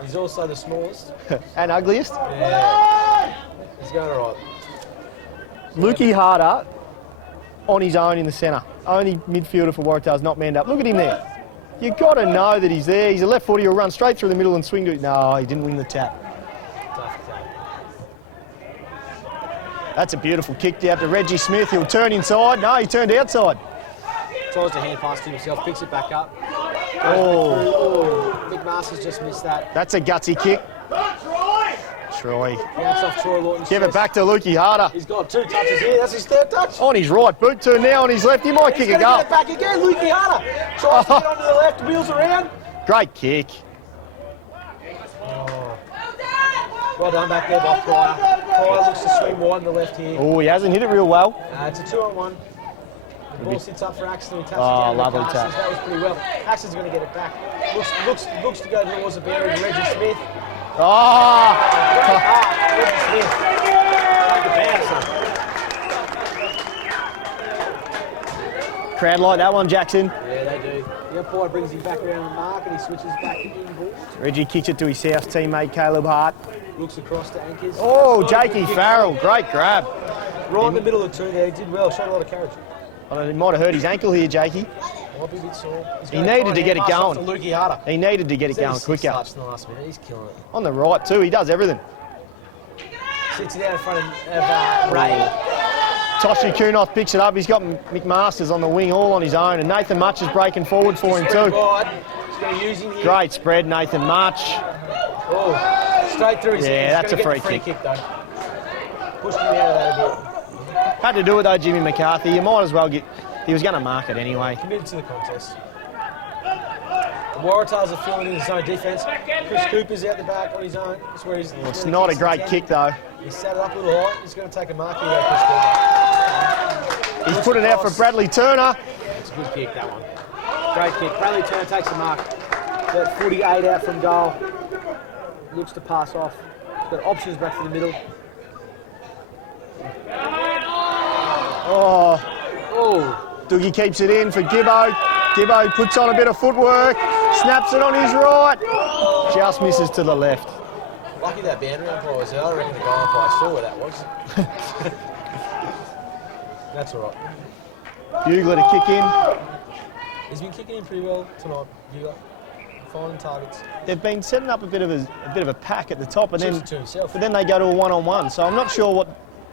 He's also the smallest. and ugliest. Yeah. He's going all right. Lukey Harder on his own in the centre. Only midfielder for Waratah's not manned up. Look at him there. You've got to know that he's there. He's a left footy. He'll run straight through the middle and swing to it. No, he didn't win the tap. Tough tap. That's a beautiful kick out to Reggie Smith. He'll turn inside. No, he turned outside. Tries to hand pass to himself, picks it back up. Oh, McMaster's just missed that. that's a gutsy kick. Troy. Bounce off Troy Lawton. Give it back to Lukey Harder. He's got 2 touches here. That's his 3rd touch. On his right, boot turn now on his left. He might kick a He's goal. going to get it back again. Lukey Harder tries to get onto the left, wheels around. Great kick. Well done back there by Pryor. Pryor looks to swing wide on the left here. Oh, he hasn't hit it real well. It's a 2-on-1. The ball sits up for Axton. He taps it Oh, down to lovely Carstens. tap. That was pretty well. Axton's going to get it back. Looks to go towards the boundary to Reggie Smith. Oh! Great pass, Reggie Smith. Take a bounce. Crowd like that one, Jackson. Yeah, they do. The umpire brings him back around the mark and he switches back inboard. Reggie kicks it to his South teammate Caleb Hart. Looks across to Anchors. Oh, Jakey Farrell, great grab. Right in the middle of the 2 there. He did well. Showed a lot of courage. He might have hurt his ankle here, Jakey. Might be a bit sore. He needed to get it going. Lukey Harder. He needed to get it going quicker. Touch in the last minute. He's killing it. On the right too, he does everything. Sits it out in front of Ray. Toshi Kunoth picks it up. He's got McMasters on the wing all on his own, and Nathan Mutch is breaking forward for him too. Wide. He's going to use him here. Great spread, Nathan Mutch. Oh, straight through his hands. Yeah, that's He's a gonna free get the free kick though. Pushed him out of that a bit. Had to do it though, Jimmy McCarthy. You might as well get... He was going to mark it anyway. Committed to the contest. The Waratahs are filling in his own defence. Chris Cooper's out the back on his own. That's where he's It's not a great kick though. He set it up a little high. He's going to take a mark here, Chris Cooper. He's put it out for Bradley Turner. It's a good kick, that one. Great kick. Bradley Turner takes the mark. That 48 out from goal. Looks to pass off. He's got options back to the middle. Oh, Oh, Doogie keeps it in for Gibbo. Gibbo puts on a bit of footwork, snaps it on his right. Just misses to the left. lucky that boundary umpire was there. I reckon the goal umpire saw where that was. That's all right. Bugler to kick in. He's been kicking in pretty well tonight, Bugler. Finding targets. They've been setting up a bit of a pack at the top, and Keeps then it to himself. but then they go to a one-on-one. So I'm not sure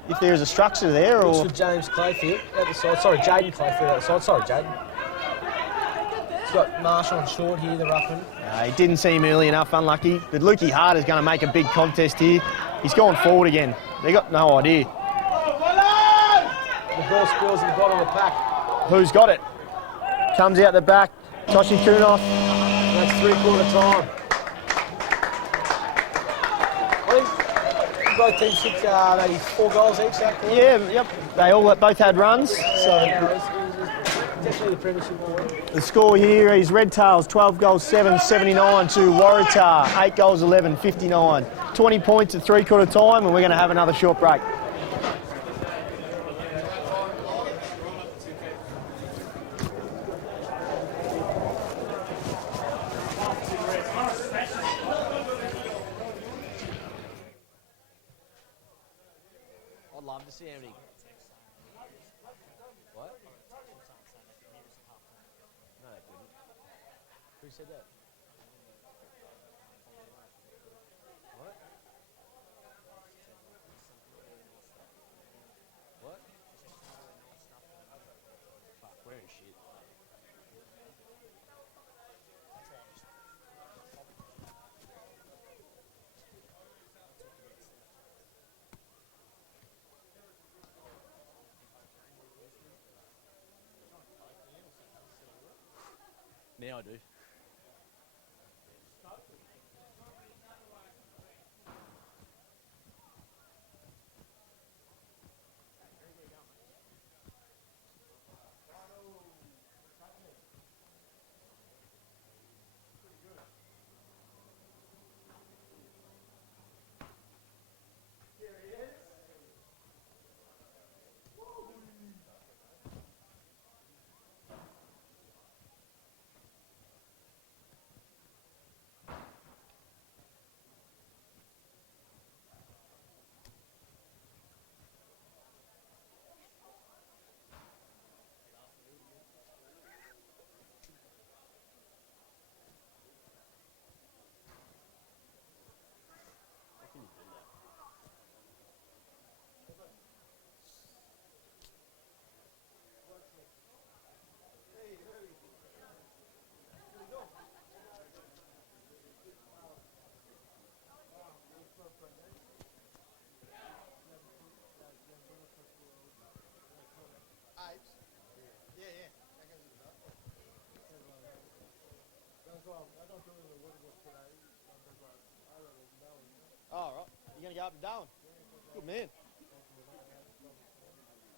if there is a structure there Looks or. for James Clayfield out the side. Sorry, Jaden Clayfield out the side. Sorry, Jaden. He's got Marshall on short here, the ruckman. He didn't see him early enough, unlucky. But Lukey Hart is going to make a big contest here. He's gone forward again. They got no idea. The ball spills in the bottom of the pack. Who's got it? Comes out the back. Toshi Kunoth. That's 3/4 time. I think both teams took maybe 4 goals each that quarter. Yeah, yep. They both had runs. So It was definitely the premiership win. the score here is Redtails 12 goals 7, 79 to Waratah 8 goals 11, 59. 20 points at 3/4 time, and we're going to have another short break. I'd love to see how many. What? No, they couldn't. Who said that? What? What? Fuck, we're in shit. Now I do. Oh, right. You're going to go up to Darwin? Good man.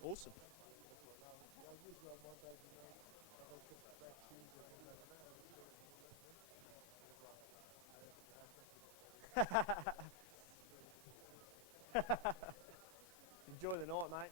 Awesome. Enjoy the night, mate.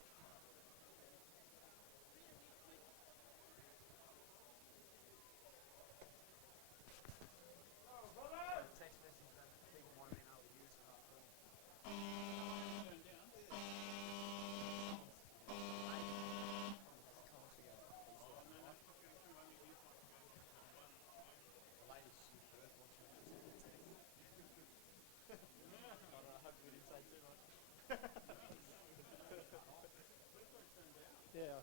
Yeah.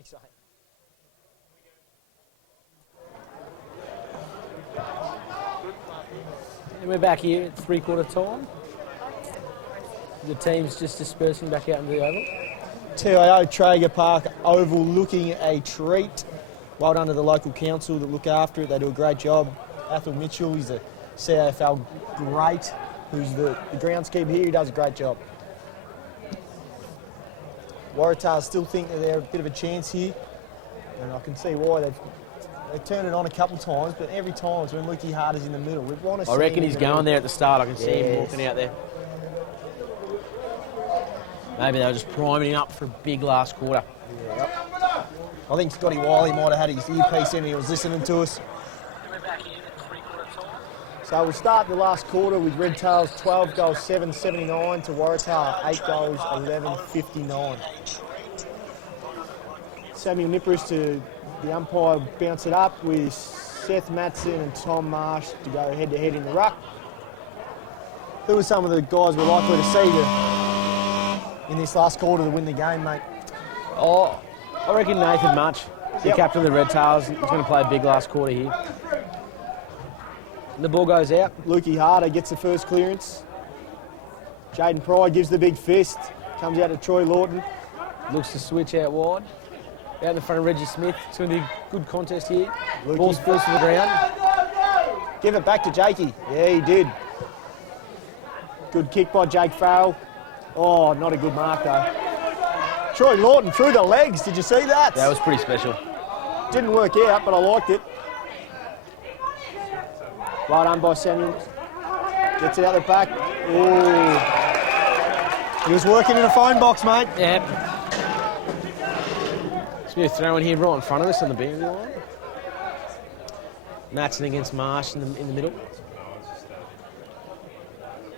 Thanks, mate. And we're back here at three-quarter time. The team's just dispersing back out into the oval. TIO Traeger Park oval looking a treat. Well done to the local council that look after it. They do a great job. Athel Mitchell, he's a CAFL great, who's the groundskeeper here. He does a great job. Waratah still think that they're a bit of a chance here, and I can see why. They've turned it on a couple of times, but every time it's when Lukey Harder's in the middle. We want to see I reckon him he's in the going middle. there at the start. I can see him Yes. walking out there. Maybe they were just priming him up for a big last quarter. Yep. I think Scotty Wiley might have had his earpiece in and he was listening to us. So we'll start the last quarter with Redtails 12 goals 7.79 to Waratah 8 goals 11.59. Samuel Nippers to the umpire bounce it up with Seth Matson and Tom Marsh to go head to head in the ruck. Who are some of the guys we're likely to see in this last quarter to win the game, mate? Oh, I reckon Nathan Much, the Yep. captain of the Redtails, is going to play a big last quarter here. The ball goes out. Lukey Harder gets the first clearance. Jaden Pryor gives the big fist. Comes out to Troy Lawton. Looks to switch out wide. Out in the front of Reggie Smith. It's going to be a good contest here. Lukey. Ball spills to the ground. Give it back to Jakey. Yeah, he did. Good kick by Jake Farrell. Oh, not a good mark though. Troy Lawton through the legs. Did you see that? That was pretty special. Didn't work out, but I liked it. Well done by Samuel. Gets it out the back. Ooh. He was working in a phone box, mate. Yep. Smith throwing here right in front of us on the boundary line. Matson against Marsh in the middle.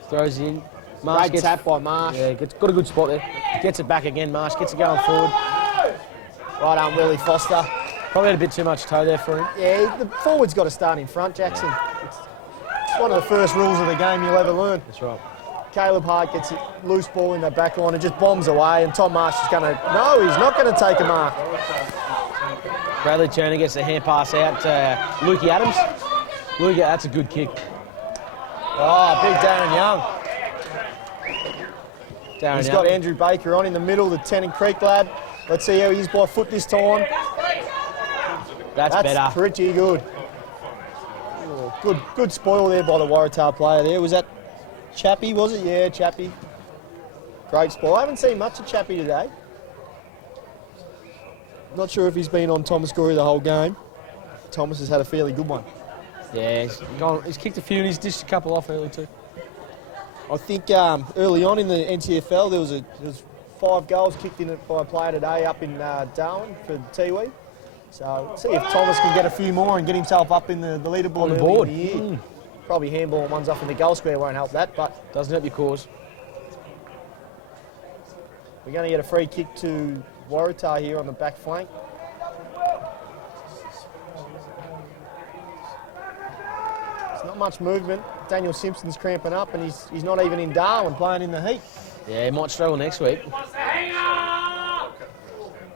Throws it in. Marsh Great tap by Marsh. Yeah, got a good spot there. Gets it back again. Marsh gets it going forward. Right on, Willie Foster. Probably had a bit too much toe there for him. Yeah, the forward's got to start in front, Jackson. It's one of the first rules of the game you'll ever learn. That's right. Caleb Hart gets a loose ball in the back line and just bombs away, and Tom Marsh is going to... No, he's not going to take a mark. Bradley Turner gets the hand pass out to Lukey Adams. Lukey, that's a good kick. Oh, big Darren Young. He's got Young. Andrew Baker on in the middle, the Tennant Creek lad. Let's see how he is by foot this time. That's better. Pretty good. Oh, good spoil there by the Waratah player there. Was that Chappie, was it? Yeah, Chappie. Great spoil. I haven't seen much of Chappie today. Not sure if he's been on Thomas Gorey the whole game. Thomas has had a fairly good one. Yeah, he's kicked a few and he's dished a couple off early too. I think early on in the NTFL there was 5 goals kicked in by a player today up in Darwin for the Tiwi. So see if Thomas can get a few more and get himself up in the leaderboard On the early board. in the year. Probably handballing ones off in the goal square won't help that, but Doesn't help your cause. we're going to get a free kick to Waratah here on the back flank. There's not much movement. Daniel Simpson's cramping up and he's not even in Darwin playing in the heat. Yeah, he might struggle next week.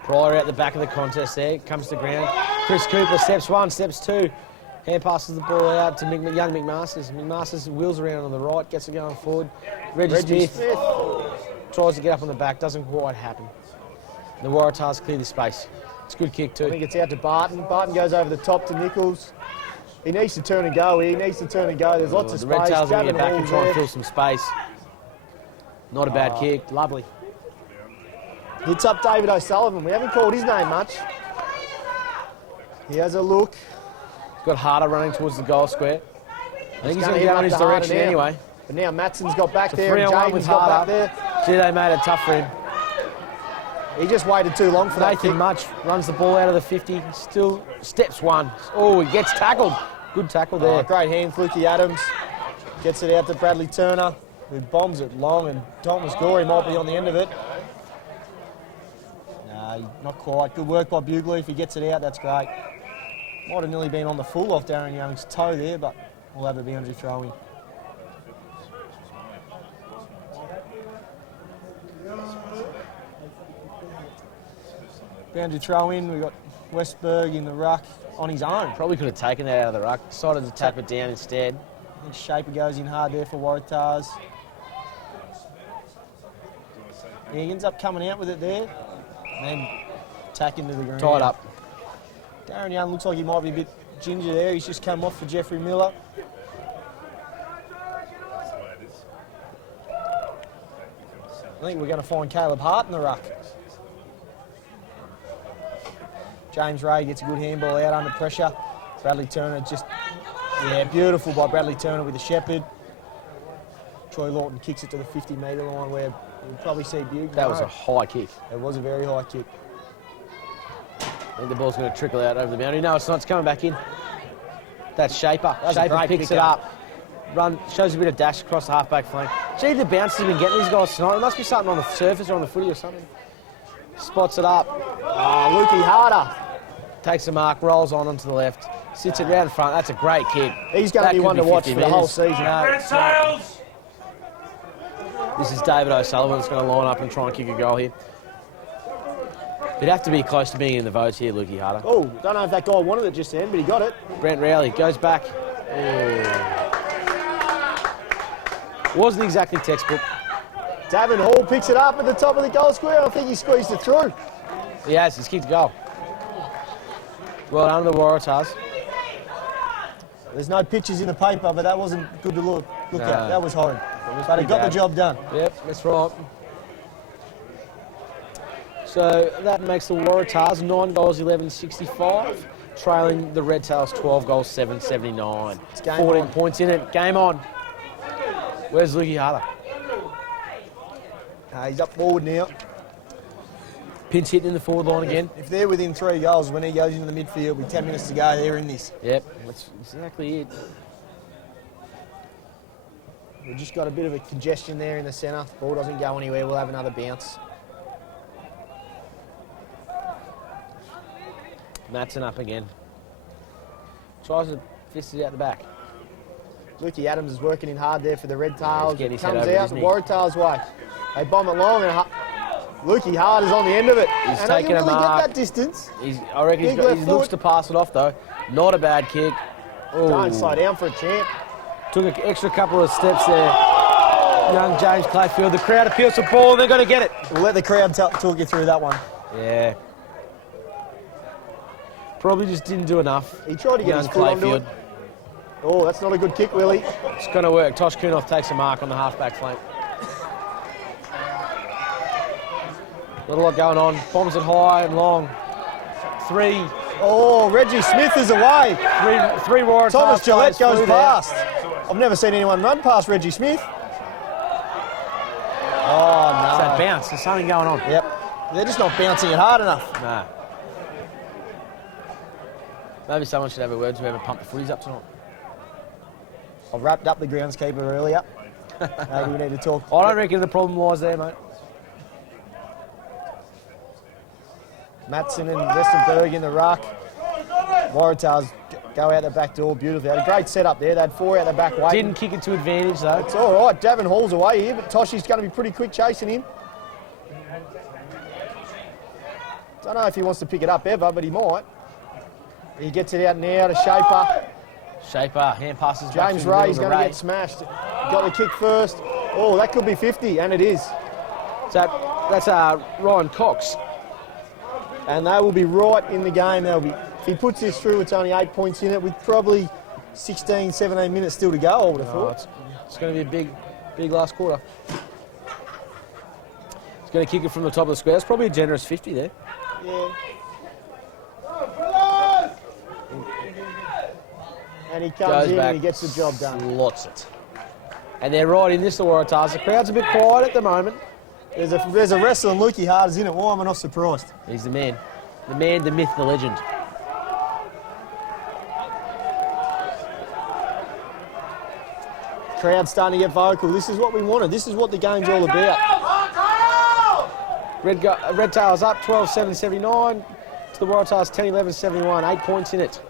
Pryor out the back of the contest there, comes to ground. Chris Cooper, steps 1, steps 2. Hand passes the ball out to young McMasters. McMasters wheels around on the right, gets it going forward. Reggie Smith tries to get up on the back, doesn't quite happen. The Waratahs clear the space. It's a good kick I too. think it's out to Barton. Barton goes over the top to Nichols. He needs to turn and go. There's lots of The space. Redtails will Gavin get back and Hall's try and there. fill some space. Not a bad kick. Lovely. Hits up David O'Sullivan. We haven't called his name much. He has a look. Got Harder running towards the goal square. I think he's gonna going to hit go up in his to Harder direction now. anyway. But now Matson's got back It's a there and 3-on-1 with Jaden's got back Harder. there. Gee, they made it tough for him. He just waited too long for that Nathan kick. Much runs the ball out of the 50. Still steps 1. Oh, he gets tackled. Good tackle there. Great hand, Fluky Adams. Gets it out to Bradley Turner, who bombs it long, and Thomas Gorey might be on the end of it. No, not quite. Good work by Bugley. If he gets it out, that's great. Might have nearly been on the full off Darren Young's toe there, but we'll have a boundary throw in. Boundary throw in. We've got Westberg in the ruck on his own. Probably could have taken that out of the ruck. Decided to tap it down instead. I think Shaper goes in hard there for Waratahs. Yeah, he ends up coming out with it there. And then tack into the ground. Tied up. Darren Young looks like he might be a bit ginger there. He's just come off for Jeffrey Miller. I think we're going to find Caleb Hart in the ruck. James Ray gets a good handball out under pressure. Bradley Turner beautiful by Bradley Turner with the shepherd. Troy Lawton kicks it to the 50-metre line where you'll probably see Bug. That was a high kick. It was a very high kick. I think the ball's going to trickle out over the boundary. No, it's not. It's coming back in. That's Shaper. That's a Shaper great picks pick it up. Shows a bit of dash across the half-back flank. Gee, the bounces have been getting these guys tonight. There must be something on the surface or on the footy or something. Spots it up. Lukey Harder. Takes a mark, rolls onto the left. Sits it round front. That's a great kick. He's going to be one to watch for the whole season. No, it's not. This is David O'Sullivan that's going to line up and try and kick a goal here. He'd have to be close to being in the votes here, Lukey Harder. Oh, don't know if that guy wanted it just then, but he got it. Brent Rowley goes back. Wasn't exactly textbook. Davin Hall picks it up at the top of the goal square. I think he squeezed it through. He has. He's kicked a goal. Well done to the Waratahs. There's no pictures in the paper, but that wasn't good to look at. That was horrid. But it got the job done. Yep, that's right. So that makes the Waratahs 9 goals, 11-65. trailing the Redtails 12 goals, 7-79. It's game 14 on. points in it. Game on. Where's Lukey Harder? He's up forward now. Pinch hitting in the forward line again. If they're within 3 goals, when he goes into the midfield with 10 minutes to go, they're in this. Yep, that's exactly it. We've just got a bit of a congestion there in the centre. Ball doesn't go anywhere. We'll have another bounce. Matson up again. Tries to fist it out the back. Lukey Adams is working in hard there for the Redtails. He's getting his Comes head over, out, isn't the he? Waratah's way. They bomb it long, and Lukey Hard is on the end of it. He's and taking you a really mark. get that distance. I reckon Big he left looks foot. to pass it off though. Not a bad kick. Ooh. Don't slow down for a champ. Took an extra couple of steps there. Young James Clayfield. The crowd appeals for ball. They're going to get it. We'll let the crowd talk you through that one. Yeah. Probably just didn't do enough. He tried to get Young his foot onto Clayfield. it. Oh, that's not a good kick, Willie. It's going to work. Tosh Kunoth takes a mark on the halfback flank. Not a lot going on. Bombs it high and long. Three Oh, Reggie Smith is away. Waratah Thomas Gillette players goes through there. past. I've never seen anyone run past Reggie Smith. Oh, It's that no. bounce. There's something going on. Yep. They're just not bouncing it hard enough. Nah. Maybe someone should have a word to whoever pumped the footies up tonight. I've wrapped up the groundskeeper earlier. Maybe we need to talk. I don't reckon the problem lies there, mate. Matson and Westenberg in the ruck. Waratahs go out the back door beautifully. Had a great setup there. They had 4 out the back waiting. Didn't kick it to advantage, though. It's all right. Davin Hall's away here, but Toshi's going to be pretty quick chasing him. Don't know if he wants to pick it up ever, but he might. He gets it out now to Shaper. Shaper, hand passes back James through the middle Ray's to going to Ray. get smashed. Got the kick first. Oh, that could be 50, and it is. That's Ryan Cox. And they will be right in the game. They'll be. If he puts this through, it's only 8 points in it with probably 16, 17 minutes still to go, I would have thought. It's going to be a big last quarter. He's going to kick it from the top of the square. It's probably a generous 50 there. Yeah. And he comes Goes in back, and he gets the job done. slots it. And they're right in this, the Waratahs. The crowd's a bit quiet at the moment. There's a wrestler and Lukey Hard is in it. Why am I not surprised? He's the man. The man, the myth, the legend. Crowd's starting to get vocal. This is what we wanted. This is what the game's all about. Redtails up 12-7-79 to the Waratahs 10-11-71. 8 points in it.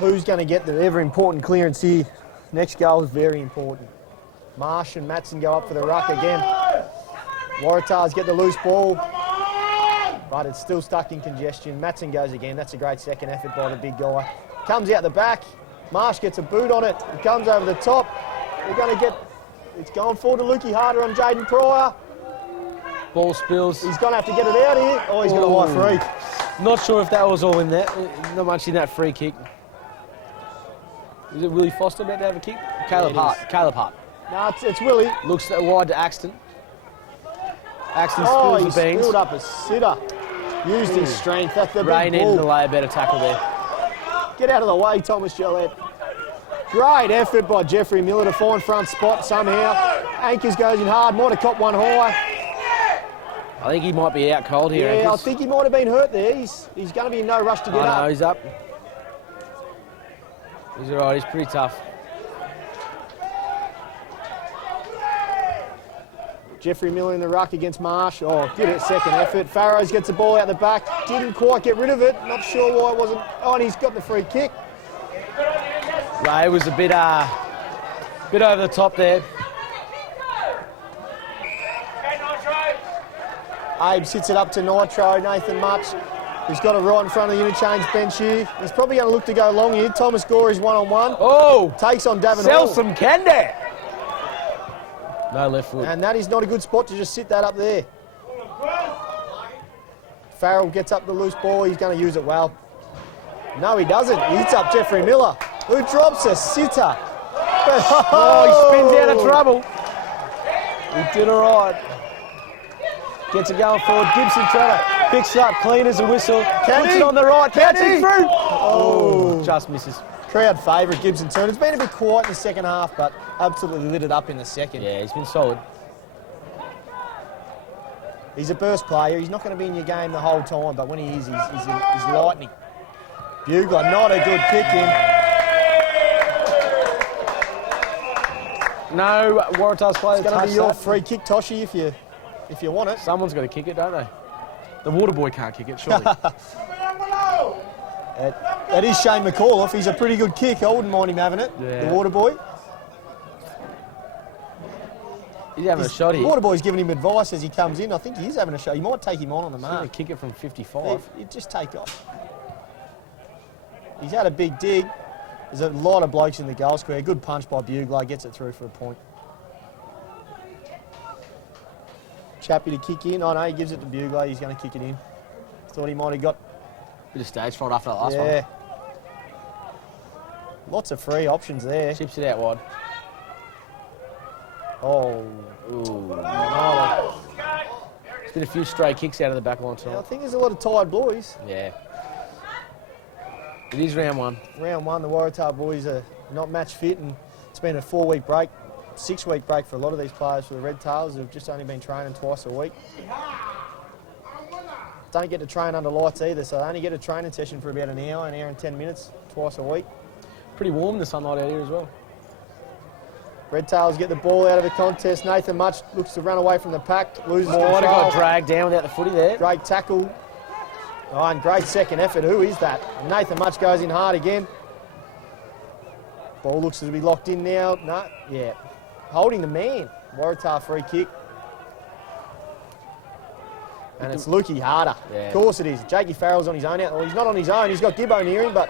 Who's going to get the ever important clearance here? Next goal is very important. Marsh and Matson go up for the ruck again. Waratahs get the loose ball, but it's still stuck in congestion. Matson goes again. That's a great second effort by the big guy. Comes out the back. Marsh gets a boot on it. He comes over the top. They're going to get... It's going forward to Lukey Harder on Jaden Pryor. Ball spills. He's going to have to get it out here. Oh, he's going to high free. Not sure if that was all in there. Not much in that free kick. Is it Willie Foster about to have a kick? Caleb it Hart. is. Caleb Hart. No, it's Willie. Looks wide to Axton. Axton Oh, spills he the beans. spilled up a sitter. Used his strength. That's the Ray big needed to ball. lay a better tackle there. Get out of the way, Thomas Gillette. Great effort by Jeffrey Miller to find front spot somehow. Anchors goes in hard. Might have caught one high. I think he might be out cold here. Yeah, I Anchors. think he might have been hurt there. He's going to be in no rush to get I know, up. he's up. He's all right, he's pretty tough. Jeffrey Miller in the ruck against Marsh. Oh, good second effort. Farrows gets the ball out the back. Didn't quite get rid of it. Not sure why it wasn't. Oh, and he's got the free kick. Ray was a bit over the top there. Abe sits it up to Nitro. Nathan Much, who's got it right in front of the interchange bench here. He's probably going to look to go long here. Thomas Gorey's one-on-one. Oh! Takes on Davin Sell Hall. some candy! No left foot. And that is not a good spot to just sit that up there. Farrell gets up the loose ball. He's going to use it well. No, he doesn't. He hits up Jeffrey Miller, who drops a sitter. Oh, he spins out of trouble. He did all right. Gets it going forward. Gibson trying to Picks it up clean as a whistle. Can puts he? it on the right. Can Bouncing he? through. Oh. Just misses. Crowd favourite, Gibson Turner. It's been a bit quiet in the second half, but absolutely lit it up in the second. Yeah, he's been solid. He's a burst player. He's not going to be in your game the whole time, but when he is, he's lightning. Bugler, not a good kick in. No Waratahs players It's going to touch be your that. free kick, Toshi, if you want it. Someone's got to kick it, don't they? The water boy can't kick it, surely. That is Shane McAuliffe. He's a pretty good kick. I wouldn't mind him having it. Yeah. The water boy. He's having a shot here. Water boy's giving him advice as he comes in. I think he is having a shot. He might take him on the He's going mark. to kick it from 55. He'd just take off. He's had a big dig. There's a lot of blokes in the goal square. Good punch by Bugler. Gets it through for a point. Chappie to kick in. Oh no, he gives it to Bugler. He's going to kick it in. Thought he might have got. Bit of stage fright after that last Yeah. one. Lots of free options there. Chips it out wide. Oh. Ooh. No. There's been a few stray kicks out of the back line Yeah, I tonight. think there's a lot of tired boys. Yeah. It is round one. Round one, the Waratah boys are not match fit, and it's been a 4-week break, 6-week break for a lot of these players for the Redtails who've just only been training twice a week. Don't get to train under lights either, so they only get a training session for about an hour and 10 minutes, twice a week. Pretty warm in the sunlight out here as well. Redtails get the ball out of the contest. Nathan Much looks to run away from the pack, loses Might have got control. dragged down without the footy there. Great tackle. Oh, and great second effort. Who is that? And Nathan Much goes in hard again. Ball looks to be locked in now. No, yeah. Holding the man. Waratah free kick. And it's Lukey Harder. Yeah. Of course it is. Jakey Farrell's on his own out. Well, he's not on his own. He's got Gibbo near him, but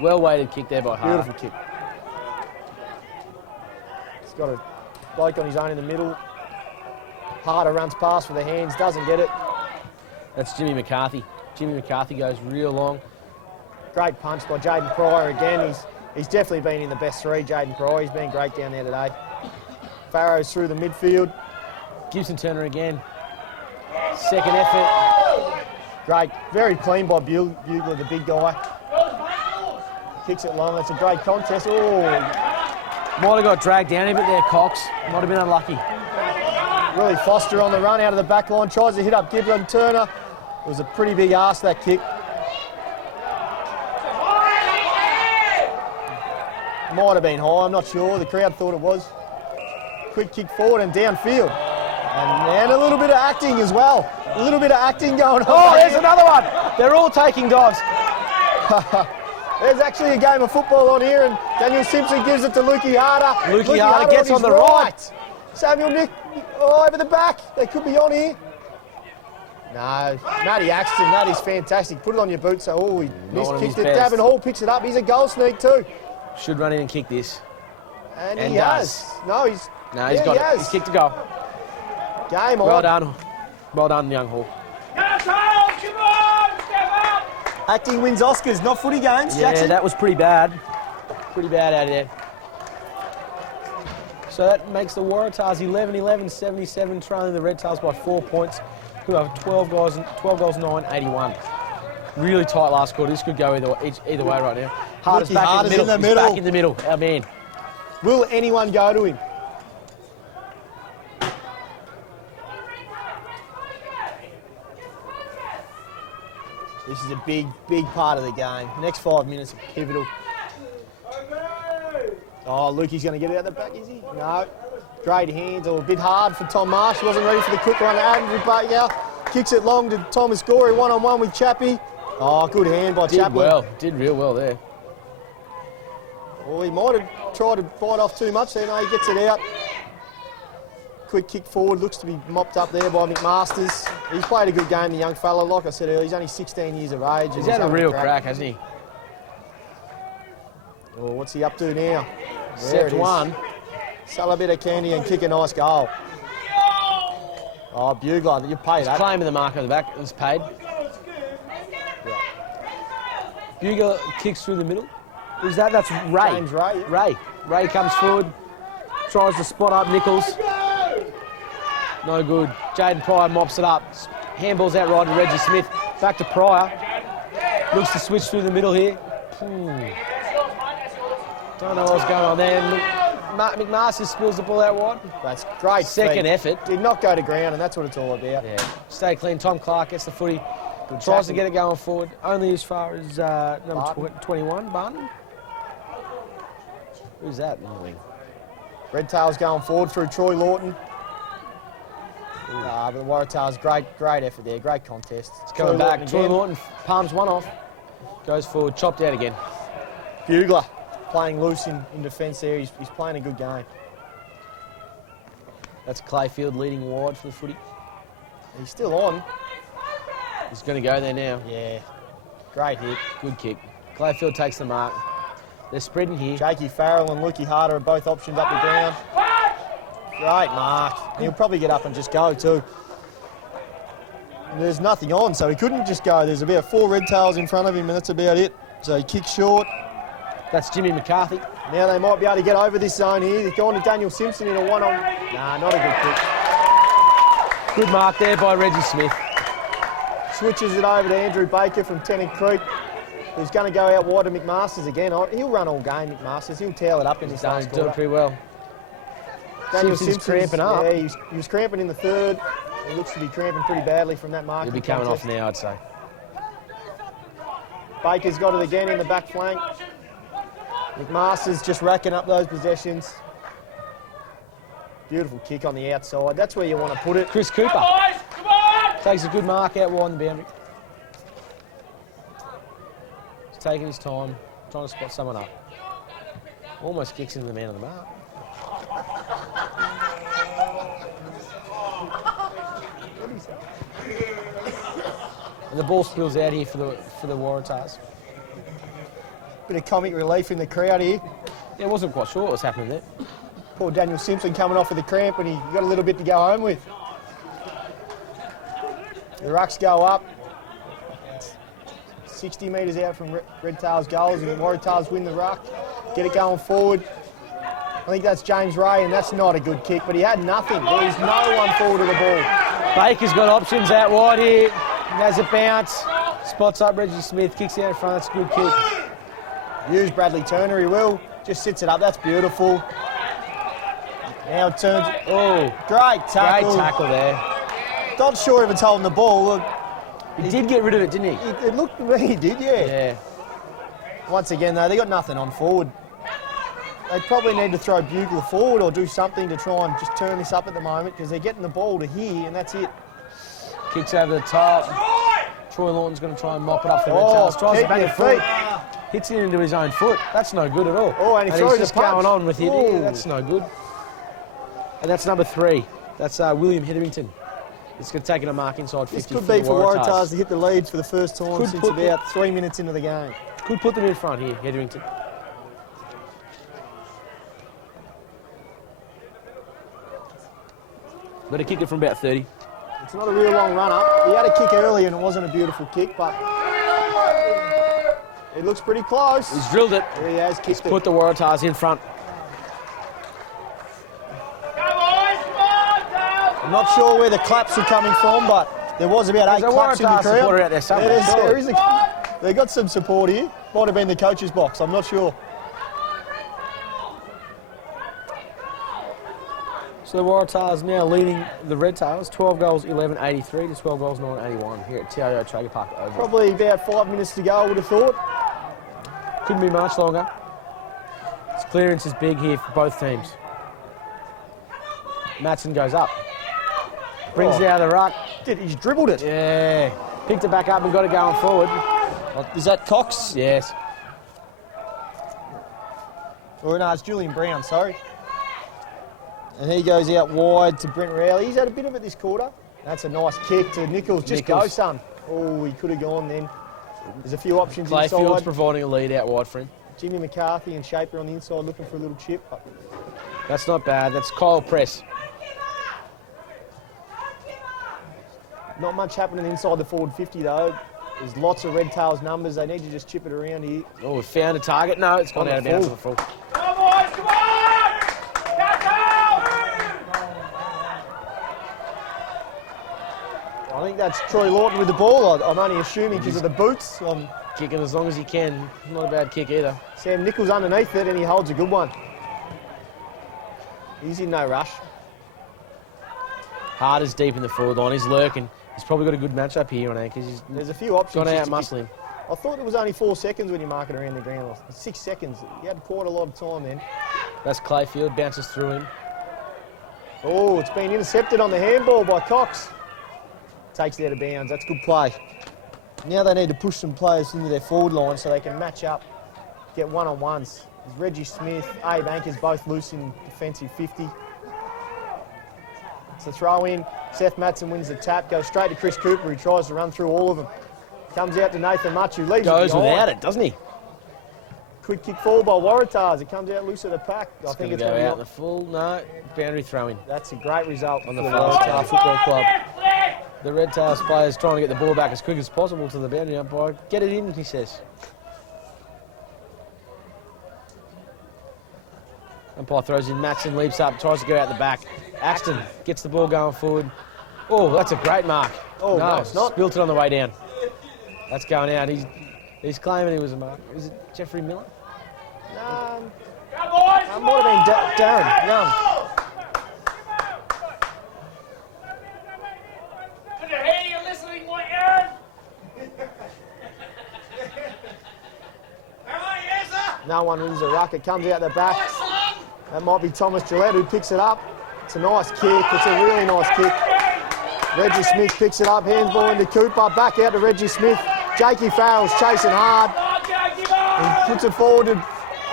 Well weighted kick there by Hart. beautiful kick. He's got a bloke on his own in the middle. Harder runs past with the hands, doesn't get it. That's Jimmy McCarthy. Jimmy McCarthy goes real long. Great punch by Jaden Pryor again. He's definitely been in the best three, Jaden Pryor. He's been great down there today. Farrow's through the midfield. Gibson Turner again. Second effort. Great, very clean by Bugler, the big guy. Kicks it long. It's a great contest. Oh, Might have got dragged down a bit there, Cox. Might have been unlucky. really Foster on the run out of the back line. Tries to hit up Gibson Turner. It was a pretty big arse, that kick. Might have been high, I'm not sure. The crowd thought it was. Quick kick forward and downfield. And a little bit of acting as well. A little bit of acting going on. Oh, there's another one. They're all taking dives. There's actually a game of football on here, and Daniel Simpson gives it to Lukey Harder. Lukey Harder gets his on the right. Samuel Nick over the back. They could be on here. No, Matty Axton, that is fantastic. Put it on your boots. Oh, he one of kicked his it. best. Davin Hall picks it up. He's a goal sneak too. Should run in and kick this. And And he does. has. No, he's. No, he's yeah, got he it. has. He's kicked a goal. Game on. Well done. Well done, young Hall. Acting wins Oscars, not footy games. Yeah, Jackson. that was pretty bad. Pretty bad out of there. So that makes the Waratahs 11-11, 77, trailing the Redtails by 4 points, who have 12 goals, 9, 81. Really tight last quarter. This could go either way right now. Harder's Lukey back Harder's in the middle. in the He's middle. back in the middle. Our man. Will anyone go to him? This is a big, big part of the game. Next 5 minutes are pivotal. Oh, Lukey's going to get it out the back, is he? No. Great hands, or a bit hard for Tom Marsh. He wasn't ready for the quick one. Andrew Baker kicks it long to Thomas Gorey, one-on-one with Chappie. Oh, good hand by Did Chaplin. well. Did real well there. Well, he might have tried to bite off too much there. No, he gets it out. Quick kick forward, looks to be mopped up there by McMasters. He's played a good game, the young fella. Like I said earlier, he's only 16 years of age. and He's had a having real crack, hasn't he? Oh, what's he up to now? There Set it is. one. Sell a bit of candy and kick a nice goal. Oh, Bugler, you pay that. Claiming the mark on the back. It was paid. Bugler kicks through the middle. Who's that? That's Ray. James Ray, yeah. Ray comes forward. Tries to spot up Nichols. No good. Jaden Pryor mops it up. Handball's out right to Reggie Smith. Back to Pryor. Looks to switch through the middle here. Don't know what's going on there. McMasters spills the ball out wide. That's great. Second feet. effort. Did not go to ground, and that's what it's all about. Yeah. Stay clean. Tom Clark gets the footy. Good Tries to tackle. get it going forward. Only as far as number Barton. 21, Barton. Who's that? Redtails going forward through Troy Lawton. But the Waratahs, great effort there, great contest. It's coming Troy back. Lawton Troy again. Lawton palms one off. Goes forward, chopped out again. Bugler playing loose in defence there. He's playing a good game. That's Clayfield leading wide for the footy. He's still on. He's going to go there now. Yeah, great hit. Good kick. Clayfield takes the mark. They're spreading here. Jakey Farrell and Lukey Harder are both options up the ground. Great mark. He'll probably get up and just go too. There's nothing on, so he couldn't just go. There's about 4 Redtails in front of him, and that's about it. So he kicks short. That's Jimmy McCarthy. Now they might be able to get over this zone here. They've gone to Daniel Simpson in a one-on. Nah, not a good kick. Good mark there by Reggie Smith. Switches it over to Andrew Baker from Tennant Creek, who's going to go out wide to McMasters again. He'll run all game, McMasters. He'll towel it up in this He's last doing quarter. pretty well. Daniel Simpson's Simpson's cramping up. Yeah, he was cramping in the third. He looks to be cramping pretty badly from that mark. He'll be coming off now, I'd say. Baker's got it again in the back flank. McMasters just racking up those possessions. Beautiful kick on the outside. That's where you want to put it. Chris Cooper takes a good mark out wide on the boundary. He's taking his time, trying to spot someone up. Almost kicks into the man on the mark. And the ball spills out here for the Waratahs. Bit of comic relief in the crowd here. Yeah, I wasn't quite sure what was happening there. Poor Daniel Simpson coming off with a cramp, and he got a little bit to go home with. The rucks go up. 60 metres out from Redtails goals, and the Waratahs win the ruck. Get it going forward. I think that's James Ray, and that's not a good kick, but he had nothing. There's no one forward to the ball. Baker's got options out wide here. Has a bounce. Spots up Reggie Smith, kicks out in front. That's a good kick. Use Bradley Turner, he will. Just sits it up, that's beautiful. Now it turns. Oh, Great tackle. great tackle there. Not sure if it's holding the ball. Look, He did get rid of it, didn't he? it looked to me he did, yeah. Yeah. Once again, though, they got nothing on forward. They probably need to throw Bugler forward or do something to try and just turn this up at the moment, because they're getting the ball to here, and that's it. Kicks over the top. Troy Lawton's going to try and mop it up for the Oh, Redtails. Tries to keep bang your it forward. feet. Hits it into his own foot. That's no good at all. Oh, and he throws he's a just punch. going on with it. Ooh. Yeah, that's no good. And that's number 3. That's William Hetherington. It's going to take it a mark inside 50. This could be for Waratahs to hit the leads for the first time Could since put about 3 minutes into the game. Could put them in front here, Hetherington. Better kick it from about 30. It's not a real long run up. He had a kick early and it wasn't a beautiful kick, but it looks pretty close. He's drilled it. There he has kicked it. Put the Waratahs in front. I'm not sure where the claps are coming from, but there was about 8 There's a claps in the Waratah crowd. supporter out there somewhere, There is they got some support here. Might have been the coach's box, I'm not sure. So the Waratahs now leading the Redtails, 12 goals, 11-83 to 12 goals, 9-81 here at TIO Traeger Park Oval. Probably about 5 minutes to go, I would have thought. Couldn't be much longer. This clearance is big here for both teams. Matson goes up. Brings it out of the ruck. He's dribbled it. Yeah. Picked it back up and got it going forward. Is that Cox? Yes. Or no, it's Julian Brown, sorry. And he goes out wide to Brent Rowley. He's had a bit of it this quarter. That's a nice kick to Nichols. Just go, Nichols. son. Oh, he could have gone then. There's a few options Clayfield's inside. providing a lead out wide for him. Jimmy McCarthy and Shaper on the inside looking for a little chip. But That's not bad. That's Kyle Press. not much happening inside the forward 50 though. There's lots of Redtails numbers. They need to just chip it around here. Oh, we found a target. No, it's gone On out of the bounds full. on the full. Come on, boys, come on! Catch out! I think that's Troy Lawton with the ball. I'm only assuming because of the boots. Kicking as long as he can. Not a bad kick either. Sam Nichols underneath it, and he holds a good one. He's in no rush. Hart is deep in the forward line. He's lurking. He's probably got a good matchup here on anchors. There's a few options. Gone out just to muscling. kick. I thought it was only 4 seconds when you mark it around the ground. 6 seconds. He had quite a lot of time then. That's Clayfield. Bounces through him. Oh, it's been intercepted on the handball by Cox. Takes it out of bounds. That's good play. Now they need to push some players into their forward line so they can match up, get one-on-ones. There's Reggie Smith, Abe Ankers both loose in defensive 50. It's a throw in. Seth Matson wins the tap, goes straight to Chris Cooper, who tries to run through all of them. Comes out to Nathan Much, who leaves Goes it behind. without it, doesn't he? Quick kick forward by Waratah as it comes out loose of the pack. I think it's going to going go to out the full. No, boundary throw-in. That's a great result On the for Waratah Waratah. Football Club. The Redtails players trying to get the ball back as quick as possible to the boundary umpire. Get it in, he says. Umpire throws in. Matson leaps up, tries to get out the back. Axton gets the ball going forward. Oh, that's a great mark. Oh, no, it's not. Spilt it on the way down. That's going out. He's claiming he was a mark. Is it Jeffrey Miller? That might have been Darren Young. Can you hear you listening, what, Aaron? Am I, yes, sir? No one wins a ruck. It comes out the back. That might be Thomas Gillette who picks it up. It's a nice kick. It's a really nice kick. Reggie Smith picks it up. Handsball into Cooper. Back out to Reggie Smith. Jakey Farrell's chasing hard. He puts it forward to...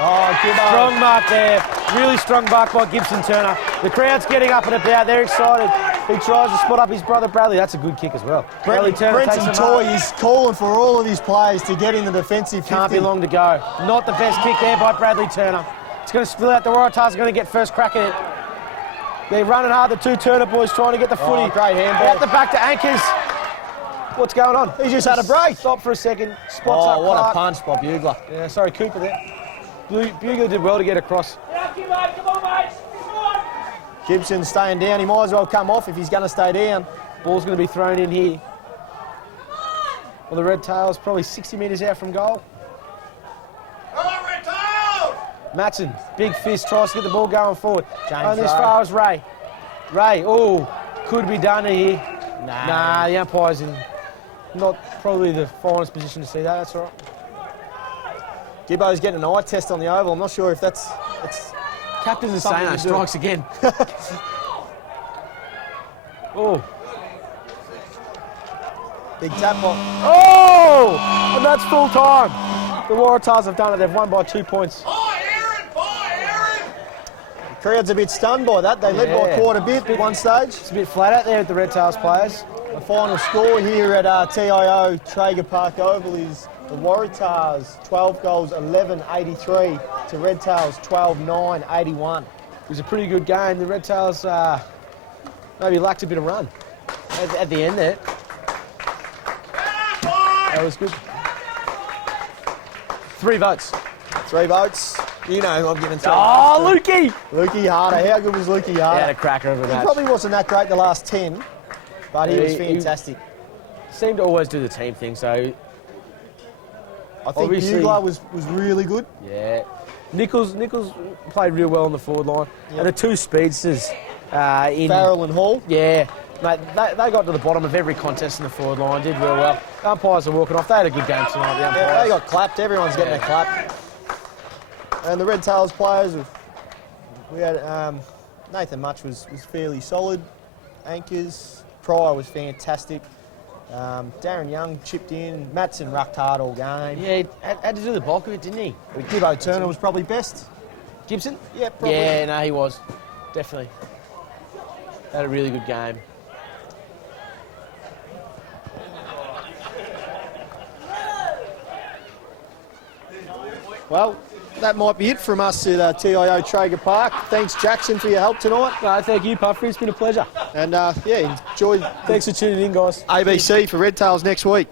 Oh, Gibbo. Strong mark there. Really strong mark by Gibson Turner. The crowd's getting up and about. They're excited. He tries to spot up his brother Bradley. That's a good kick as well. Bradley Turner takes Brenton a Toy mark. is calling for all of his players to get in the defensive 50. Can't be long to go. Not the best kick there by Bradley Turner. It's going to spill out. The Waratahs are going to get first crack at it. They're running hard. The two Turner boys trying to get the footy. Great handball. Out the back to Anchors. What's going on? He just had a break. Stop for a second. Spots up What Clark. a punch by Bugler. Yeah, sorry, Cooper there. Bugler did well to get across. Come on, mate. Come on. Gibson's staying down. He might as well come off if he's going to stay down. Ball's going to be thrown in here. Well, the Redtails probably 60 metres out from goal. Come on, Redtails! Matson, big fist, tries to get the ball going forward. James Only as Ray. far as Ray. Ray, oh, could be done here. Nah, the umpire's in not probably the finest position to see that. That's all right. Gibbo's getting an eye test on the oval. I'm not sure if that's... Captain Something Insano to do. strikes again. Oh. Big tap ball. Oh! And that's full time. The Waratahs have done it. They've won by 2 points. The crowd's a bit stunned by that. They led by Yeah. quite a bit at one stage. It's a bit flat out there with the Redtails players. The final score here at TIO Traeger Park Oval is the Waratahs 12 goals 11-83 to Redtails 12-9-81. It was a pretty good game. The Redtails maybe lacked a bit of run at the end there. That was good. 3 votes. 3 votes. You know who I'm giving 3 Oh, votes to. Lukey! Lukey Harder. How good was Lukey He Harder? had a cracker of a He match. probably wasn't that great the last 10, but he was He- fantastic. Seemed to always do the team thing, so I think obviously- Bugler was really good. yeah. Nichols played real well on the forward line. Yep. And the 2 speedsters in... Farrell and Hall. Yeah. Mate, they got to the bottom of every contest in the forward line, did real well. The umpires are walking off. They had a good game tonight, the umpires. Yeah, they got clapped. Everyone's getting a clap. And the Redtails players, we had Nathan Much was fairly solid. Anchors, Pryor was fantastic. Darren Young chipped in. Matson rucked hard all game. Yeah, he had to do the bulk of it, didn't he? Gibbo Turner was probably best. Gibson? Yeah, probably. Yeah, no, he was. Definitely. Had a really good game. Well, that might be it from us at TIO Traeger Park. Thanks, Jackson, for your help tonight. No, thank you, Puffy. It's been a pleasure. And, yeah, enjoy Thanks for tuning in, guys. ABC for Redtails next week.